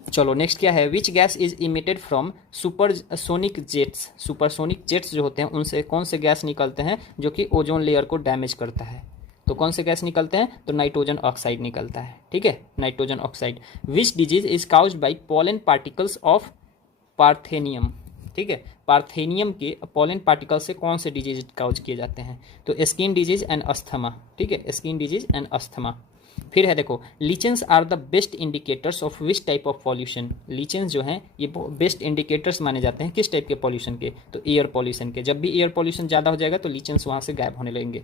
चलो नेक्स्ट क्या है, which gas is emitted from supersonic jets, supersonic jets जो होते हैं उनसे कौन से गैस निकलते हैं जो कि ओजोन लेयर को डैमेज करता है, तो कौन से गैस निकलते हैं, तो नाइट्रोजन ऑक्साइड निकलता है, ठीक है, nitrogen oxide. Which disease is caused bye pollen particles of parthenium, ठीक है, पार्थेनियम के पोलन पार्टिकल से कौन से डिजीज काउज किए जाते हैं, तो स्किन डिजीज एंड अस्थमा, ठीक है, स्किन डिजीज एंड अस्थमा। फिर है देखो, lichens are the best indicators of which type of pollution, lichens जो हैं ये बेस्ट इंडिकेटर्स माने जाते हैं किस टाइप के पॉल्यूशन के, तो एयर पॉल्यूशन के, जब भी एयर पॉल्यूशन ज़्यादा हो जाएगा तो लीचेंस वहाँ से गायब होने लगेंगे,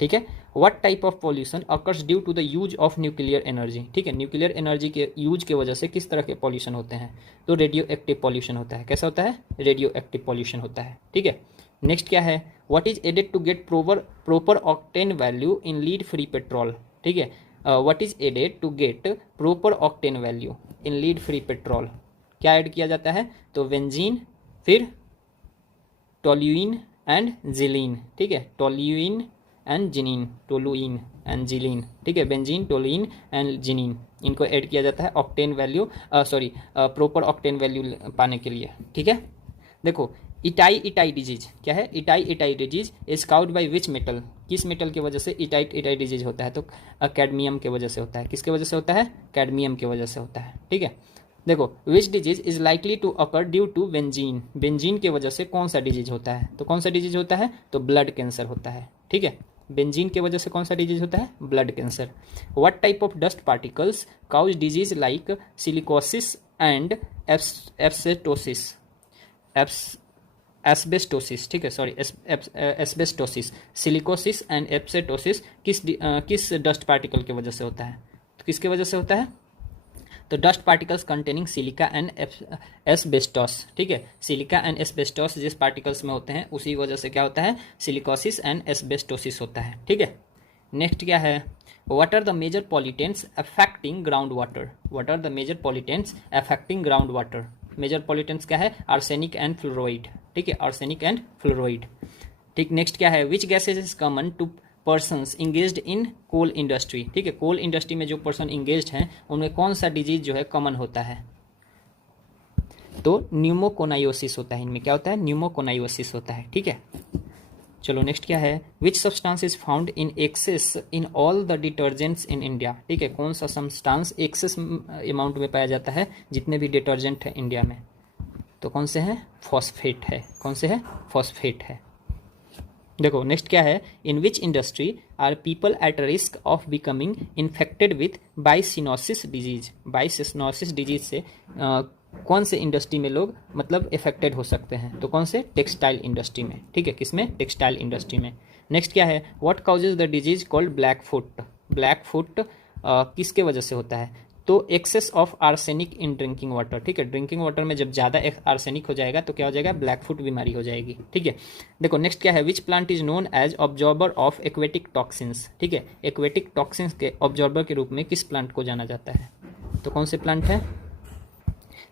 ठीक है। What type of pollution occurs due to the use of nuclear energy, ठीक है, न्यूक्लियर एनर्जी के यूज के वजह से किस तरह के पॉल्यूशन होते हैं, तो रेडियो एक्टिव पॉल्यूशन होता है, कैसा होता है, रेडियो एक्टिव पॉल्यूशन होता है, ठीक है। नेक्स्ट क्या है, what is added to get proper octane value in lead free petrol, ठीक है, what is added to get proper octane value in lead free petrol, क्या ऐड किया जाता है, तो बेंजीन, फिर टोल्यूइन एंड जिलीन, ठीक है, टोल्यूइन एंड जिनीन, टोलुइन एंड जिलीन, ठीक है, बेंजीन, टोलुइन एंड जिनीन, इनको ऐड किया जाता है octane value, proper octane value पाने के लिए, ठीक है। देखो, इटाई डिजीज क्या है, itai disease is cowed by which metal, किस मेटल की वजह से इटाई डिजीज होता है, तो कैडमियम के वजह से होता है, किसके वजह से होता है, कैडमियम की वजह से होता है, ठीक है। देखो, which disease is likely to occur due to benzene, benzene की वजह से कौन सा डिजीज होता है, तो कौन सा डिजीज होता है, तो ब्लड कैंसर होता है, ठीक है, बेंजीन की वजह से कौन सा डिजीज होता है, blood cancer. What type of dust particles cause disease like silicosis and asbestosis, asbestosis, ठीक है, sorry asbestosis, silicosis and asbestosis किस डस्ट पार्टिकल की वजह से होता है, तो किसके वजह से होता है, तो dust particles containing silica and asbestos, ठीक है, सिलिका एंड एस्बेस्टोस जिस पार्टिकल्स में होते हैं उसी वजह से क्या होता है, सिलिकोसिस एंड एस्बेस्टोसिस होता है, ठीक है। नेक्स्ट क्या है, what are the major pollutants affecting ground water, what are the major pollutants affecting ground water, major pollutants क्या है, आर्सेनिक एंड फ्लोराइड, ठीक है, आर्सेनिक एंड फ्लोराइड, ठीक। नेक्स्ट क्या है, which gases is common to persons engaged in coal industry, ठीक है, coal industry में जो पर्सन इंगेज्ड हैं उनमें कौन सा डिजीज जो है कॉमन होता है, तो न्यूमोकोनाइसिस होता है, इनमें क्या होता है, न्यूमोकोनाइसिस होता है, ठीक है। चलो नेक्स्ट क्या है, which substance is found in excess in all the detergents in India, ठीक है, कौन सा सब्सटेंस एक्सेस अमाउंट में पाया जाता है जितने भी डिटर्जेंट है इंडिया में, तो कौन से हैं, फॉस्फेट है, कौन से है, फॉस्फेट है। देखो नेक्स्ट क्या है, in which industry are people at risk of becoming infected with byssinosis disease, byssinosis disease से कौन से इंडस्ट्री में लोग मतलब इफेक्टेड हो सकते हैं, तो कौन से, टेक्सटाइल इंडस्ट्री में, ठीक है, किसमें, टेक्सटाइल इंडस्ट्री में। नेक्स्ट क्या है, what causes the disease called black foot, black foot किसके वजह से होता है, तो तो excess of arsenic in drinking water, ठीक है, ड्रिंकिंग वाटर में जब ज़्यादा आर्सेनिक हो जाएगा तो क्या हो जाएगा, ब्लैक फुट बीमारी हो जाएगी, ठीक है। देखो नेक्स्ट क्या है, which plant is known as absorber of aquatic toxins, ठीक है, एक्वेटिक टॉक्सिन्स के ऑब्जॉर्बर के रूप में किस प्लांट को जाना जाता है, तो कौन से प्लांट है,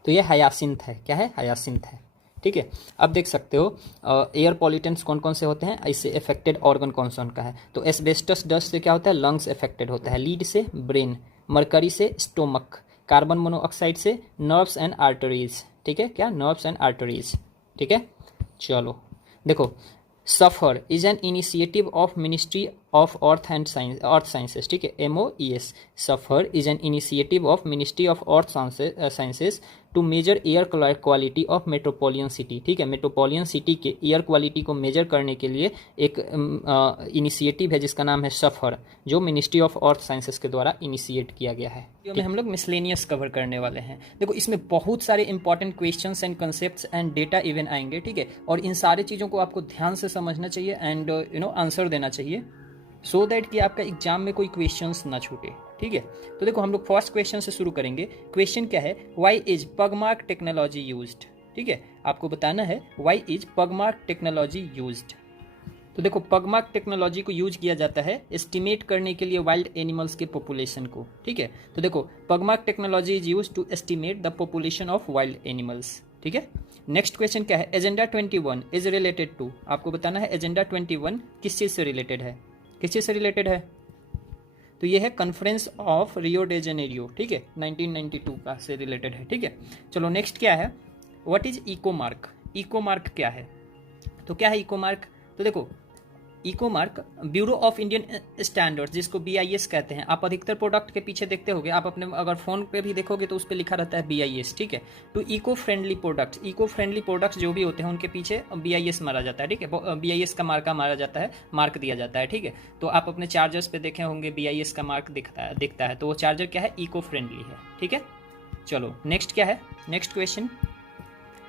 तो ये हायासिंथ है, क्या है, हायासिंथ है, ठीक है। अब देख सकते हो एयर पॉल्यूटेंट्स कौन कौन से होते हैं, इससे इफेक्टेड ऑर्गन कौन सा उनका है, तो एस्बेस्टस डस्ट से क्या होता है, लंग्स इफेक्टेड होता है, लीड से ब्रेन, मरकरी से स्टोमक, कार्बन मोनोऑक्साइड से नर्व्स एंड आर्टरीज, ठीक है, क्या, नर्व्स एंड आर्टरीज, ठीक है। चलो देखो, SAFAR is an initiative of ministry of earth and sciences, ठीक है, MOES, SAFAR is an initiative of ministry of earth sciences to measure air quality of metropolitan city, ठीक है, मेट्रोपोलियन सिटी के air quality को measure करने के लिए एक इनिशिएटिव है जिसका नाम है सफर, जो मिनिस्ट्री ऑफ अर्थ साइंसेस के द्वारा इनिशिएट किया गया है। में हम लोग मिसलेनियस कवर करने वाले हैं। देखो इसमें बहुत सारे important questions and concepts and data even आएंगे, ठीक है, और इन सारी चीज़ों को आपको ध्यान से समझना चाहिए एंड आंसर देना चाहिए, सो दैट कि आपका एग्जाम में कोई क्वेश्चंस ना छूटे, ठीक है। तो देखो हम लोग फर्स्ट क्वेश्चन से शुरू करेंगे। क्वेश्चन क्या है, why is pugmark technology used, ठीक है, आपको बताना है why is pugmark technology used. तो देखो पगमार्क टेक्नोलॉजी को यूज किया जाता है एस्टिमेट करने के लिए वाइल्ड एनिमल्स के पॉपुलेशन को, ठीक है। तो देखो pugmark technology is use to estimate the population of wild animals, ठीक है। नेक्स्ट क्वेश्चन क्या है, एजेंडा 21 इज रिलेटेड टू, आपको बताना है एजेंडा 21 किस चीज से रिलेटेड है, किस चीज से रिलेटेड है, तो ये है conference of Rio de Janeiro, ठीक है, 1992 का से रिलेटेड है, ठीक है। चलो नेक्स्ट क्या है, व्हाट इज इकोमार्क, इकोमार्क क्या है, तो क्या है इकोमार्क, तो देखो Ecomark bureau of Indian standards जिसको BIS कहते हैं, आप अधिकतर प्रोडक्ट के पीछे देखते होगे, आप अपने अगर फोन पे भी देखोगे तो उस पर लिखा रहता है BIS, ठीक है। तो eco friendly products, eco friendly products जो भी होते हैं उनके पीछे BIS मारा जाता है, ठीक है, BIS का मार्का मारा जाता है, मार्क दिया जाता है, ठीक है। तो आप अपने चार्जर्स पे देखे होंगे BIS का मार्क दिखता है, तो वो चार्जर क्या है, इको फ्रेंडली है, ठीक है। चलो नेक्स्ट क्या है, next question,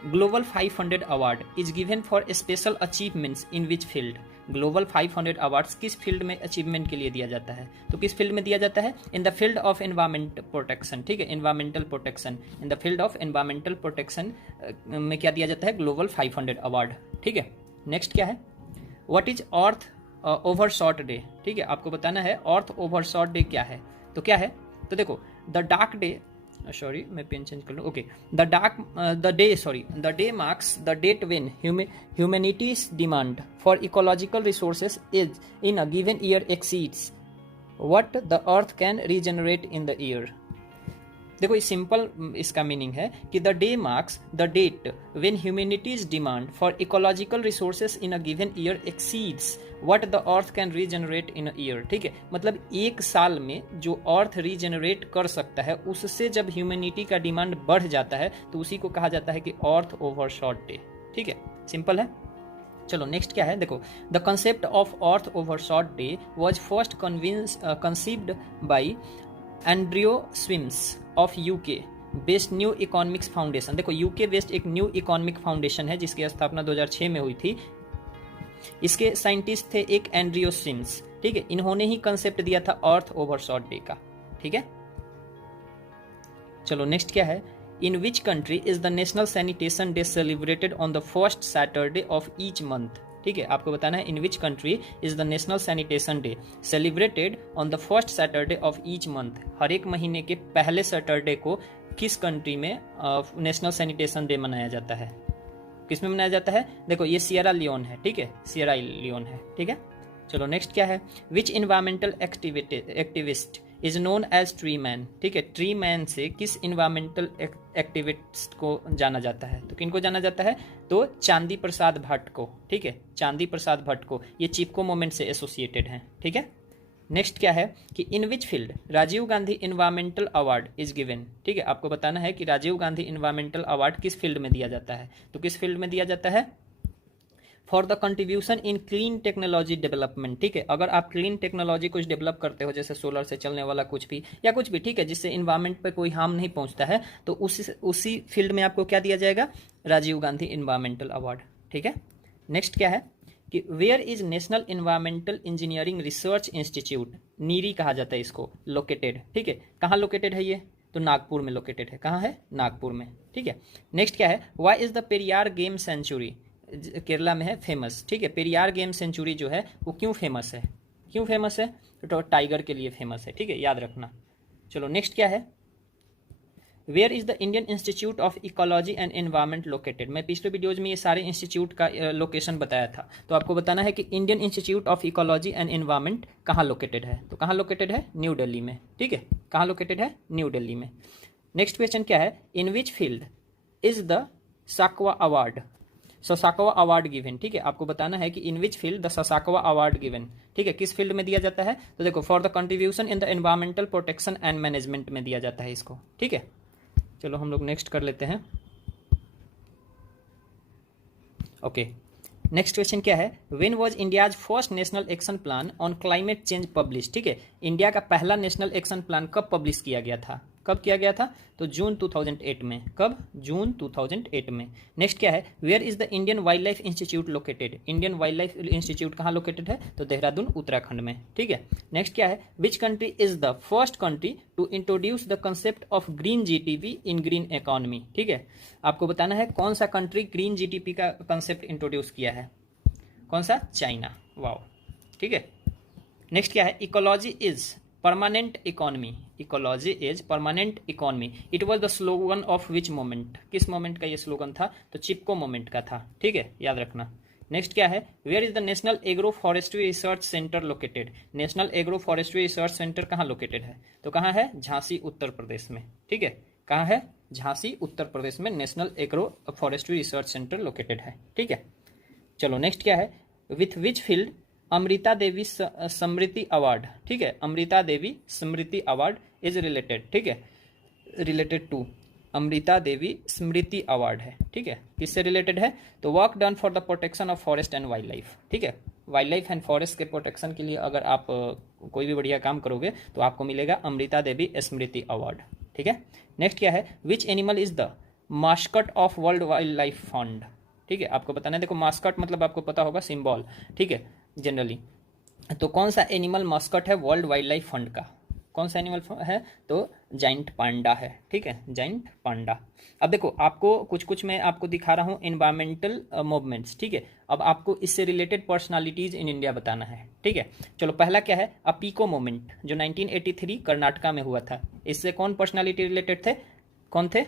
global 500 award is given for special achievements in which field, global 500 awards किस फील्ड में अचीवमेंट के लिए दिया जाता है, तो किस फील्ड में दिया जाता है, in the field of environment protection, ठीक है, environmental protection, in the field of environmental protection में क्या दिया जाता है, ग्लोबल 500 अवार्ड, ठीक है। नेक्स्ट क्या है, what is earth overshot day, ठीक है, आपको बताना है अर्थ ओवरशॉट डे क्या है, तो क्या है, तो देखो द डार्क डे, सॉरी मैं पेन चेंज कर लूँ, okay, the day marks the date when humanity's demand for ecological resources is in a given year exceeds what the earth can regenerate in the year. देखो ये simple इसका meaning है कि the day marks the date when humanity's demand for ecological resources in a given year exceeds what the earth can regenerate in a year, ठीक है, मतलब एक साल में जो अर्थ रीजनरेट कर सकता है उससे जब ह्यूमैनिटी का डिमांड बढ़ जाता है तो उसी को कहा जाता है कि अर्थ ओवरशॉट डे, ठीक है, सिंपल है। चलो नेक्स्ट क्या है, देखो the concept of earth overshot day was first conceived bye एंड्रियो swims of UK based new economics foundation, देखो UK बेस्ड एक न्यू इकोनॉमिक फाउंडेशन है जिसकी स्थापना 2006 में हुई थी, इसके साइंटिस्ट थे एक एंड्रियो स्विम्स, ठीक है, इन्होंने ही कंसेप्ट दिया था अर्थ ओवरशॉट डे का, ठीक है। चलो नेक्स्ट क्या है, in which country is the national sanitation day celebrated on the first Saturday of each month, ठीक है, आपको बताना है in which country is the national sanitation day celebrated on the first Saturday of each month, हर एक महीने के पहले सैटरडे को किस कंट्री में नेशनल सैनिटेशन डे मनाया जाता है, किस में मनाया जाता है, देखो ये सियरा लियोन है, ठीक है, सियरा लियोन है, ठीक है। चलो नेक्स्ट क्या है, which environmental activist is known as tree man, ठीक है, ट्री मैन से किस इन्वायरमेंटल एक्टिविस्ट को जाना जाता है, तो किनको जाना जाता है, तो चांदी प्रसाद भट्ट को, ठीक है, चांदी प्रसाद भट्ट को, ये चिपको मूवमेंट से एसोसिएटेड हैं, ठीक है। नेक्स्ट क्या है कि in which field Rajiv Gandhi environmental award is given, ठीक है, आपको बताना है कि राजीव गांधी इन्वायरमेंटल अवार्ड किस फील्ड में दिया जाता है, तो किस फील्ड में दिया जाता है, for the contribution in clean technology development, ठीक है, अगर आप क्लीन टेक्नोलॉजी कुछ डेवलप करते हो जैसे सोलर से चलने वाला कुछ भी या कुछ भी, ठीक है, जिससे इन्वायरमेंट पे कोई हार्म नहीं पहुंचता है, तो उसी फील्ड में आपको क्या दिया जाएगा, राजीव गांधी इन्वायरमेंटल अवार्ड, ठीक है। नेक्स्ट क्या है कि where is national environmental engineering research institute, NEERI कहा जाता है इसको, लोकेटेड, ठीक है, कहाँ लोकेटेड है ये, तो नागपुर में लोकेटेड है। कहाँ है? नागपुर में। ठीक है, नेक्स्ट क्या है? Why is the Periyar game sanctuary, Kerala में है, फेमस। ठीक है, पेरियार गेम सेंचुरी जो है वो क्यों फेमस है? क्यों फेमस है? तो टाइगर के लिए फेमस है। ठीक है, याद रखना। चलो नेक्स्ट क्या है? Where is the Indian institute of ecology and environment located. मैं पिछले वीडियोज में ये सारे इंस्टीट्यूट का लोकेशन बताया था, तो आपको बताना है कि Indian institute of ecology and environment कहाँ लोकेटेड है। तो कहाँ लोकेटेड है? न्यू दिल्ली में। ठीक है, कहाँ लोकेटेड है? न्यू दिल्ली में। नेक्स्ट क्वेश्चन क्या है? In which field is the Sasakawa award, Sasakawa award given. ठीक है, आपको बताना है कि in which field the Sasakawa award given. ठीक है, किस फील्ड में दिया जाता है? तो देखो, for the contribution in the environmental protection and management में दिया जाता है इसको। ठीक है, चलो हम लोग नेक्स्ट कर लेते हैं। ओके, नेक्स्ट क्वेश्चन क्या है? When was India's first national action plan on climate change publish. ठीक है, इंडिया का पहला नेशनल एक्शन प्लान कब पब्लिश किया गया था? कब किया गया था? तो जून 2008 में। कब? जून 2008 में। नेक्स्ट क्या है? Where is the Indian wildlife institute located. Indian wildlife institute कहाँ लोकेटेड है? तो देहरादून, उत्तराखंड में। ठीक है, नेक्स्ट क्या है? Which country is the first country to introduce the concept of green GDP in green economy. ठीक है, आपको बताना है कौन सा कंट्री ग्रीन जीटीपी का कंसेप्ट इंट्रोड्यूस किया है। कौन सा? चाइना। वाओ। ठीक है, नेक्स्ट क्या है? Ecology is permanent economy. Ecology is permanent economy. It was the slogan of which movement. किस मोमेंट का ये स्लोगन था? तो चिपको मोमेंट का था। ठीक है, याद रखना। नेक्स्ट क्या है? Where is the national agro forestry research centre located. National agro forestry research centre कहाँ लोकेटेड है? तो कहाँ है? झांसी, उत्तर प्रदेश में। ठीक है, कहाँ है? झांसी, उत्तर प्रदेश में national agro forestry research centre located है। ठीक है, चलो नेक्स्ट क्या है? With which field Amrita Devi Smriti award. ठीक है, Amrita Devi Smriti award is related. ठीक है, related to Amrita Devi Smriti award है। ठीक है, किससे रिलेटेड है? तो work done for the protection of forest and wild life. ठीक है, वाइल्ड लाइफ एंड फॉरेस्ट के प्रोटेक्शन के लिए अगर आप कोई भी बढ़िया काम करोगे तो आपको मिलेगा अमृता देवी स्मृति अवार्ड। ठीक है, नेक्स्ट क्या है? Which animal is the mascot of world wild life fund. ठीक है, आपको बताना है। देखो, मास्कट मतलब आपको पता होगा सिंबल। ठीक है, जनरली तो कौन सा एनिमल मास्कट है वर्ल्ड वाइल्ड लाइफ फंड का? कौन सा एनिमल है? तो जाइंट पांडा है। ठीक है, जाइंट पांडा। अब देखो, आपको कुछ कुछ मैं आपको दिखा रहा हूँ एनवायरमेंटल मूवमेंट्स। ठीक है, अब आपको इससे रिलेटेड पर्सनालिटीज इन इंडिया बताना है। ठीक है, चलो पहला क्या है? अपीको मूवमेंट जो 1983 कर्नाटका में हुआ था। इससे कौन पर्सनालिटी रिलेटेड थे? कौन थे?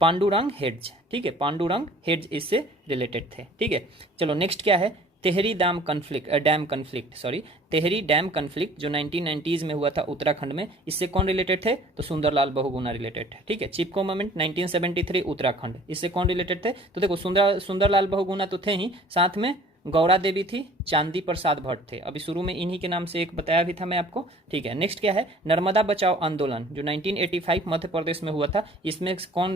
पांडुरंग हेड्ज। ठीक है, पांडुरंग हेड्ज इससे रिलेटेड थे। ठीक है, चलो नेक्स्ट क्या है? तेहरी डैम कन्फ्लिक्ट जो 1990s में हुआ था उत्तराखंड में, इससे कौन रिलेटेड थे? तो सुंदरलाल बहुगुणा रिलेटेड है। ठीक है, चिपको मूवमेंट 1973 उत्तराखंड, इससे कौन रिलेटेड थे? तो देखो, सुंदरलाल बहुगुणा तो थे ही, साथ में गौरा देवी थी, चांदी प्रसाद भट्ट थे। अभी शुरू में इन्हीं के नाम से एक बताया भी था मैं आपको। ठीक है, नेक्स्ट क्या है? नर्मदा बचाओ आंदोलन जो 1985 मध्य प्रदेश में हुआ था, इसमें कौन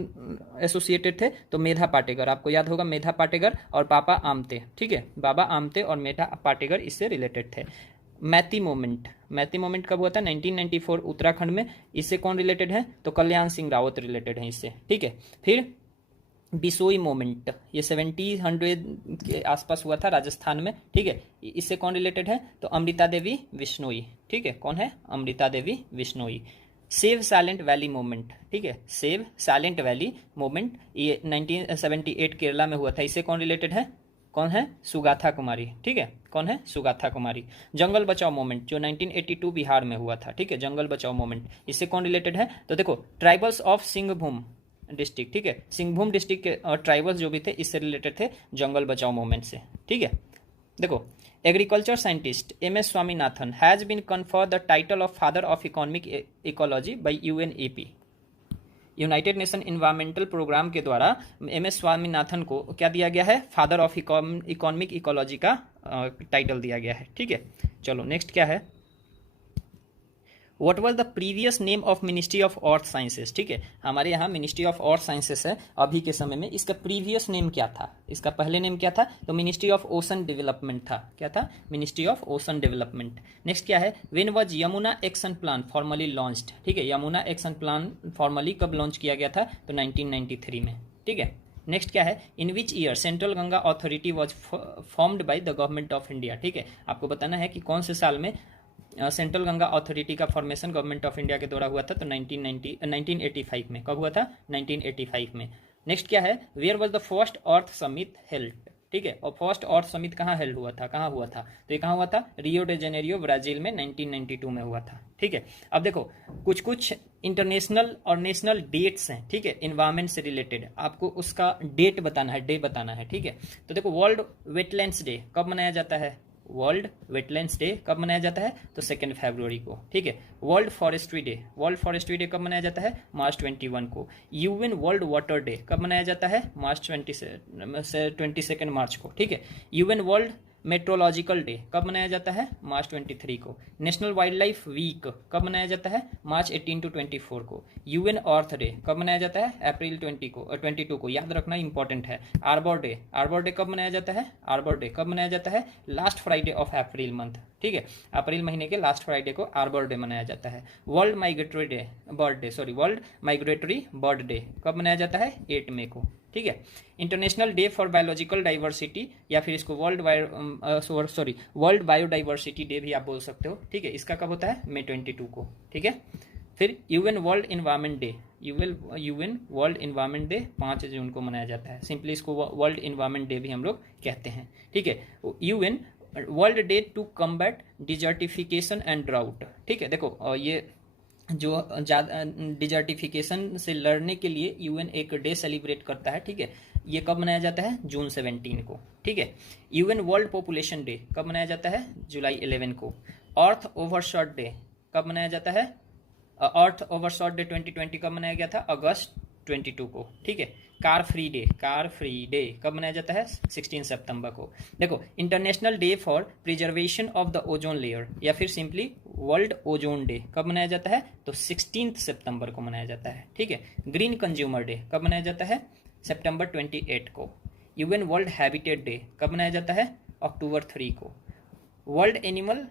एसोसिएटेड थे? तो मेधा पाटेकर। आपको याद होगा मेधा पाटेकर और बाबा आमते। ठीक है, बाबा आमते और मेधा पाटेकर इससे रिलेटेड थे। मैती मूवमेंट कब हुआ था? 1994 उत्तराखंड में, इससे कौन रिलेटेड है? तो कल्याण सिंह रावत रिलेटेड है इससे। ठीक है, फिर बिसोई मोमेंट ये 1700 के आसपास हुआ था राजस्थान में। ठीक है, इससे कौन रिलेटेड है? तो अमृता देवी बिश्नोई। ठीक है, कौन है? अमृता देवी बिश्नोई। Save Silent Valley movement. ठीक है, सेव साइलेंट वैली मूवमेंट ये 1978 केरला में हुआ था, इससे कौन रिलेटेड है? कौन है? सुगाथा कुमारी। ठीक है, कौन है? सुगाथा कुमारी। जंगल बचाओ मूवमेंट जो 1982 बिहार में हुआ था। ठीक है, जंगल बचाओ मूवमेंट, इससे कौन रिलेटेड है? तो देखो, ट्राइबल्स ऑफ सिंहभूम डिस्ट्रिक्ट। ठीक है, सिंहभूम डिस्ट्रिक्ट के ट्राइबल्स जो भी थे इससे रिलेटेड थे जंगल बचाओ मूवमेंट से। ठीक है, देखो, agriculture scientist MS Swaminathan has been conferred the title of father of economic ecology by UNEP. United Nation environmental programme के द्वारा एमएस स्वामीनाथन को क्या दिया गया है? फादर ऑफ इकोनॉमिक इकोलॉजी का टाइटल दिया गया है। ठीक है, चलो नेक्स्ट क्या है? What was the previous name of ministry of earth sciences. ठीक है, हमारे यहाँ मिनिस्ट्री ऑफ अर्थ साइंसेस है अभी के समय में, इसका प्रीवियस नेम क्या था? इसका पहले नेम क्या था? तो मिनिस्ट्री ऑफ ओशन डेवलपमेंट था। क्या था? Ministry of ocean development. Next क्या है? When was Yamuna action plan formally launched. ठीक है, यमुना एक्शन प्लान फॉर्मली कब लॉन्च किया गया था? तो 1993 में। ठीक है, नेक्स्ट क्या है? In which year central Ganga authority was formed by the government of India. ठीक है, आपको बताना है कि कौन से साल में सेंट्रल गंगा अथॉरिटी का फॉर्मेशन गवर्नमेंट ऑफ इंडिया के द्वारा हुआ था, तो 1985 में। कब हुआ था? 1985 में। नेक्स्ट क्या है? Where was the first earth summit held? ठीक है, और फर्स्ट अर्थ समिट कहाँ हेल्ड हुआ था, कहाँ हुआ था? तो ये कहाँ हुआ था? रियो डे जेनेरियो, ब्राजील में 1992 में हुआ था। ठीक है, अब देखो कुछ कुछ इंटरनेशनल और नेशनल डेट्स हैं, ठीक है, इन्वायरमेंट से रिलेटेड, आपको उसका डेट बताना है, डे बताना है। ठीक है, तो देखो वर्ल्ड वेटलैंड्स डे कब मनाया जाता है? वर्ल्ड वेटलैंड्स डे कब मनाया जाता है? तो 2 फरवरी को। ठीक है, world forestry day, world forestry day कब मनाया जाता है? मार्च 21 को। यूएन वर्ल्ड वाटर डे कब मनाया जाता है? मार्च 22 मार्च को। ठीक है, यूएन वर्ल्ड मेट्रोलॉजिकल डे कब मनाया जाता है? मार्च 23 को। नेशनल वाइल्ड लाइफ वीक कब मनाया जाता है? मार्च 18 टू 24 को। यूएन अर्थ डे कब मनाया जाता है? अप्रैल 22 को। याद रखना इंपॉर्टेंट है। आर्बर डे, आर्बर डे कब मनाया जाता है? आर्बर डे कब मनाया जाता है? Last Friday of April month. ठीक है, अप्रैल महीने के लास्ट फ्राइडे को आर्बर डे मनाया जाता है। World migratory day world migratory bird day कब मनाया जाता है? 8 मई को। ठीक है, international day for biological diversity, या फिर इसको वर्ल्ड बायोडाइवर्सिटी डे भी आप बोल सकते हो। ठीक है, इसका कब होता है? मई 22 को। ठीक है, फिर UN world environment day, UN world environment day 5 जून को मनाया जाता है। सिंपली इसको वर्ल्ड इन्वायरमेंट डे भी हम लोग कहते हैं। ठीक है, UN world day to combat desertification and drought. ठीक है, देखो ये जो ज़्यादा डिजर्टिफिकेशन से लड़ने के लिए यूएन एक डे सेलिब्रेट करता है। ठीक है, ये कब मनाया जाता है? जून 17 को। ठीक है, यूएन वर्ल्ड पॉपुलेशन डे कब मनाया जाता है? जुलाई 11 को। अर्थ ओवरशॉट डे कब मनाया जाता है? अर्थ ओवरशॉट डे 2020 कब मनाया गया था? अगस्त 22 को। ठीक है, कार फ्री डे कब मनाया जाता है? 16 सितंबर को। देखो international day for preservation of the ozone layer, या फिर सिंपली वर्ल्ड ओजोन डे कब मनाया जाता है? तो 16 सितंबर को मनाया जाता है। ठीक है, ग्रीन कंज्यूमर डे कब मनाया जाता है? सितंबर 28 को। यूएन वर्ल्ड हैबिटेट डे कब मनाया जाता है? अक्टूबर 3 को। वर्ल्ड एनिमल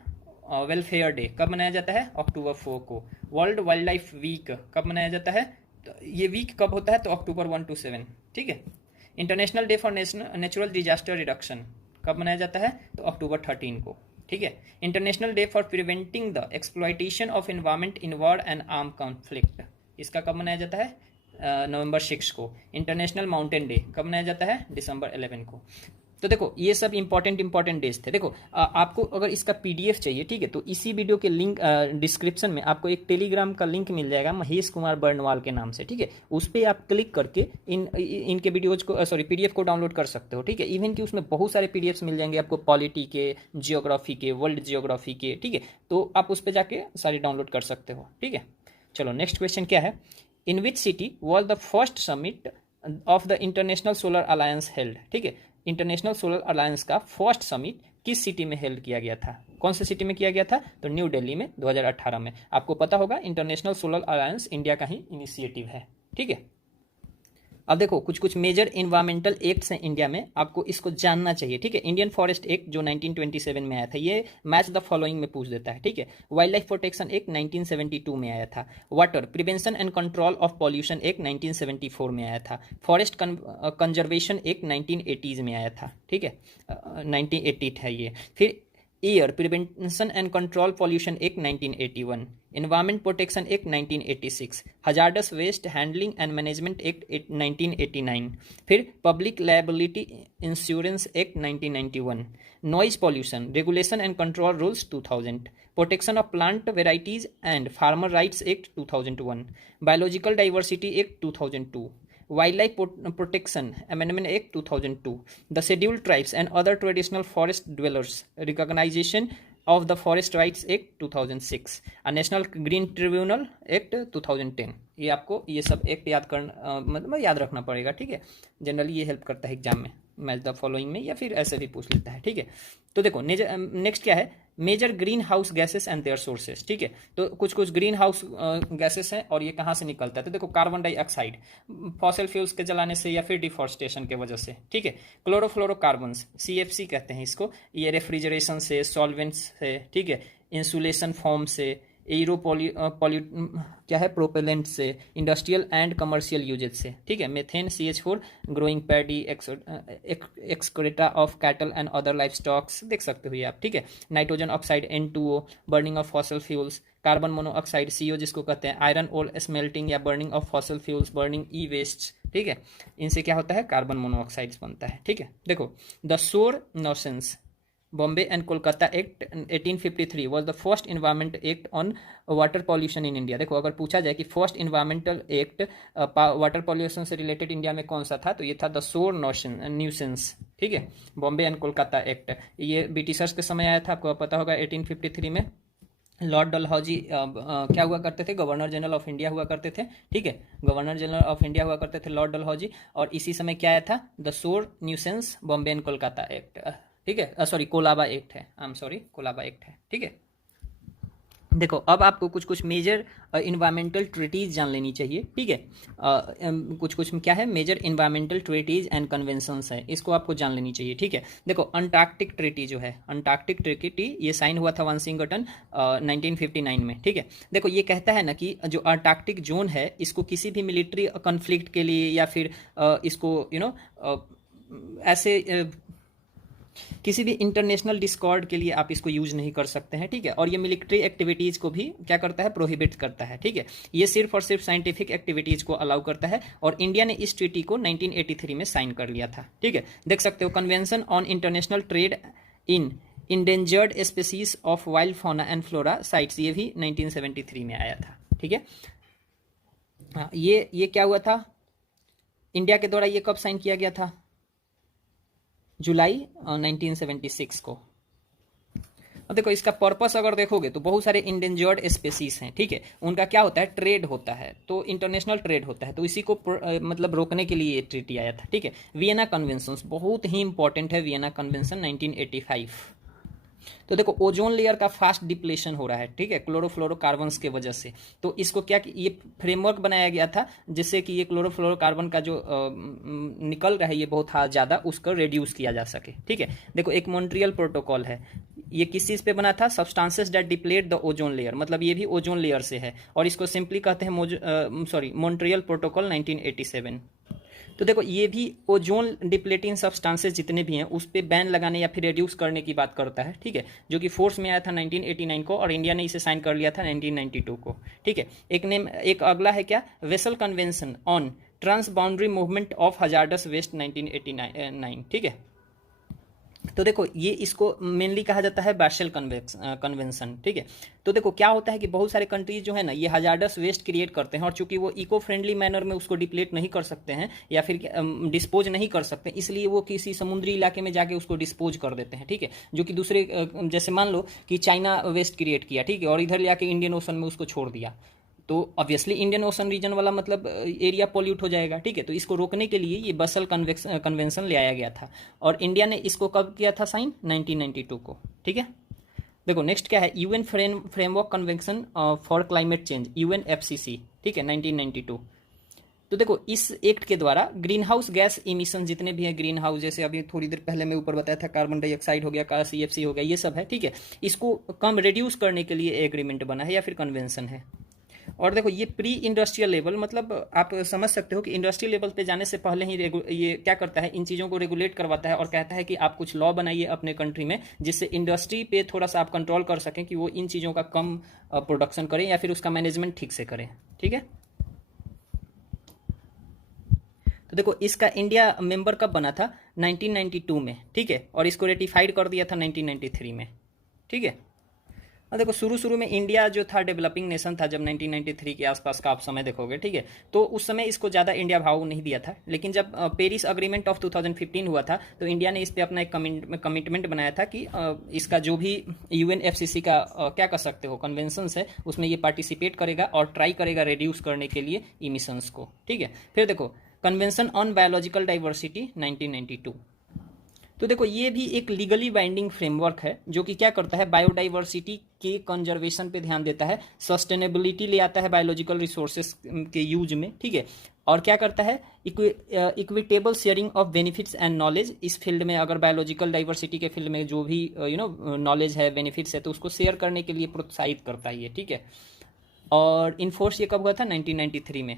वेलफेयर डे कब मनाया जाता है? अक्टूबर 4 को। वर्ल्ड वाइल्ड लाइफ वीक कब मनाया जाता है? तो ये वीक कब होता है? तो अक्टूबर 1 to 7। ठीक है, international day for natural disaster reduction कब मनाया जाता है? तो अक्टूबर 13 को। ठीक है, international day for preventing the exploitation of environment in war and arm conflict, इसका कब मनाया जाता है? नवंबर 6 को। इंटरनेशनल माउंटेन डे कब मनाया जाता है? दिसंबर 11 को। तो देखो ये सब इंपॉर्टेंट डेज थे। देखो आपको अगर इसका पीडीएफ चाहिए, ठीक है, तो इसी वीडियो के लिंक डिस्क्रिप्शन में आपको एक टेलीग्राम का लिंक मिल जाएगा महेश कुमार बर्नवाल के नाम से। ठीक है, उस पर आप क्लिक करके इनके वीडियोज को पीडीएफ को डाउनलोड कर सकते हो। ठीक है, इवन कि उसमें बहुत सारे पीडीएफ्स मिल जाएंगे आपको, पॉलिटी के, जियोग्राफी के, वर्ल्ड जियोग्राफी के। ठीक है, तो आप उस पर जाके सारी डाउनलोड कर सकते हो। ठीक है, चलो नेक्स्ट क्वेश्चन क्या है? In which city was the first summit of the international solar alliance held? ठीक है, इंटरनेशनल सोलर अलायंस का फर्स्ट समिट किस सिटी में हेल्ड किया गया था? कौन से सिटी में किया गया था? तो न्यू दिल्ली में 2018 में। आपको पता होगा इंटरनेशनल सोलर अलायंस इंडिया का ही इनिशिएटिव है। ठीक है, अब देखो कुछ कुछ मेजर इन्वायरमेंटल एक्ट्स हैं इंडिया में, आपको इसको जानना चाहिए। ठीक है, इंडियन फॉरेस्ट एक्ट जो 1927 में आया था, ये मैच द फॉलोइंग में पूछ देता है। ठीक है, वाइल्ड लाइफ प्रोटेक्शन एक्ट 1972 में आया था। Water prevention and control of pollution act 1974 में आया था। फॉरेस्ट कंजर्वेशन एक्ट 1980s में आया था। ठीक है, 1980 है ये। फिर air prevention and control pollution act 1981, environment protection act 1986, hazardous waste handling and management act 1989, फिर public liability insurance act 1991, noise pollution regulation and control rules 2000, protection of plant varieties and farmer rights act 2001, biological diversity act 2002, Wildlife Protection Amendment Act 2002, the Scheduled Tribes and Other Traditional Forest Dwellers Recognition of the Forest Rights Act 2006, a National Green Tribunal Act 2010। ये आपको ये सब act याद करना मतलब याद रखना पड़ेगा। ठीक है, जनरली ये हेल्प करता है एग्जाम में, मैच द फॉलोइंग में, या फिर ऐसे भी पूछ लेता है। ठीक है, तो देखो नेक्स्ट क्या है? Major greenhouse gases and their sources. ठीक है, तो कुछ कुछ ग्रीन हाउस गैसेस हैं और ये कहाँ से निकलता है? तो देखो कार्बन डाइऑक्साइड फॉसिल फ्यूल्स के जलाने से या फिर डिफॉरेस्टेशन के वजह से। ठीक है, क्लोरोफ्लोरोकार्बन्स CFC कहते हैं इसको, ये रेफ्रिजरेशन से, सॉल्वेंट्स से, ठीक है, इंसुलेशन फॉर्म से, एरो क्या है प्रोपेलेंट से, इंडस्ट्रियल एंड कमर्शियल यूजेज से, ठीक है। Methane CH4 growing paddy excreta of cattle and other livestocks, देख सकते हो ये आप, ठीक है। Nitrogen oxide N2O, burning of fossil fuels, carbon monoxide CO जिसको कहते हैं, आयरन ओर स्मेल्टिंग या burning of fossil fuels, burning e waste, ठीक है। इनसे क्या होता है, कार्बन मोनोऑक्साइड्स बनता है, ठीक है। देखो the shore nuisance Bombay and Kolkata act 1853 was the first environment act on water pollution in India. देखो अगर पूछा जाए कि first environmental act water pollution से रिलेटेड इंडिया में कौन सा था, तो ये था द सोर न्यूसेंस, ठीक है। बॉम्बे एंड कोलकाता एक्ट, ये ब्रिटिशर्स के समय आया था, आपको पता होगा 1853 में। लॉर्ड डलहौजी क्या हुआ करते थे, गवर्नर जनरल ऑफ इंडिया हुआ करते थे, ठीक है। गवर्नर जनरल ऑफ इंडिया हुआ करते थे लॉर्ड डलहौजी, और इसी समय क्या आया था, द सोर nuisance Bombay and Kolkata act, ठीक है। सॉरी कोलाबा एक्ट है, I am sorry Colaba act है, ठीक है। देखो अब आपको कुछ कुछ मेजर इन्वायरमेंटल ट्रीटीज जान लेनी चाहिए, ठीक है। कुछ कुछ क्या है, major environmental treaties and conventions है, इसको आपको जान लेनी चाहिए, ठीक है। देखो अंटार्कटिक ट्रीटी जो है, अंटार्कटिक ट्रीटी ये साइन हुआ था वाशिंगटन 1959 में, ठीक है। देखो ये कहता है ना कि जो अंटार्कटिक जोन है इसको किसी भी मिलिट्री कॉन्फ्लिक्ट के लिए या फिर इसको ऐसे किसी भी इंटरनेशनल डिस्कॉर्ड के लिए आप इसको यूज नहीं कर सकते हैं, ठीक है। और ये मिलिट्री एक्टिविटीज को भी क्या करता है, प्रोहिबिट करता है, ठीक है। ये सिर्फ और सिर्फ साइंटिफिक एक्टिविटीज को अलाउ करता है, और इंडिया ने इस ट्रीटी को 1983 में साइन कर लिया था, ठीक है। देख सकते हो convention on international trade in endangered species of wild fauna and flora sites, ये भी 1973 में आया था, ठीक है। हाँ, ये क्या हुआ था, इंडिया के द्वारा ये कब साइन किया गया था, जुलाई 1976 को। अब देखो इसका पर्पस अगर देखोगे तो बहुत सारे इंडेंजर्ड स्पेसीज हैं, ठीक है। उनका क्या होता है, ट्रेड होता है, तो इंटरनेशनल ट्रेड होता है, तो इसी को मतलब रोकने के लिए ये ट्रीटी आया था, ठीक है। वियना कन्वेंशन बहुत ही इंपॉर्टेंट है, वियना कन्वेंशन 1985। तो देखो ओजोन लेयर का फास्ट डिप्लेशन हो रहा है, ठीक है, क्लोरोफ्लोरोकार्बन्स के वजह से। तो इसको क्या कि ये फ्रेमवर्क बनाया गया था जिससे कि ये क्लोरोफ्लोरोकार्बन का जो निकल रहा है ये बहुत ज़्यादा, उसको रिड्यूस किया जा सके, ठीक है। देखो एक मॉन्ट्रियल प्रोटोकॉल है, ये किस चीज़ पे बना था, substances that deplete the ozone layer, मतलब ये भी ओजोन लेयर से है, और इसको सिंपली कहते हैं मॉन्ट्रियल प्रोटोकॉल 1987। तो देखो ये भी ओजोन डिप्लेटिंग सब्सटेंसेस जितने भी हैं उस पर बैन लगाने या फिर रिड्यूस करने की बात करता है, ठीक है, जो कि फोर्स में आया था 1989 को, और इंडिया ने इसे साइन कर लिया था 1992 को, ठीक है। एक अगला है क्या, Basel convention on transboundary movement of hazardous waste 1989, ठीक है। तो देखो ये इसको मेनली कहा जाता है बासेल कन्वेंशन, ठीक है। तो देखो क्या होता है कि बहुत सारे कंट्रीज जो है ना ये हजार्डस वेस्ट क्रिएट करते हैं, और चूंकि वो इको फ्रेंडली मैनर में उसको डिप्लेट नहीं कर सकते हैं या फिर डिस्पोज नहीं कर सकते, इसलिए वो किसी समुद्री इलाके में जाके उसको डिस्पोज कर देते हैं, ठीक है। जो कि दूसरे जैसे मान लो कि चाइना वेस्ट क्रिएट किया, ठीक है, और इधर ले आके इंडियन ओशन में उसको छोड़ दिया, तो ऑब्वियसली इंडियन ओशन रीजन वाला मतलब एरिया पॉल्यूट हो जाएगा, ठीक है। तो इसको रोकने के लिए ये बसल कन्वेंशन ले आया गया था, और इंडिया ने इसको कब किया था साइन, 1992 को, ठीक है। देखो नेक्स्ट क्या है, UN framework convention for climate change, UNFCC, ठीक है, 1992। तो देखो इस एक्ट के द्वारा ग्रीन हाउस गैस इमिशन जितने भी हैं, ग्रीन हाउस जैसे अभी थोड़ी देर पहले मैं ऊपर बताया था, कार्बन डाइऑक्साइड हो गया, CFC हो गया, ये सब है, ठीक है। इसको कम रिड्यूस करने के लिए एग्रीमेंट बना है या फिर कन्वेंशन है। और देखो ये प्री इंडस्ट्रियल लेवल, मतलब आप समझ सकते हो कि इंडस्ट्रियल लेवल पे जाने से पहले ही ये क्या करता है, इन चीज़ों को रेगुलेट करवाता है, और कहता है कि आप कुछ लॉ बनाइए अपने कंट्री में जिससे इंडस्ट्री पे थोड़ा सा आप कंट्रोल कर सकें कि वो इन चीज़ों का कम प्रोडक्शन करें या फिर उसका मैनेजमेंट ठीक से करें, ठीक है। तो देखो इसका इंडिया मेंबर कब बना था, 1992 में, ठीक है, और इसको रेटिफाइड कर दिया था 1993 में, ठीक है। और देखो शुरू में इंडिया जो था डेवलपिंग नेशन था जब 1993 के आसपास का आप समय देखोगे, ठीक है, तो उस समय इसको ज़्यादा इंडिया भाव नहीं दिया था, लेकिन जब पेरिस अग्रीमेंट ऑफ 2015 हुआ था तो इंडिया ने इस पर अपना एक कमिटमेंट बनाया था कि इसका जो भी UNFCC का क्या कर सकते हो कन्वेंशंस है उसमें ये पार्टिसिपेट करेगा और ट्राई करेगा रिड्यूस करने के लिए इमिशंस को, ठीक है। फिर देखो कन्वेंशन ऑन बायोलॉजिकल डाइवर्सिटी 1992, तो देखो ये भी एक लीगली बाइंडिंग फ्रेमवर्क है जो कि क्या करता है, बायोडाइवर्सिटी के कंजर्वेशन पे ध्यान देता है, सस्टेनेबिलिटी ले आता है बायोलॉजिकल रिसोर्सेज के यूज में, ठीक है, और क्या करता है, equitable sharing of benefits and knowledge. इस फील्ड में अगर बायोलॉजिकल डाइवर्सिटी के फील्ड में जो भी नॉलेज है, बेनिफिट्स है, तो उसको शेयर करने के लिए प्रोत्साहित करता है ये, ठीक है। और इन्फोर्स ये कब हुआ था, 1993 में।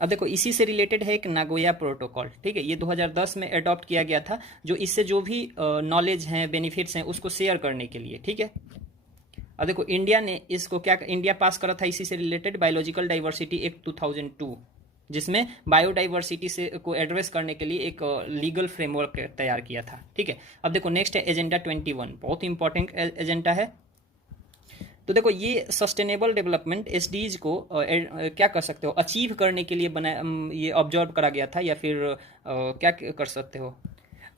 अब देखो इसी से रिलेटेड है एक नागोया प्रोटोकॉल, ठीक है, ये 2010 में अडॉप्ट किया गया था, जो इससे जो भी नॉलेज हैं, बेनिफिट्स हैं, उसको शेयर करने के लिए, ठीक है। अब देखो इंडिया ने इसको क्या, इंडिया पास करा था इसी से रिलेटेड बायोलॉजिकल डाइवर्सिटी एक्ट 2002, जिसमें बायोडाइवर्सिटी से को एड्रेस करने के लिए एक लीगल फ्रेमवर्क तैयार किया था, ठीक है। अब देखो नेक्स्ट है एजेंडा 21, बहुत इंपॉर्टेंट एजेंडा है। तो देखो ये सस्टेनेबल डेवलपमेंट एसडीज को क्या कर सकते हो, अचीव करने के लिए बना, ये ऑब्जर्व करा गया था, या फिर क्या कर सकते हो,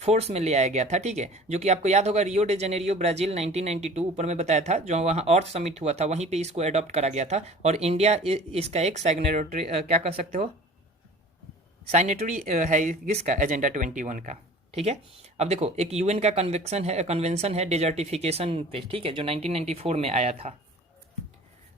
फोर्स में ले आया गया था, ठीक है, जो कि आपको याद होगा रियो डे जेनेरियो ब्राजील 1992 ऊपर में बताया था, जो वहाँ अर्थ समिट हुआ था, वहीं पे इसको अडॉप्ट करा गया था, और इंडिया इसका एक साइग्नेटरी क्या कर सकते हो, साइनेटरी है किसका, एजेंडा 21 का, ठीक है। अब देखो एक यूएन का कन्वेंशन है डेजर्टिफिकेशन पे, ठीक है, जो 1994 में आया था।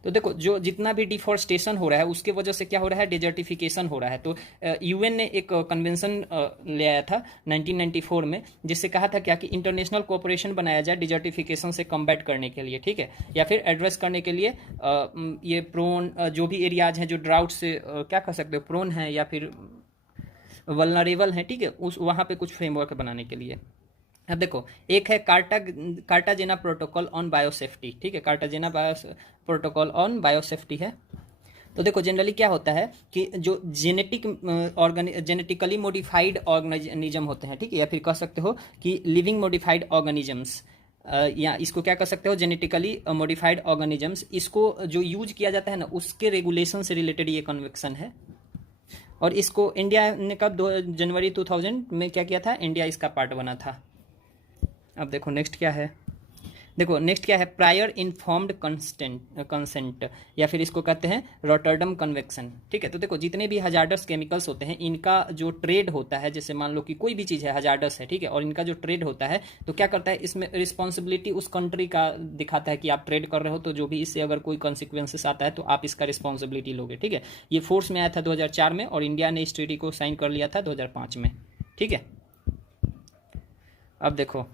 तो देखो जो जितना भी डिफॉरेस्टेशन हो रहा है उसके वजह से क्या हो रहा है, डेजर्टिफिकेशन हो रहा है। तो यूएन ने एक कन्वेंशन ले आया था 1994 में, जिससे कहा था क्या कि इंटरनेशनल कोऑपरेशन बनाया जाए डिजर्टिफिकेशन से कम्बैट करने के लिए, ठीक है, या फिर एड्रेस करने के लिए ये प्रोन जो भी एरियाज हैं जो ड्राउट से क्या कर सकते हो, प्रोन है या फिर वल्नरेबल है, ठीक है, उस वहाँ पे कुछ फ्रेमवर्क बनाने के लिए। अब देखो एक है कार्टाजेना प्रोटोकॉल ऑन बायोसेफ्टी, ठीक है, कार्टाजेना प्रोटोकॉल ऑन बायोसेफ्टी है। तो देखो जनरली क्या होता है कि जो जेनेटिकली मॉडिफाइड ऑर्गेनिज्म होते हैं, ठीक है, या फिर कह सकते हो कि लिविंग मॉडिफाइड ऑर्गेनिजम्स, या इसको क्या कर सकते हो, जेनेटिकली मॉडिफाइड ऑर्गेनिजम्स, इसको जो यूज किया जाता है ना, उसके रेगुलेशन से रिलेटेड ये कन्वेक्शन है। और इसको इंडिया ने कब जनवरी 2000 में क्या किया था, इंडिया इसका पार्ट बना था। अब देखो नेक्स्ट क्या है, देखो नेक्स्ट क्या है, प्रायर इन्फॉर्म्ड कंसेंट, या फिर इसको कहते हैं रॉटरडम कन्वेक्शन, ठीक है। तो देखो जितने भी हजार्डस केमिकल्स होते हैं, इनका जो ट्रेड होता है, जैसे मान लो कि कोई भी चीज़ है हजार्डस है, ठीक है, और इनका जो ट्रेड होता है, तो क्या करता है, इसमें रिस्पॉन्सिबिलिटी उस कंट्री का दिखाता है कि आप ट्रेड कर रहे हो, तो जो भी इससे अगर कोई कॉन्सिक्वेंसेस आता है तो आप इसका रिस्पॉन्सिबिलिटी लोगे, ठीक है। ये फोर्स में आया था 2004 में, और इंडिया ने इस ट्रीटी को साइन कर लिया था 2005 में, ठीक है। अब देखो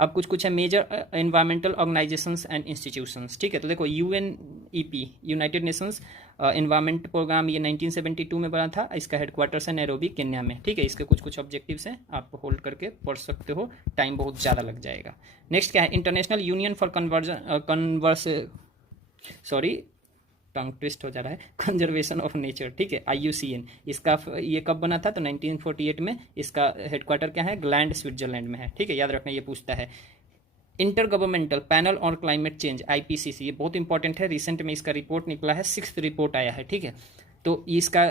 अब कुछ है major environmental organisations and institutions, ठीक है। तो देखो UNEP, United Nations environment programme, ये 1972 में बना था, इसका हेडक्वार्टर्स है नैरोबी केन्या में, ठीक है। इसके कुछ ऑब्जेक्टिव्स हैं, आप होल्ड करके पढ़ सकते हो, टाइम बहुत ज़्यादा लग जाएगा। नेक्स्ट क्या है, international union for tongue twist हो जा रहा है, कंजर्वेशन ऑफ नेचर, ठीक है, IUCN, इसका ये कब बना था, तो 1948 में। इसका हेडक्वार्टर क्या है, ग्लैंड स्विट्जरलैंड में है, ठीक है, याद रखना, ये पूछता है। Inter governmental panel on climate change, IPCC, ये बहुत इंपॉर्टेंट है, रिसेंट में इसका रिपोर्ट निकला है, 6th रिपोर्ट आया है, ठीक है। तो इसका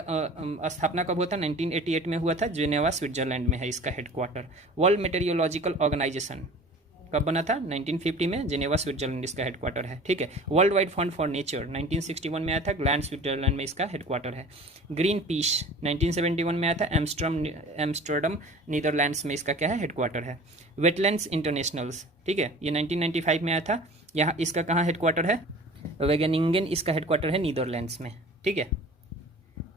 स्थापना कब हुआ था, 1988 में हुआ था, जेनेवा स्विट्जरलैंड में है इसका हेडक्वार्टर। वर्ल्ड मेटेरियोलॉजिकल ऑर्गेनाइजेशन कब बना था, 1950 में, जेनेवा स्विट्जरलैंड इसका हेडक्वार्टर है, ठीक है। World wide fund for nature 1961 में आया था, ग्लैंड स्विट्जरलैंड में इसका हेडक्वार्टर है। ग्रीन पीस 1971 में आया था, एम्स्टर्डम नीदरलैंड्स में इसका क्या है, हेडक्वार्टर है। वेटलैंड्स इंटरनेशनल्स, ठीक है, ये 1995 में आया था, यहाँ इसका कहाँ हेडक्वार्टर है, वेगनिंगन इसका हेडक्वार्टर है नीदरलैंड्स में, ठीक है।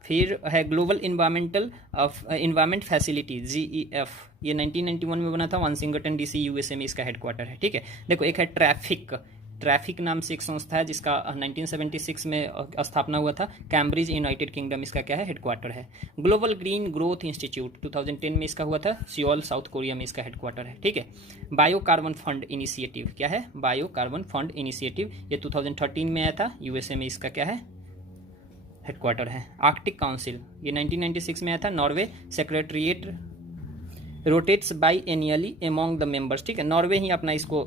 फिर है ग्लोबल इन्वायरमेंट फैसिलिटी, GEF, ये 1991 में बना था, वाशिंगटन DC USA में इसका हेडक्वार्टर है, ठीक है। देखो एक है ट्रैफिक नाम से एक संस्था है, जिसका 1976 में स्थापना हुआ था, कैम्ब्रिज यूनाइटेड किंगडम इसका क्या है, हेडक्वार्टर है। ग्लोबल ग्रीन ग्रोथ इंस्टीट्यूट 2010 में इसका हुआ था, सियोल साउथ कोरिया में इसका हेडक्वार्टर है, ठीक है। बायो कार्बन फंड इनिशिएटिव, क्या है, बायो कार्बन फंड इनिशिएटिव, ये 2013 में आया था, USA में इसका क्या है, हेडक्वार्टर है। आर्कटिक काउंसिल, ये 1996 में आया था, Norway secretariat rotates by annually among the members, ठीक है, नॉर्वे ही अपना इसको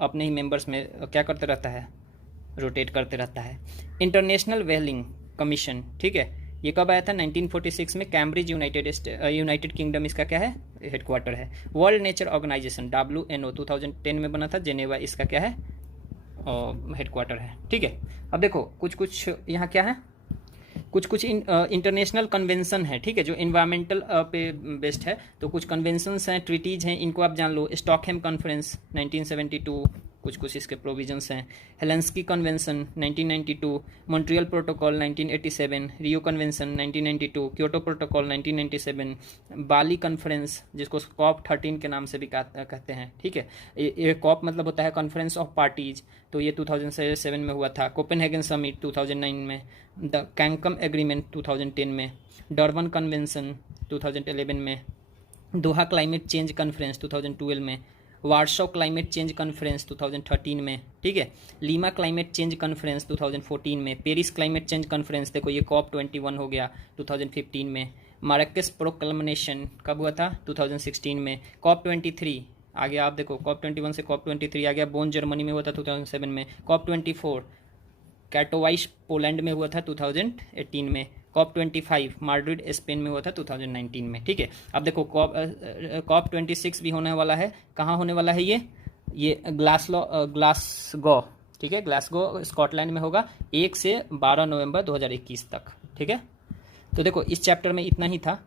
अपने ही मेंबर्स में क्या करते रहता है, रोटेट करते रहता है। इंटरनेशनल वेलिंग कमीशन, ठीक है, ये कब आया था, 1946 में, कैम्ब्रिज यूनाइटेड किंगडम इसका क्या है, हेडक्वार्टर है। वर्ल्ड नेचर ऑर्गेनाइजेशन WNO 2010 में बना था, जेनेवा इसका क्या है, हेडक्वार्टर है, ठीक है। अब देखो कुछ यहाँ क्या है, कुछ कुछ इंटरनेशनल कन्वेंशन है, ठीक है, जो इन्वायरमेंटल पे बेस्ड है। तो कुछ कन्वेंशंस हैं, ट्रीटीज हैं, इनको आप जान लो। स्टॉकहेम कॉन्फ्रेंस 1972, कुछ कुछ इसके प्रोविजंस हैं। हेलेंस्की कन्वेंशन 1992, मॉन्ट्रियल प्रोटोकॉल 1987, रियो कन्वेंशन 1992, क्योटो प्रोटोकॉल 1997, बाली कॉन्फ्रेंस जिसको कॉप 13 के नाम से भी कहते हैं, ठीक है। ये कॉप मतलब होता है कॉन्फ्रेंस ऑफ पार्टीज, तो ये 2007 में हुआ था। कोपेनहेगन समिट 2009 में, द कैंकम एग्रीमेंट 2010 में, डर्बन कन्वेंशन 2011 में, दोहा क्लाइमेट चेंज कॉन्फ्रेंस 2012 में, वार्सो क्लाइमेट चेंज कॉन्फ्रेंस 2013 में, ठीक है, लीमा क्लाइमेट चेंज कॉन्फ्रेंस 2014 में, पेरिस क्लाइमेट चेंज कॉन्फ्रेंस, देखो ये कॉप 21 हो गया 2015 में, मार्राकेश प्रोक्लेमेशन कब हुआ था 2016 में, कॉप 23 आ गया, आप देखो कॉप 21 से कॉप 23 आ गया, बोन जर्मनी में हुआ था 2007 में, कॉप 24 कैटोवाइस पोलैंड में हुआ था 2018 में, कॉप 25 माड्रिड स्पेन में हुआ था 2019 में, ठीक है। अब देखो कॉप 26 भी होने वाला है, कहाँ होने वाला है ये ग्लासगो, ठीक है, ग्लासगो स्कॉटलैंड में होगा 1 से 12 नवंबर 2021 तक, ठीक है। तो देखो इस चैप्टर में इतना ही था।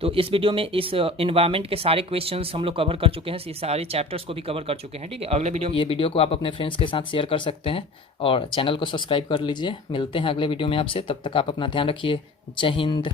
तो इस वीडियो में इस इन्वायरमेंट के सारे क्वेश्चंस हम लोग कवर कर चुके हैं, इस सारे चैप्टर्स को भी कवर कर चुके हैं, ठीक है। अगले वीडियो को आप अपने फ्रेंड्स के साथ शेयर कर सकते हैं और चैनल को सब्सक्राइब कर लीजिए। मिलते हैं अगले वीडियो में आपसे, तब तक आप अपना ध्यान रखिए। जय हिंद।